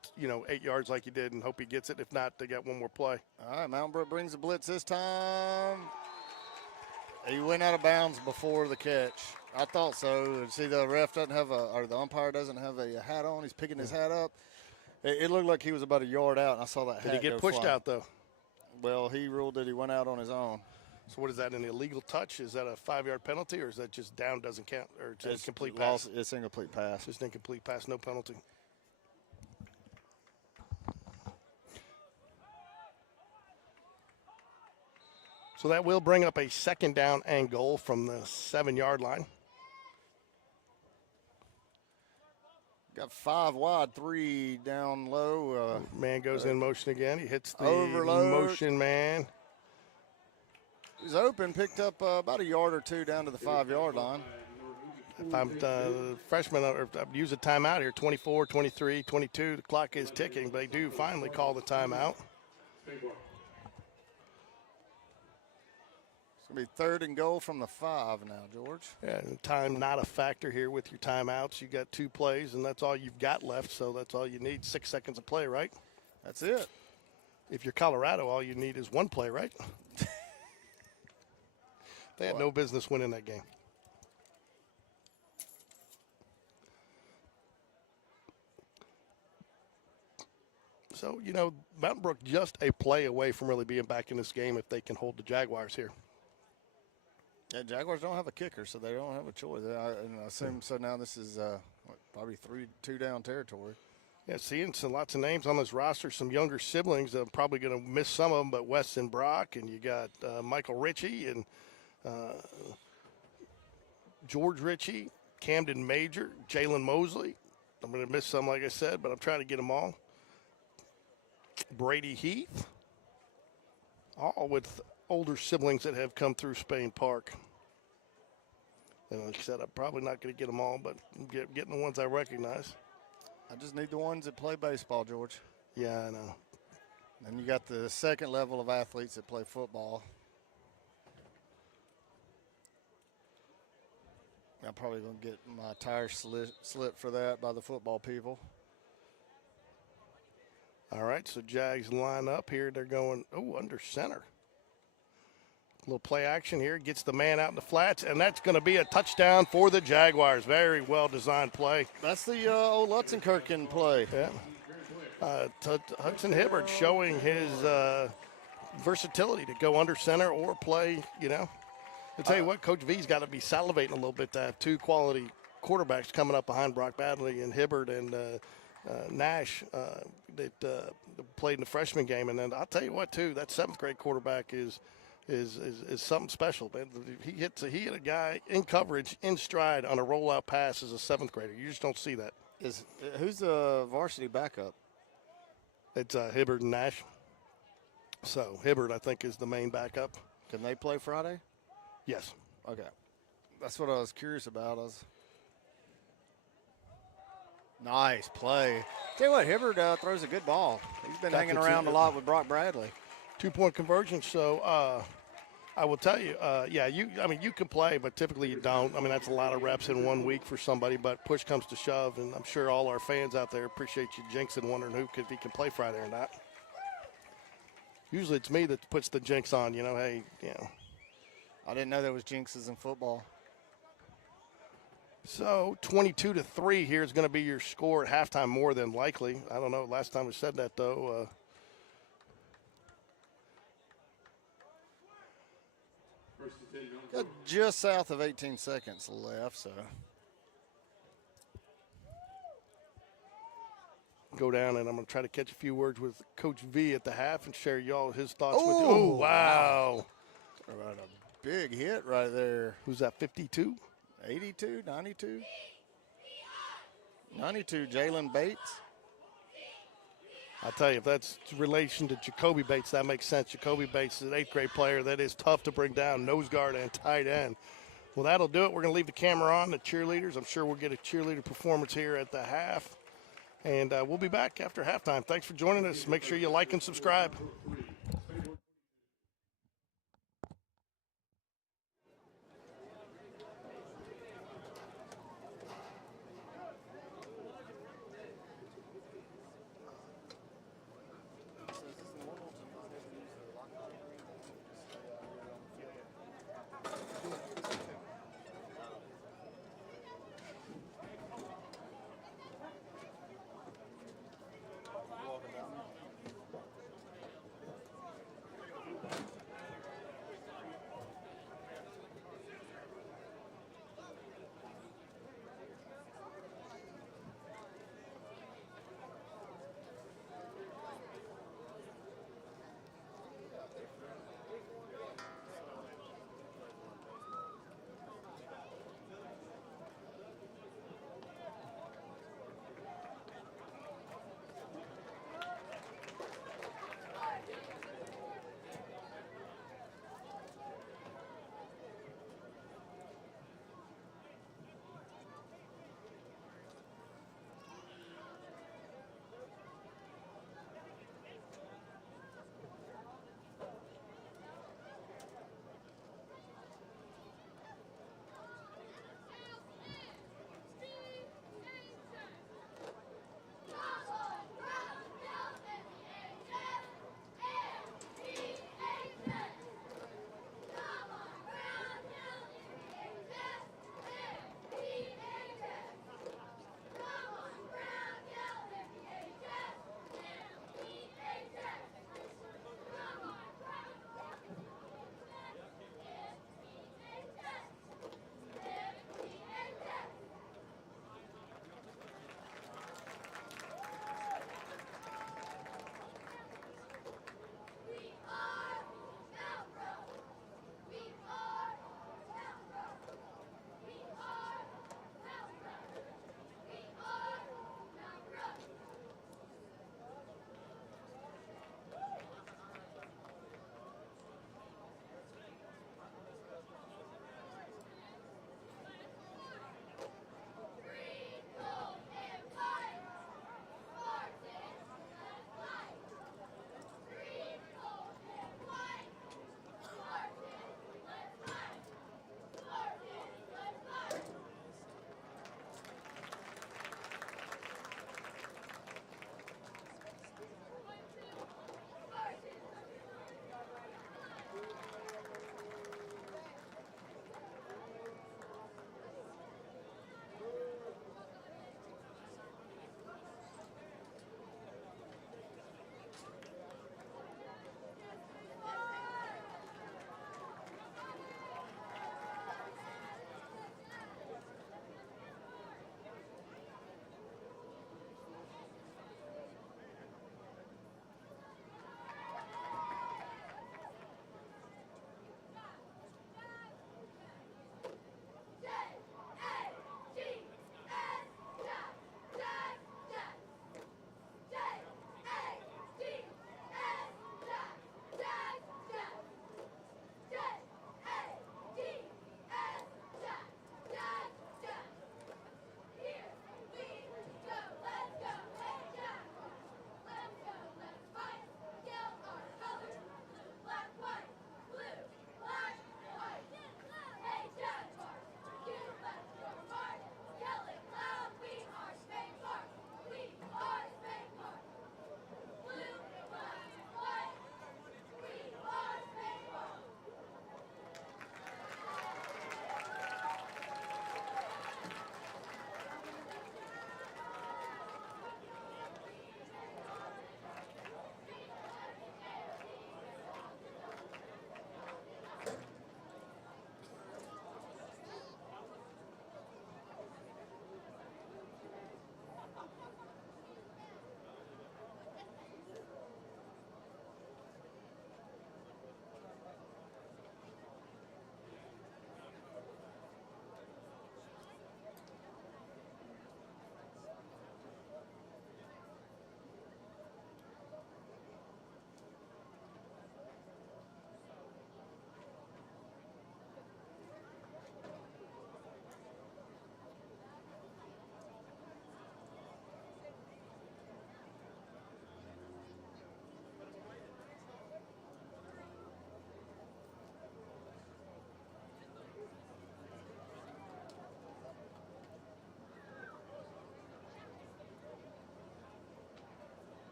8 yards like he did, and hope he gets it. If not, they got one more play. All right, Mount Brook brings the blitz this time. He went out of bounds before the catch. I thought so. See, the ref doesn't have or the umpire doesn't have a hat on. He's picking his hat up. It looked like he was about a yard out, and I saw that hat Did he get pushed fly. out, though? Well, he ruled that he went out on his own. So what is that, an illegal touch? Is that a 5-yard penalty, or is that just down doesn't count, or it's incomplete pass? It's incomplete pass. Just incomplete pass, no penalty. So that will bring up a 2nd down and goal from the 7-yard line. Got 5 wide, 3 down low. Man goes in motion again. He hits the overload. motion man. He's open, picked up about a yard or 2 down to the 5-yard line. If I'm freshman, or use a timeout here, 24, 23, 22. The clock is ticking, but they do finally call the timeout. It's going to be 3rd and goal from the 5 now, George. Yeah, and time not a factor here with your timeouts. You got 2 plays, and that's all you've got left, so that's all you need. 6 seconds of play, right? That's it. If you're Colorado, all you need is 1 play, right? They had no business winning that game. So, Mountain Brook just a play away from really being back in this game if they can hold the Jaguars here. Yeah, Jaguars don't have a kicker, so they don't have a choice. I assume so. Now this is probably 2 down territory. Yeah, seeing lots of names on this roster, some younger siblings. I'm probably going to miss some of them, but Weston Brock, and you got Michael Ritchie and George Ritchie, Camden Major, Jalen Mosley. I'm going to miss some, like I said, but I'm trying to get them all. Brady Heath, all with older siblings that have come through Spain Park. And like I said, I'm probably not going to get them all, but I'm getting the ones I recognize. I just need the ones that play baseball, George. Yeah, I know. And you got the 2nd level of athletes that play football. I'm probably going to get my tires slit for that by the football people. All right, so Jags line up here. They're going, under center. A little play action here. Gets the man out in the flats, and that's going to be a touchdown for the Jaguars. Very well-designed play. That's the old Lutzenkirchen play. Yeah. Hudson Hibbard showing his versatility to go under center or play, I'll tell you what, Coach V's got to be salivating a little bit to have 2 quality quarterbacks coming up behind Brock Badley and Hibbard and Nash that played in the freshman game. And then I'll tell you what, too, that 7th grade quarterback is something special, man. He hit a guy in coverage, in stride on a rollout pass as a 7th grader. You just don't see that. Who's the varsity backup? It's Hibbard and Nash. So Hibbard, I think, is the main backup. Can they play Friday? Yes. Okay. That's what I was curious about. Nice play. Tell you what, Hibbard throws a good ball. He's been hanging around a lot with Brock Bradley. 2-point conversion. So I will tell you, you can play, but typically you don't. I mean, that's a lot of reps in 1 week for somebody, but push comes to shove, and I'm sure all our fans out there appreciate you jinxing, wondering if he can play Friday or not. Usually it's me that puts the jinx on, hey, I didn't know there was jinxes in football. So 22-3 here is going to be your score at halftime, more than likely. I don't know. Last time we said that, though. Got just south of 18 seconds left, so. Go down, and I'm going to try to catch a few words with Coach V at the half and share y'all his thoughts with you. Oh, wow. Right, a big hit right there. Who's that, 52? 82, 92? 92, Jalen Bates. I'll tell you, if that's relation to Jacoby Bates, that makes sense. Jacoby Bates is an 8th grade player that is tough to bring down, nose guard and tight end. Well, that'll do it. We're going to leave the camera on, the cheerleaders. I'm sure we'll get a cheerleader performance here at the half. And we'll be back after halftime. Thanks for joining us. Make sure you like and subscribe.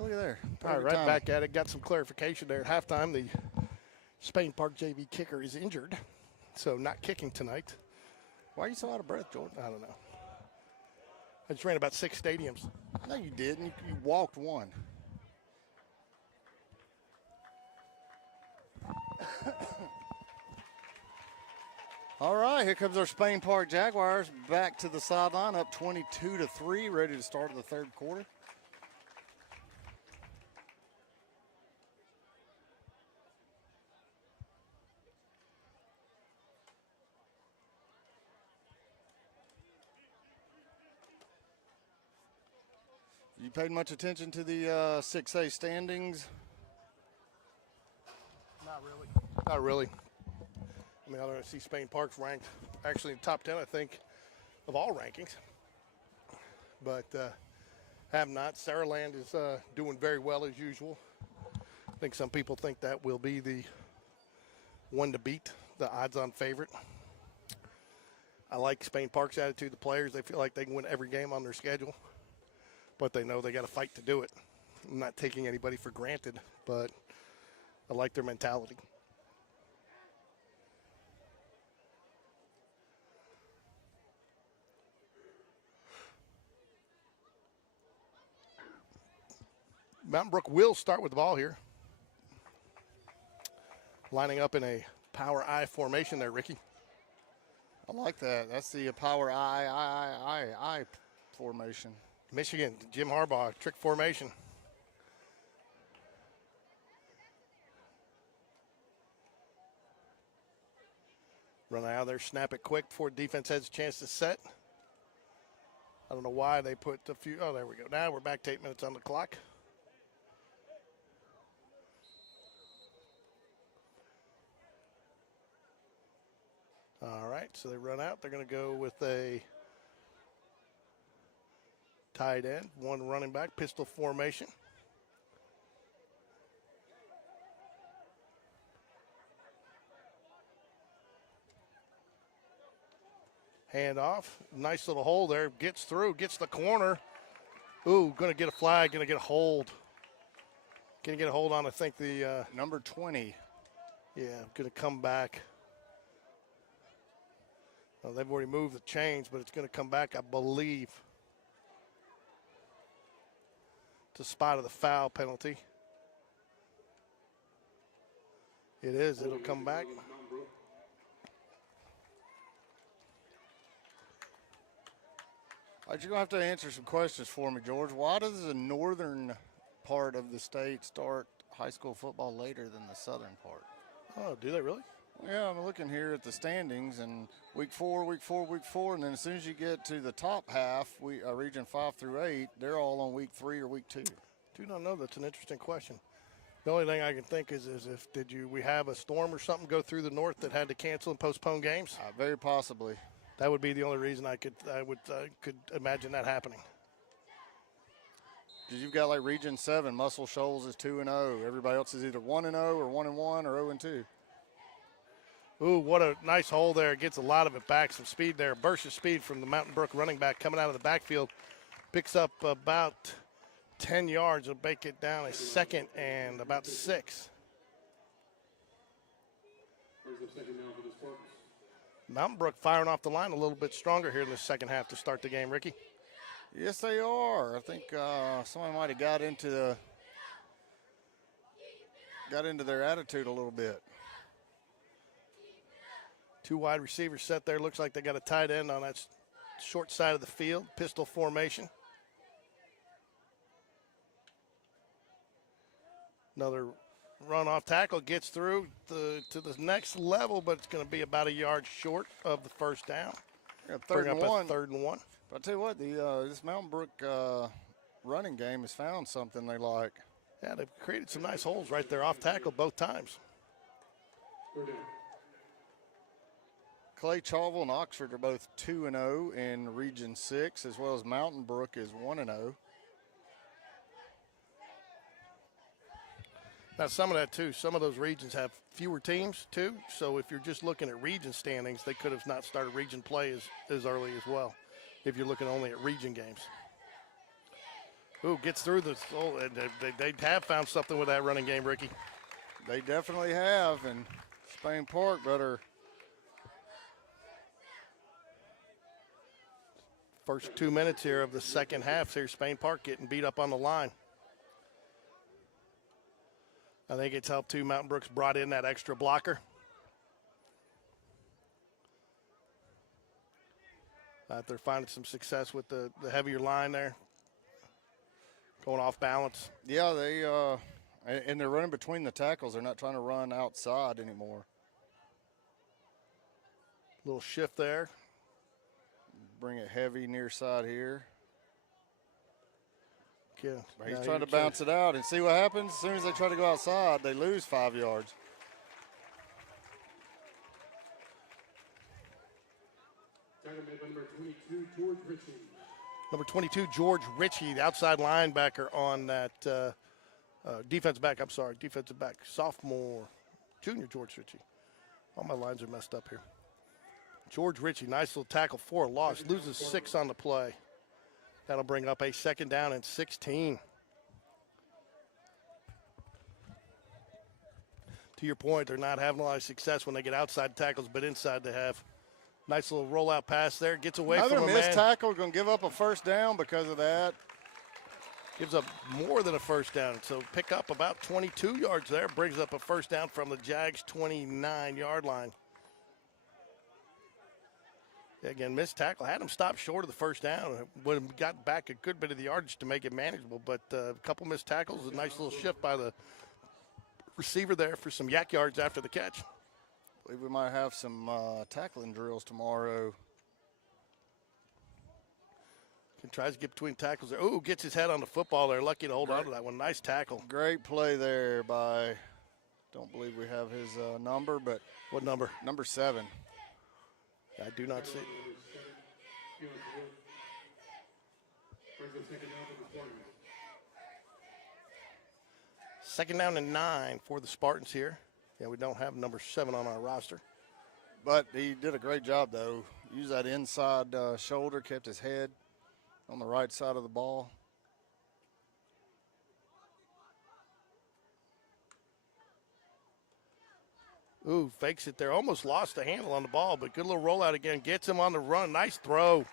Oh, look at there. All right, right back at it. Got some clarification there. At halftime, the Spain Park JV kicker is injured, so not kicking tonight. Why are you so out of breath, Jordan? I don't know. I just ran about 6 stadiums. No, you didn't. You walked one. All right, here comes our Spain Park Jaguars back to the sideline, up 22-3, ready to start the third quarter. You paid much attention to the 6A standings? Not really. Not really. I mean, I don't see Spain Park's ranked actually in the top 10, I think, of all rankings. But have not. Saraland is doing very well as usual. I think some people think that will be the one to beat, the odds-on favorite. I like Spain Park's attitude. The players, they feel like they can win every game on their schedule, but they know they got to fight to do it. I'm not taking anybody for granted, but I like their mentality. Mountain Brook will start with the ball here. Lining up in a power I formation there, Ricky. I like that. That's the power I formation. Michigan, Jim Harbaugh, trick formation. Run out of there, snap it quick before defense has a chance to set. I don't know why they put a few. Oh, there we go. Now we're back to 8 minutes on the clock. All right, so they run out. They're going to go with a tight end, one running back, pistol formation. Hand off, nice little hole there, gets through, gets the corner. Ooh, going to get a flag, going to get a hold. Going to get a hold on, I think, the number 20. Yeah, going to come back. Well, they've already moved the chains, but it's going to come back, I believe, to spot of the foul penalty. It is. It'll come back. All right, you're going to have to answer some questions for me, George. Why does the northern part of the state start high school football later than the southern part? Oh, do they really? Yeah, I'm looking here at the standings, and week 4, and then as soon as you get to the top half, region 5 through 8, they're all on week 3 or week 2. Do not know. That's an interesting question. The only thing I can think is if we have a storm or something go through the north that had to cancel and postpone games? Very possibly. That would be the only reason I could imagine that happening. Because you've got like Region 7, Muscle Shoals is 2-0. Everybody else is either 1-0 or 1-1 or 0-2. Ooh, what a nice hole there. Gets a lot of it back. Some speed there. Burst of speed from the Mountain Brook running back coming out of the backfield. Picks up about 10 yards. Will make it down a second and about 6. Mountain Brook firing off the line a little bit stronger here in the second half to start the game, Ricky. Yes, they are. I think somebody might have got into their attitude a little bit. 2 wide receivers set there. Looks like they got a tight end on that short side of the field. Pistol formation. Another run off tackle gets through to the next level, but it's going to be about a yard short of the first down. Yeah, third and one. Third and 1. But I'll tell you what, this Mountain Brook running game has found something they like. Yeah, they've created some nice holes right there off tackle both times. Clay Charvel and Oxford are both 2-0 in Region 6, as well as Mountain Brook is 1-0. Now, some of that, too, some of those regions have fewer teams, too. So if you're just looking at region standings, they could have not started region play as early as well if you're looking only at region games. Ooh, gets through the – and they have found something with that running game, Ricky. They definitely have, and Spain Park better. First 2 minutes here of the second half. Here's Spain Park getting beat up on the line. I think it's helped too. Mountain Brook's brought in that extra blocker. They're finding some success with the heavier line there. Going off balance. Yeah, and they're running between the tackles. They're not trying to run outside anymore. Little shift there. Bring it heavy near side here. Yeah. He's trying to bounce it out and see what happens. As soon as they try to go outside, they lose 5 yards. Number 22, George Ritchie. Number 22, George Ritchie, the outside linebacker on that defensive back, sophomore, junior George Ritchie. All my lines are messed up here. George Ritchie, nice little tackle for a loss, loses 6 on the play. That'll bring up a second down and 16. To your point, they're not having a lot of success when they get outside tackles, but inside they have. Nice little rollout pass there. Gets away Another from a missed man. tackle, going to give up a first down because of that. Gives up more than a first down. So pick up about 22 yards there. Brings up a first down from the Jags' 29-yard line. Again, missed tackle. Had him stop short of the first down. Would have got back a good bit of the yardage to make it manageable. But a couple missed tackles. A nice little shift by the receiver there for some yak yards after the catch. I believe we might have some tackling drills tomorrow. Tries to get between tackles there. Ooh, gets his head on the football there. Lucky to hold on to that one. Nice tackle. Great play there by, don't believe we have his number, but. What number? Number 7. I do not see. Second down and 9 for the Spartans here. Yeah, we don't have number 7 on our roster. But he did a great job, though. Used that inside shoulder, kept his head on the right side of the ball. Ooh, fakes it there. Almost lost the handle on the ball, but good little rollout again. Gets him on the run. Nice throw.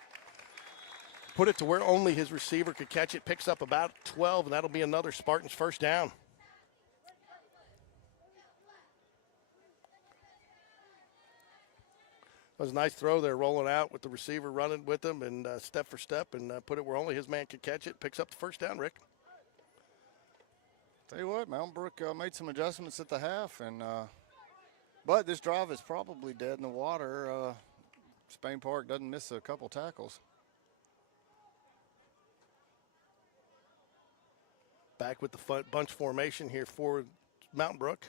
Put it to where only his receiver could catch it. Picks up about 12, and that'll be another Spartans first down. That was a nice throw there, rolling out with the receiver running with him and step for step and put it where only his man could catch it. Picks up the first down, Rick. Tell you what, Mountain Brook made some adjustments at the half, and but this drive is probably dead in the water. Spain Park doesn't miss a couple tackles. Back with the bunch formation here for Mountain Brook.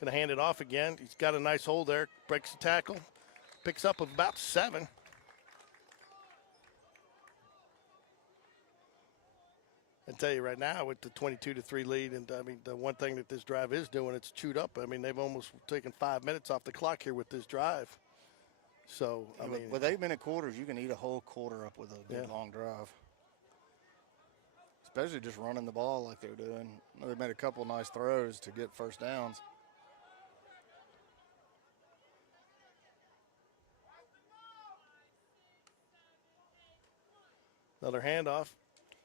Going to hand it off again. He's got a nice hold there. Breaks the tackle. Picks up about 7. I tell you right now with the 22-3 lead, and I mean the one thing that this drive is doing, it's chewed up. I mean they've almost taken 5 minutes off the clock here with this drive. So I mean, with 8-minute quarters, you can eat a whole quarter up with a good long drive. Especially just running the ball like they're doing. They made a couple nice throws to get first downs. Another handoff,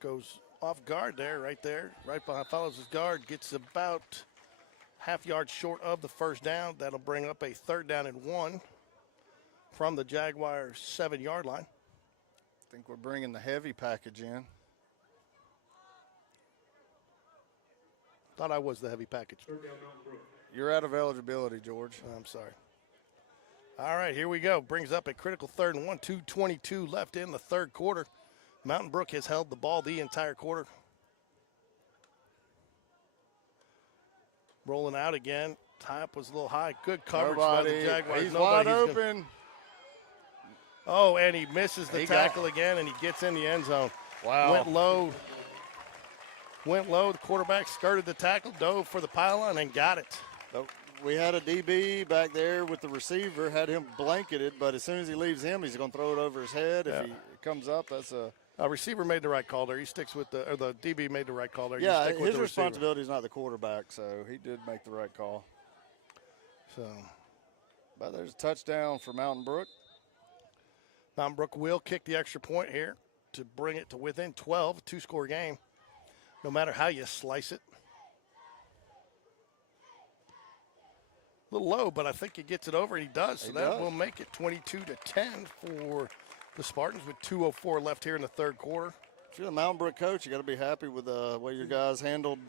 goes off guard there, right behind, follows his guard, gets about half yard short of the first down. That'll bring up a third down and 1 from the Jaguars' 7-yard line. I think we're bringing the heavy package in. Thought I was the heavy package. You're out of eligibility, George. I'm sorry. All right, here we go. Brings up a critical third and 1, 2:22 left in the third quarter. Mountain Brook has held the ball the entire quarter. Rolling out again. Top was a little high. Good coverage by the Jaguars. He's wide open. Oh, and he misses the tackle again, and he gets in the end zone. Wow. Went low. The quarterback skirted the tackle, dove for the pylon, and got it. We had a DB back there with the receiver, had him blanketed, but as soon as he leaves him, he's going to throw it over his head. If he comes up, that's a Receiver made the right call there. He sticks with or the DB made the right call there. Yeah, you stick with his the receiver. responsibility is not the quarterback, so he did make the right call. So, but there's a touchdown for Mountain Brook. Mountain Brook will kick the extra point here to bring it to within 12, a two-score game, no matter how you slice it. A little low, but I think he gets it over, and he does. So that will make it 22-10 for the Spartans with 2:04 left here in the third quarter. If you're the Mountain Brook coach, you got to be happy with the way your guys handled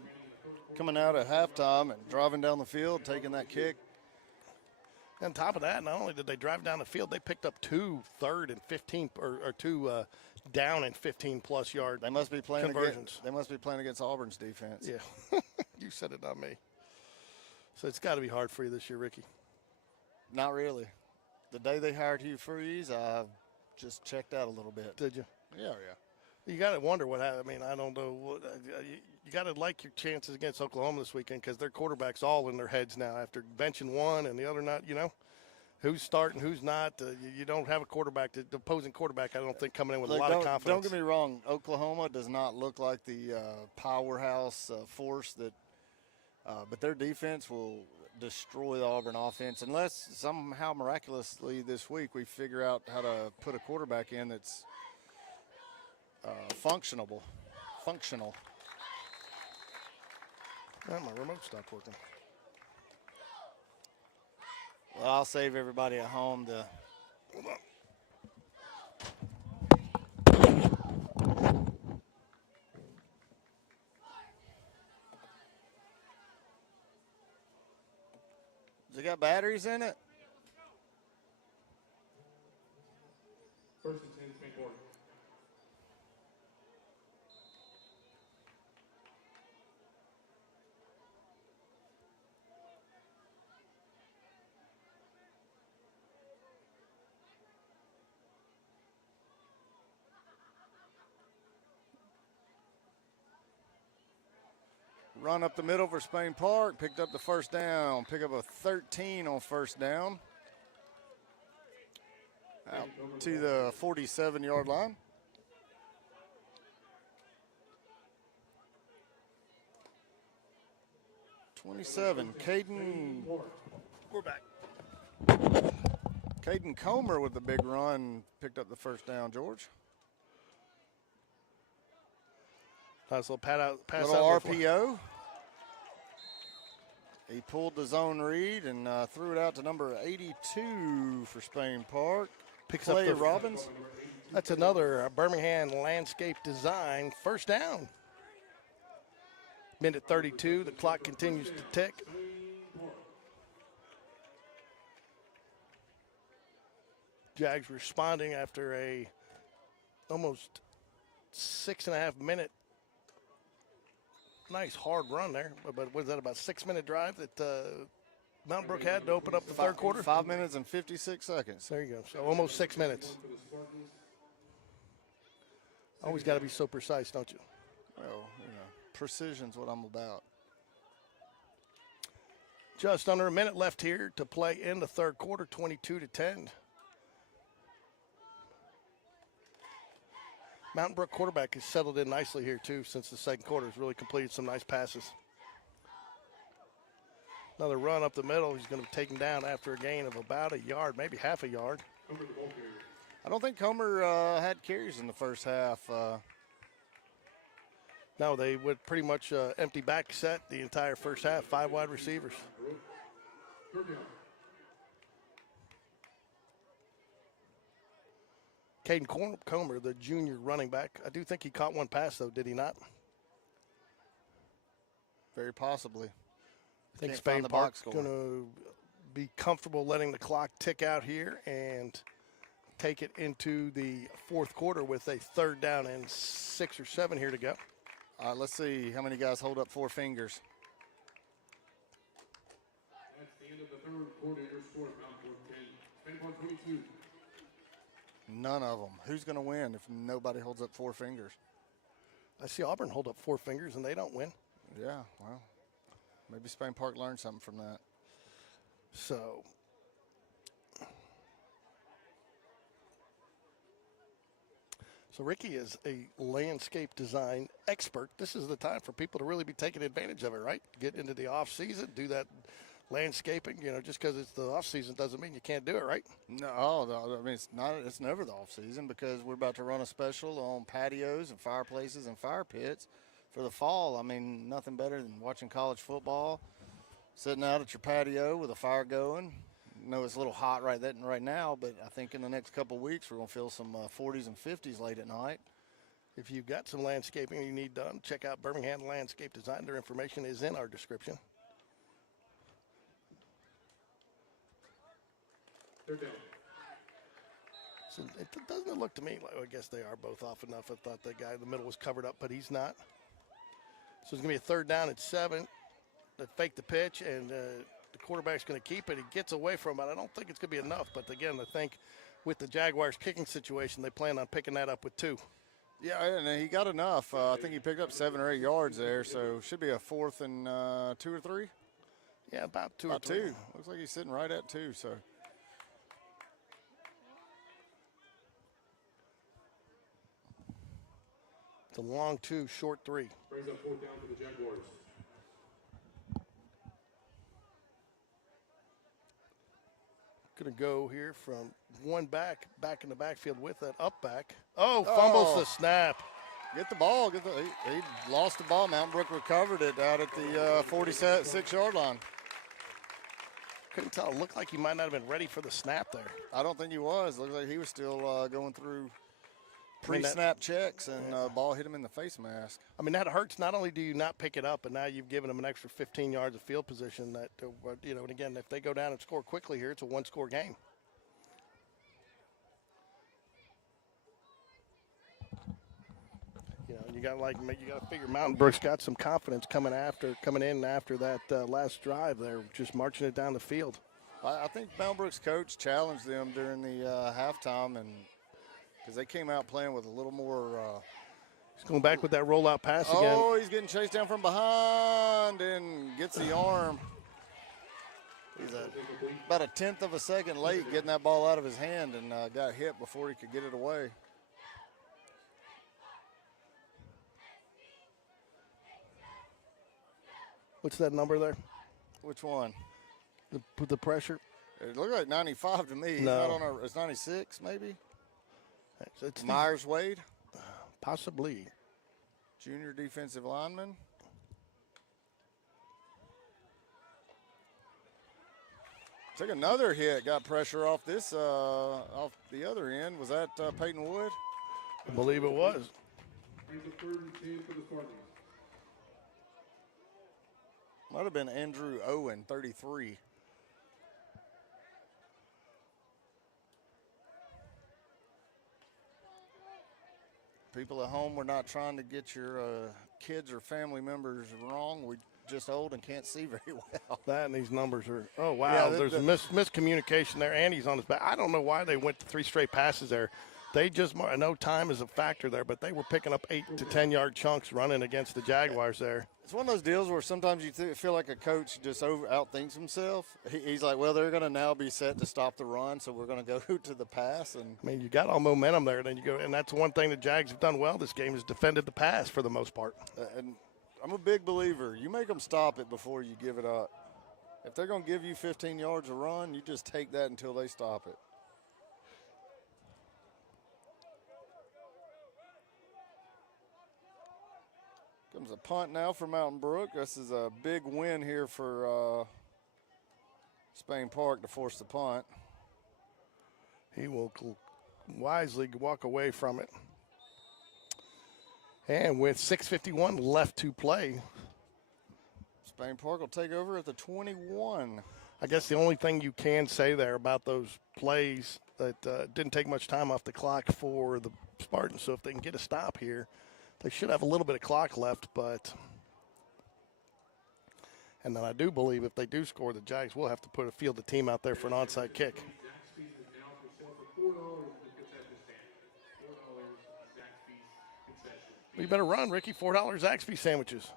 coming out at halftime and driving down the field, taking that kick. On top of that, not only did they drive down the field, they picked up 2 third and 15 or 2 down and 15-plus yard They must be playing conversions. They must be playing against Auburn's defense. Yeah, you said it, not me. So it's got to be hard for you this year, Ricky. Not really. The day they hired Hugh Freeze, I just checked out a little bit. Did you? Yeah. You got to wonder what happened. I mean, I don't know. You got to like your chances against Oklahoma this weekend because their quarterback's all in their heads now after benching one and the other not, who's starting, who's not. You don't have a quarterback, the opposing quarterback, I don't think, coming in with a lot of confidence. Don't get me wrong. Oklahoma does not look like the powerhouse force that but their defense will destroy the Auburn offense unless somehow miraculously this week we figure out how to put a quarterback in that's functional. Oh, my remote stopped working. Well, I'll save everybody at home the Hold on. Has it got batteries in it? First and 10, Spain Park. Run up the middle for Spain Park. Picked up the first down. Pick up a 13 on first down. Out to the 47-yard line. Caden. We're back. Caden Comer with the big run. Picked up the first down, George. Nice little pass Little out. RPO. He pulled the zone read and threw it out to number 82 for Spain Park. Picks Clay up the Robbins. That's another Birmingham landscape design first down. Minute 32. The clock continues to tick. Jags responding after a almost 6.5 minute nice hard run there. But was that about 6-minute drive that Mountain Brook had to open up the third quarter? 5 minutes and 56 seconds. There you go. So almost 6 minutes. Always got to be so precise, don't you? Well, precision's what I'm about. Just under a minute left here to play in the third quarter, 22-10. Mountain Brook quarterback has settled in nicely here, too, since the second quarter. Has really completed some nice passes. Another run up the middle. He's going to be taken down after a gain of about a yard, maybe half a yard. I don't think Comer had carries in the first half. No, they would pretty much empty back set the entire first half, 5 wide receivers. Caden Comer, the junior running back. I do think he caught one pass, though, did he not? Very possibly. I think Can't find Spain the box Park's score. going to be comfortable letting the clock tick out here and take it into the fourth quarter with a third down and 6 or 7 here to go. All right, let's see how many guys hold up 4 fingers. That's the end of the third quarter. Your score, Mountain Brook 10, Spain Park 22. None of them. Who's going to win if nobody holds up 4 fingers? I see Auburn hold up 4 fingers, and they don't win. Yeah, well, maybe Spain Park learned something from that. So Ricky is a landscape design expert. This is the time for people to really be taking advantage of it, right? Get into the off season, do that landscaping. Just because it's the off season doesn't mean you can't do it, right? No, I mean it's not. It's never the off season because we're about to run a special on patios and fireplaces and fire pits for the fall. I mean, nothing better than watching college football, sitting out at your patio with a fire going. I know it's a little hot right now, but I think in the next couple of weeks we're going to feel some 40s and 50s late at night. If you've got some landscaping you need done, check out Birmingham Landscape Design. Their information is in our description. Third down. So doesn't look to me like, I guess they are both off enough. I thought the guy in the middle was covered up, but he's not. So it's going to be a third down at 7. They fake the pitch, and the quarterback's going to keep it. He gets away from it. I don't think it's going to be enough. But, again, I think with the Jaguars' kicking situation, they plan on picking that up with 2. Yeah, and he got enough. I think he picked up 7 or 8 yards there, so should be a 4th and 2 or 3. Yeah, about 2 About or 3. 2. Looks like he's sitting right at 2, so. It's a long 2, short 3. Brings up fourth down for the Jaguars. Going to go here from one back in the backfield with that up back. Oh, fumbles the snap. Get the ball. He lost the ball. Mountain Brook recovered it out at the 46-yard line. Couldn't tell. It looked like he might not have been ready for the snap there. I don't think he was. Looked like he was still going through pre-snap checks, and ball hit him in the face mask. I mean, that hurts. Not only do you not pick it up, but now you've given them an extra 15 yards of field position. That and again, if they go down and score quickly here, it's a one-score game. You got to figure Mountain Brook's got some confidence coming in after that last drive there, just marching it down the field. I think Mountain Brook's coach challenged them during the halftime, and because they came out playing with a little more. He's going back with that rollout pass again. Oh, he's getting chased down from behind and gets the arm. He's about a 1/10 of a second late getting that ball out of his hand and got hit before he could get it away. What's that number there? Which one? The pressure? It looked like 95 to me. He's No. not on it's 96 maybe. It's Myers Wade, possibly. junior defensive lineman. Took another hit, got pressure off off the other end. Was that Peyton Wood? I believe it was. Brings up 3rd and 10 for the Spartans. Might have been Andrew Owen, 33. People at home, we're not trying to get your kids or family members wrong. We're just old and can't see very well. That and these numbers are, oh, wow. Yeah, There's a miscommunication there. Andy's on his back. I don't know why they went to 3 straight passes there. They just, I know time is a factor there, but they were picking up 8 to 10 yard chunks running against the Jaguars there. It's one of those deals where sometimes you feel like a coach just outthinks himself. He's like, well, they're going to now be set to stop the run, so we're going to go to the pass. And I mean, you got all momentum there, then you go, and that's one thing the Jags have done well this game is defended the pass for the most part. And I'm a big believer. You make them stop it before you give it up. If they're going to give you 15 yards a run, you just take that until they stop it. Comes a punt now for Mountain Brook. This is a big win here for Spain Park to force the punt. He will wisely walk away from it. And with 6:51 left to play, Spain Park will take over at the 21. I guess the only thing you can say there about those plays that didn't take much time off the clock for the Spartans. So if they can get a stop here, they should have a little bit of clock left. And then I do believe if they do score, the Jags will have to field the team out there for an onside kick. Zaxby's is now for sale for $4 at the concession stand. $4 Zaxby's concession. Well, you better run, Ricky. $4 Zaxby sandwiches.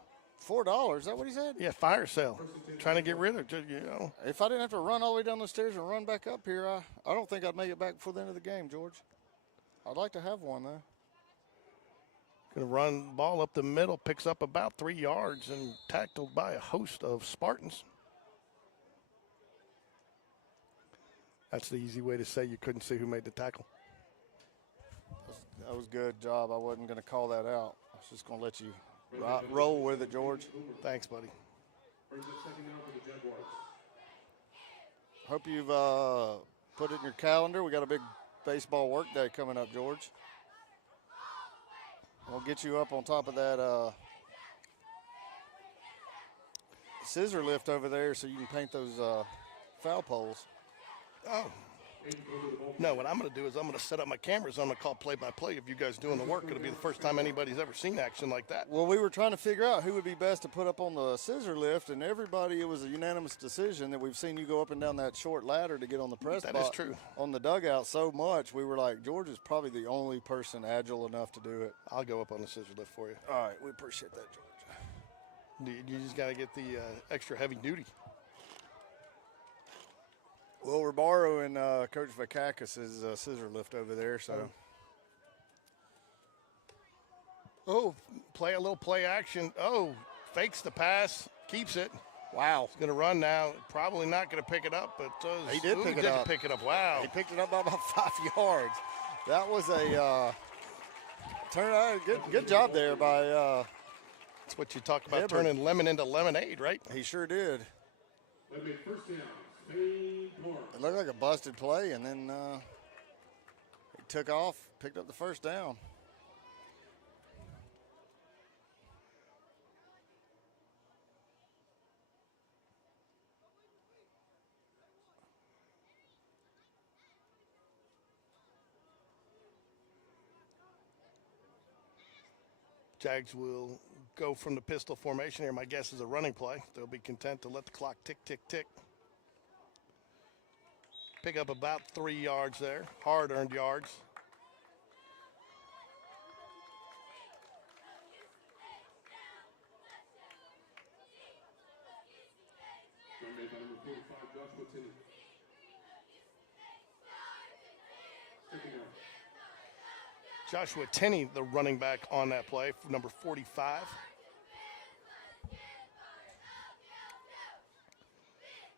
$4, is that what he said? Yeah, fire sale. Trying to get rid of it, you know. If I didn't have to run all the way down the stairs and run back up here, I don't think I'd make it back before the end of the game, George. I'd like to have one, though. Going to run the ball up the middle, picks up about 3 yards, and tackled by a host of Spartans. That's the easy way to say you couldn't see who made the tackle. That was a good job. I wasn't going to call that out. I was just going to let you roll with it, George. Thanks, buddy. Brings up second down for the Jaguars. Hope you've put it in your calendar. We got a big baseball work day coming up, George. We'll get you up on top of that scissor lift over there so you can paint those foul poles. Oh. No, what I'm going to do is I'm going to set up my cameras. I'm going to call play-by-play of you guys doing the work. It'll be the first time anybody's ever seen action like that. Well, we were trying to figure out who would be best to put up on the scissor lift, and everybody, it was a unanimous decision that we've seen you go up and down that short ladder to get on the press That box is true. on the dugout so much. We were like, George is probably the only person agile enough to do it. I'll go up on the scissor lift for you. All right, we appreciate that, George. You just got to get the extra heavy duty. Well, we're borrowing Coach Vakakis' scissor lift over there, so. Oh, play a little play action. Oh, fakes the pass, keeps it. Wow. He's going to run now. Probably not going to pick it up, but He did pick it up. Pick it up. Wow. He picked it up by about 5 yards. That was a turn out. Good job there by. That's what you talk about, Hibbert. turning lemon into lemonade, right? He sure did. Lemonade first down. Spain Park. It looked like a busted play, and then he took off, picked up the first down. Jags will go from the pistol formation here. My guess is a running play. They'll be content to let the clock tick, tick, tick. Pick up about 3 yards there. Hard-earned yards. Run made by number 45, Joshua Tenney. Second down. Joshua Tenney, the running back on that play, number 45.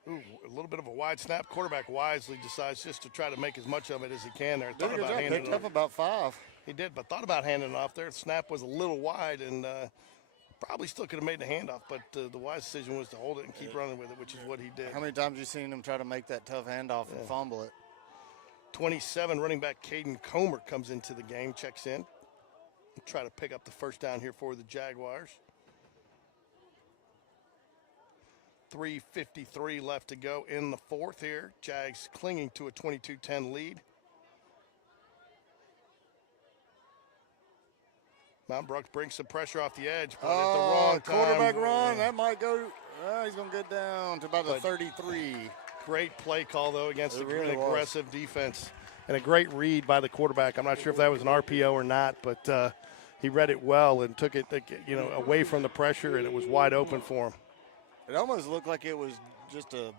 Ooh, a little bit of a wide snap. Quarterback wisely decides just to try to make as much of it as he can there. Did a good job. Picked up about 5. He did, but thought about handing it off there. The snap was a little wide and probably still could have made the handoff, but the wise decision was to hold it and keep running with it, which is what he did. How many times have you seen him try to make that tough handoff and fumble it? 27, running back Caden Comer comes into the game, checks in. Try to pick up the first down here for the Jaguars. 3:53 left to go in the fourth here. Jags clinging to a 22-10 lead. Mount Brooks brings some pressure off the edge, but at the wrong time. Quarterback run. That might go. He's going to get down to about the 33. Great play call, though, against It an really was. aggressive defense. And a great read by the quarterback. I'm not sure if that was an RPO or not, but he read it well and took it, away from the pressure, and it was wide open for him. It almost looked like it was just a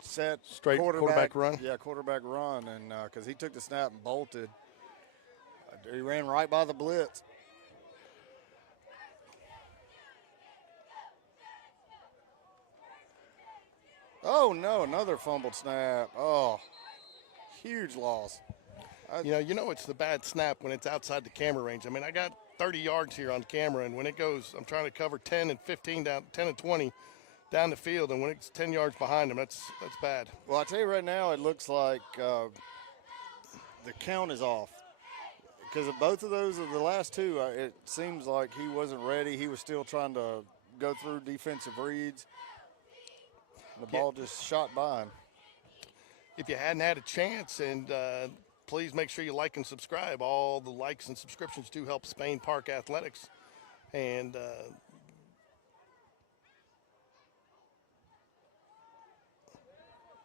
set Straight quarterback run? Yeah, quarterback run, and because he took the snap and bolted. He ran right by the blitz. Oh, no, another fumbled snap. Oh, huge loss. It's the bad snap when it's outside the camera range. I mean, I got 30 yards here on camera, and when it goes, I'm trying to cover 10 and 15 down, 10 and 20 down the field, and when it's 10 yards behind him, that's bad. Well, I tell you right now, it looks like the count is off. Because of both of those, of the last two, it seems like he wasn't ready. He was still trying to go through defensive reads. The ball just shot by him. If you hadn't had a chance, and please make sure you like and subscribe. All the likes and subscriptions do help Spain Park Athletics. And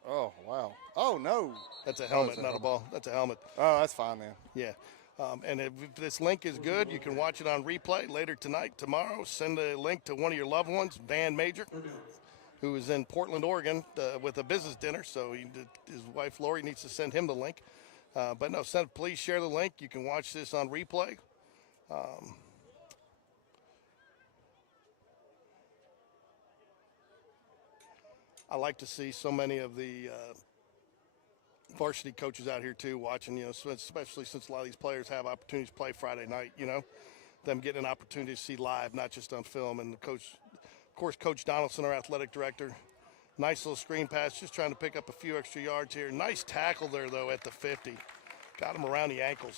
oh, wow. Oh, no. that's a helmet, not a ball. That's a helmet. Oh, that's fine then. Yeah. And if this link is good, you can watch it on replay later tonight, tomorrow. Send a link to one of your loved ones, Van Major, who is in Portland, Oregon, with a business dinner. So his wife, Lori, needs to send him the link. But no, please share the link. You can watch this on replay. I like to see so many of the varsity coaches out here too watching, especially since a lot of these players have opportunities to play Friday night, them getting an opportunity to see live, not just on film. And Coach Donaldson, our athletic director, nice little screen pass, just trying to pick up a few extra yards here. Nice tackle there, though, at the 50. Got him around the ankles.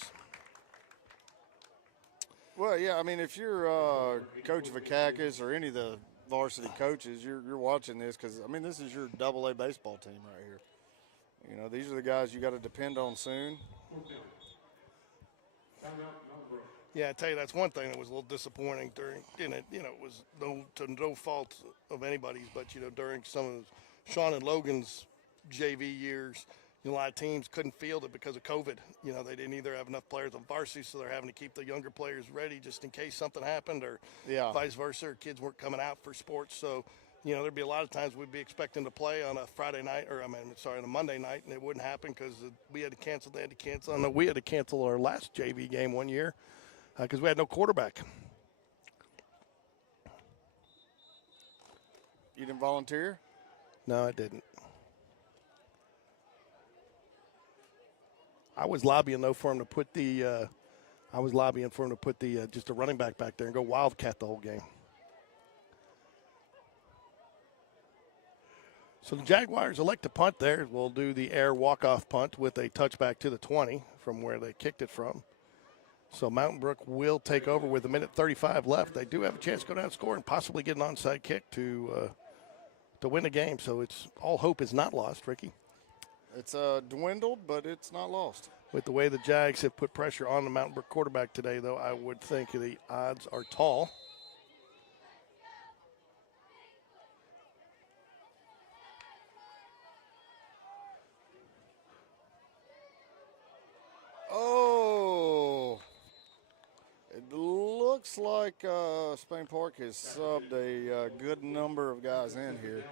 Well, yeah, I mean, if you're Coach Vakakis or any of the varsity coaches, you're watching this because, I mean, this is your AA baseball team right here. These are the guys you got to depend on soon. Yeah, I tell you, that's one thing that was a little disappointing during, it was no fault of anybody's, but, during some of Sean and Logan's JV years, a lot of teams couldn't field it because of COVID. They didn't either have enough players on varsity, so they're having to keep the younger players ready just in case something happened, or vice versa, or kids weren't coming out for sports. So, there'd be a lot of times we'd be expecting to play on a Friday night, on a Monday night, and it wouldn't happen because we had to cancel. They had to cancel. No, we had to cancel our last JV game one year because we had no quarterback. You didn't volunteer? No, I didn't. I was lobbying though for him to put just a running back there and go wildcat the whole game. So the Jaguars elect to punt there. We'll do the air walk-off punt with a touchback to the 20 from where they kicked it from. So Mountain Brook will take over with 1:35 left. They do have a chance to go down and score and possibly get an onside kick to win the game. So it's all hope is not lost, Ricky. It's dwindled, but it's not lost. With the way the Jags have put pressure on the Mountain Brook quarterback today, though, I would think the odds are tall. Oh, it looks like Spain Park has subbed a good number of guys in here.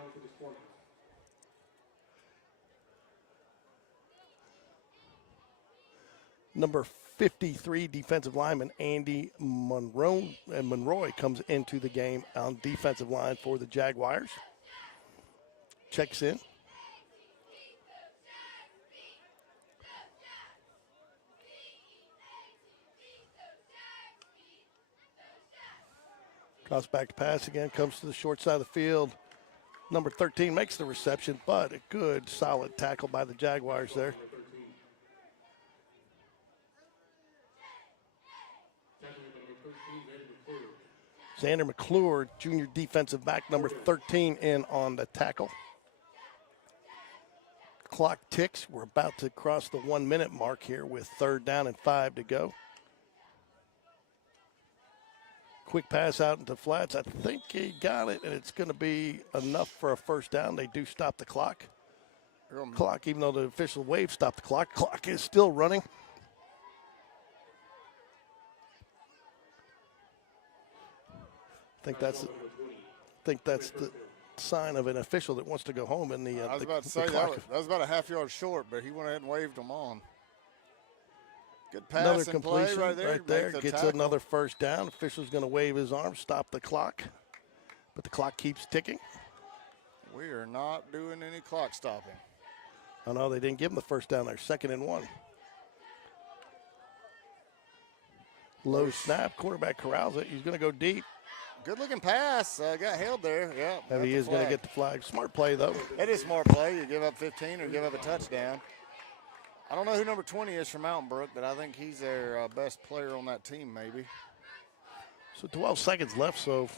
Number 53 defensive lineman Andy Monroy comes into the game on defensive line for the Jaguars. Checks in. Cross back to pass again, comes to the short side of the field. Number 13 makes the reception, but a good, solid tackle by the Jaguars there. Xander McClure, junior defensive back, number 13, in on the tackle. Clock ticks. We're about to cross the 1 minute mark here with 3rd down and 5 to go. Quick pass out into flats. I think he got it, and it's going to be enough for a 1st down. They do stop the clock. Even though the official wave stopped the clock, clock is still running. I think that's the sign of an official that wants to go home in the I was about to say that was about a half yard short, but he went ahead and waved them on. Good pass another and completion play right there. Gets another 1st down. Official's going to wave his arm, stop the clock, but the clock keeps ticking. We are not doing any clock stopping. Oh no, they didn't give him the 1st down there. 2nd and 1. Low snap, quarterback corrals it. He's going to go deep. Good-looking pass. Got held there. Yeah. And he is going to get the flag. Smart play, though. It is smart play. You give up 15 or give up a touchdown. I don't know who number 20 is from Mountain Brook, but I think he's their best player on that team, maybe. So 12 seconds left, so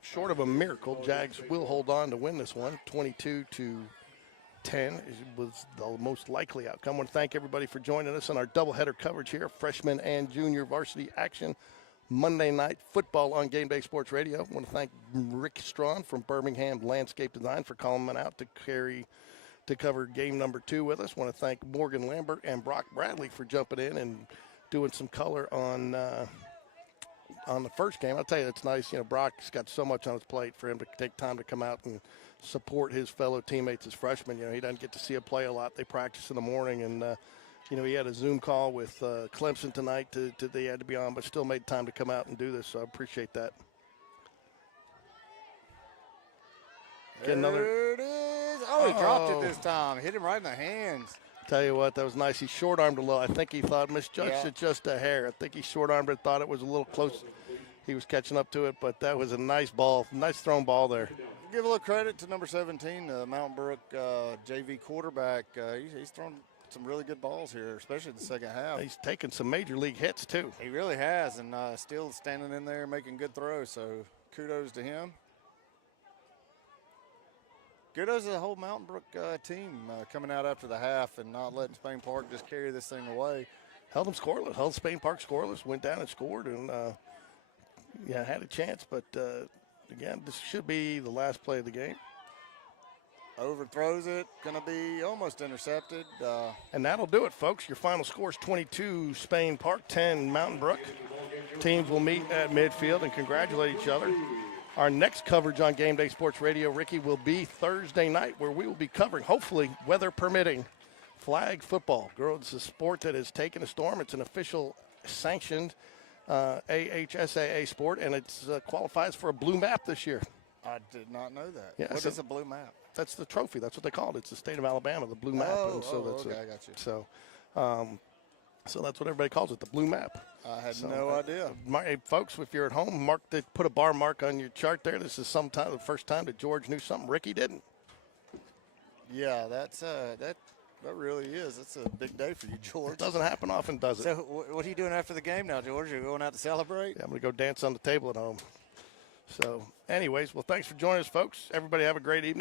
short of a miracle, Jags will hold on to win this one. 22-10 was the most likely outcome. I want to thank everybody for joining us on our doubleheader coverage here, freshman and junior varsity action. Monday Night Football on GameDay Sports Radio. I want to thank Rick Strawn from Birmingham Landscape Design for calling me out to cover game number 2 with us. I want to thank Morgan Lambert and Brock Bradley for jumping in and doing some color on the first game. I'll tell you, it's nice. Brock's got so much on his plate for him to take time to come out and support his fellow teammates as freshmen. He doesn't get to see him play a lot. They practice in the morning, and he had a Zoom call with Clemson tonight they had to be on, but still made time to come out and do this, so I appreciate that. There it is. Oh, he dropped it this time. Hit him right in the hands. Tell you what, that was nice. He short-armed a little. I think he thought misjudged it just a hair. I think he short-armed it, thought it was a little close. He was catching up to it, but that was a nice ball, nice thrown ball there. Give a little credit to number 17, the Mountain Brook JV quarterback. He's thrown some really good balls here, especially in the second half. He's taken some major league hits, too. He really has, and still standing in there making good throws, so kudos to him. Kudos to the whole Mountain Brook team coming out after the half and not letting Spain Park just carry this thing away. Held them scoreless, held Spain Park scoreless, went down and scored, and had a chance. But, again, this should be the last play of the game. Overthrows it, going to be almost intercepted. And that'll do it, folks. Your final score is 22, Spain Park 10, Mountain Brook. Teams will meet at midfield and congratulate each other. Our next coverage on Game Day Sports Radio, Ricky, will be Thursday night, where we will be covering, hopefully, weather permitting, flag football. Girls, it's a sport that has taken a storm. It's an official sanctioned AHSAA sport, and it qualifies for a blue map this year. I did not know that. Yeah, what is a blue map? That's the trophy. That's what they call it. It's the state of Alabama, the blue map. Oh, that's okay, I got you. So that's what everybody calls it, the blue map. I had no idea. Hey, folks, if you're at home, put a bar mark on your chart there. This is the first time that George knew something Ricky didn't. Yeah, that really is. That's a big day for you, George. It doesn't happen often, does it? So what are you doing after the game now, George? You're going out to celebrate? Yeah, I'm going to go dance on the table at home. So, anyways, well, thanks for joining us, folks. Everybody have a great evening.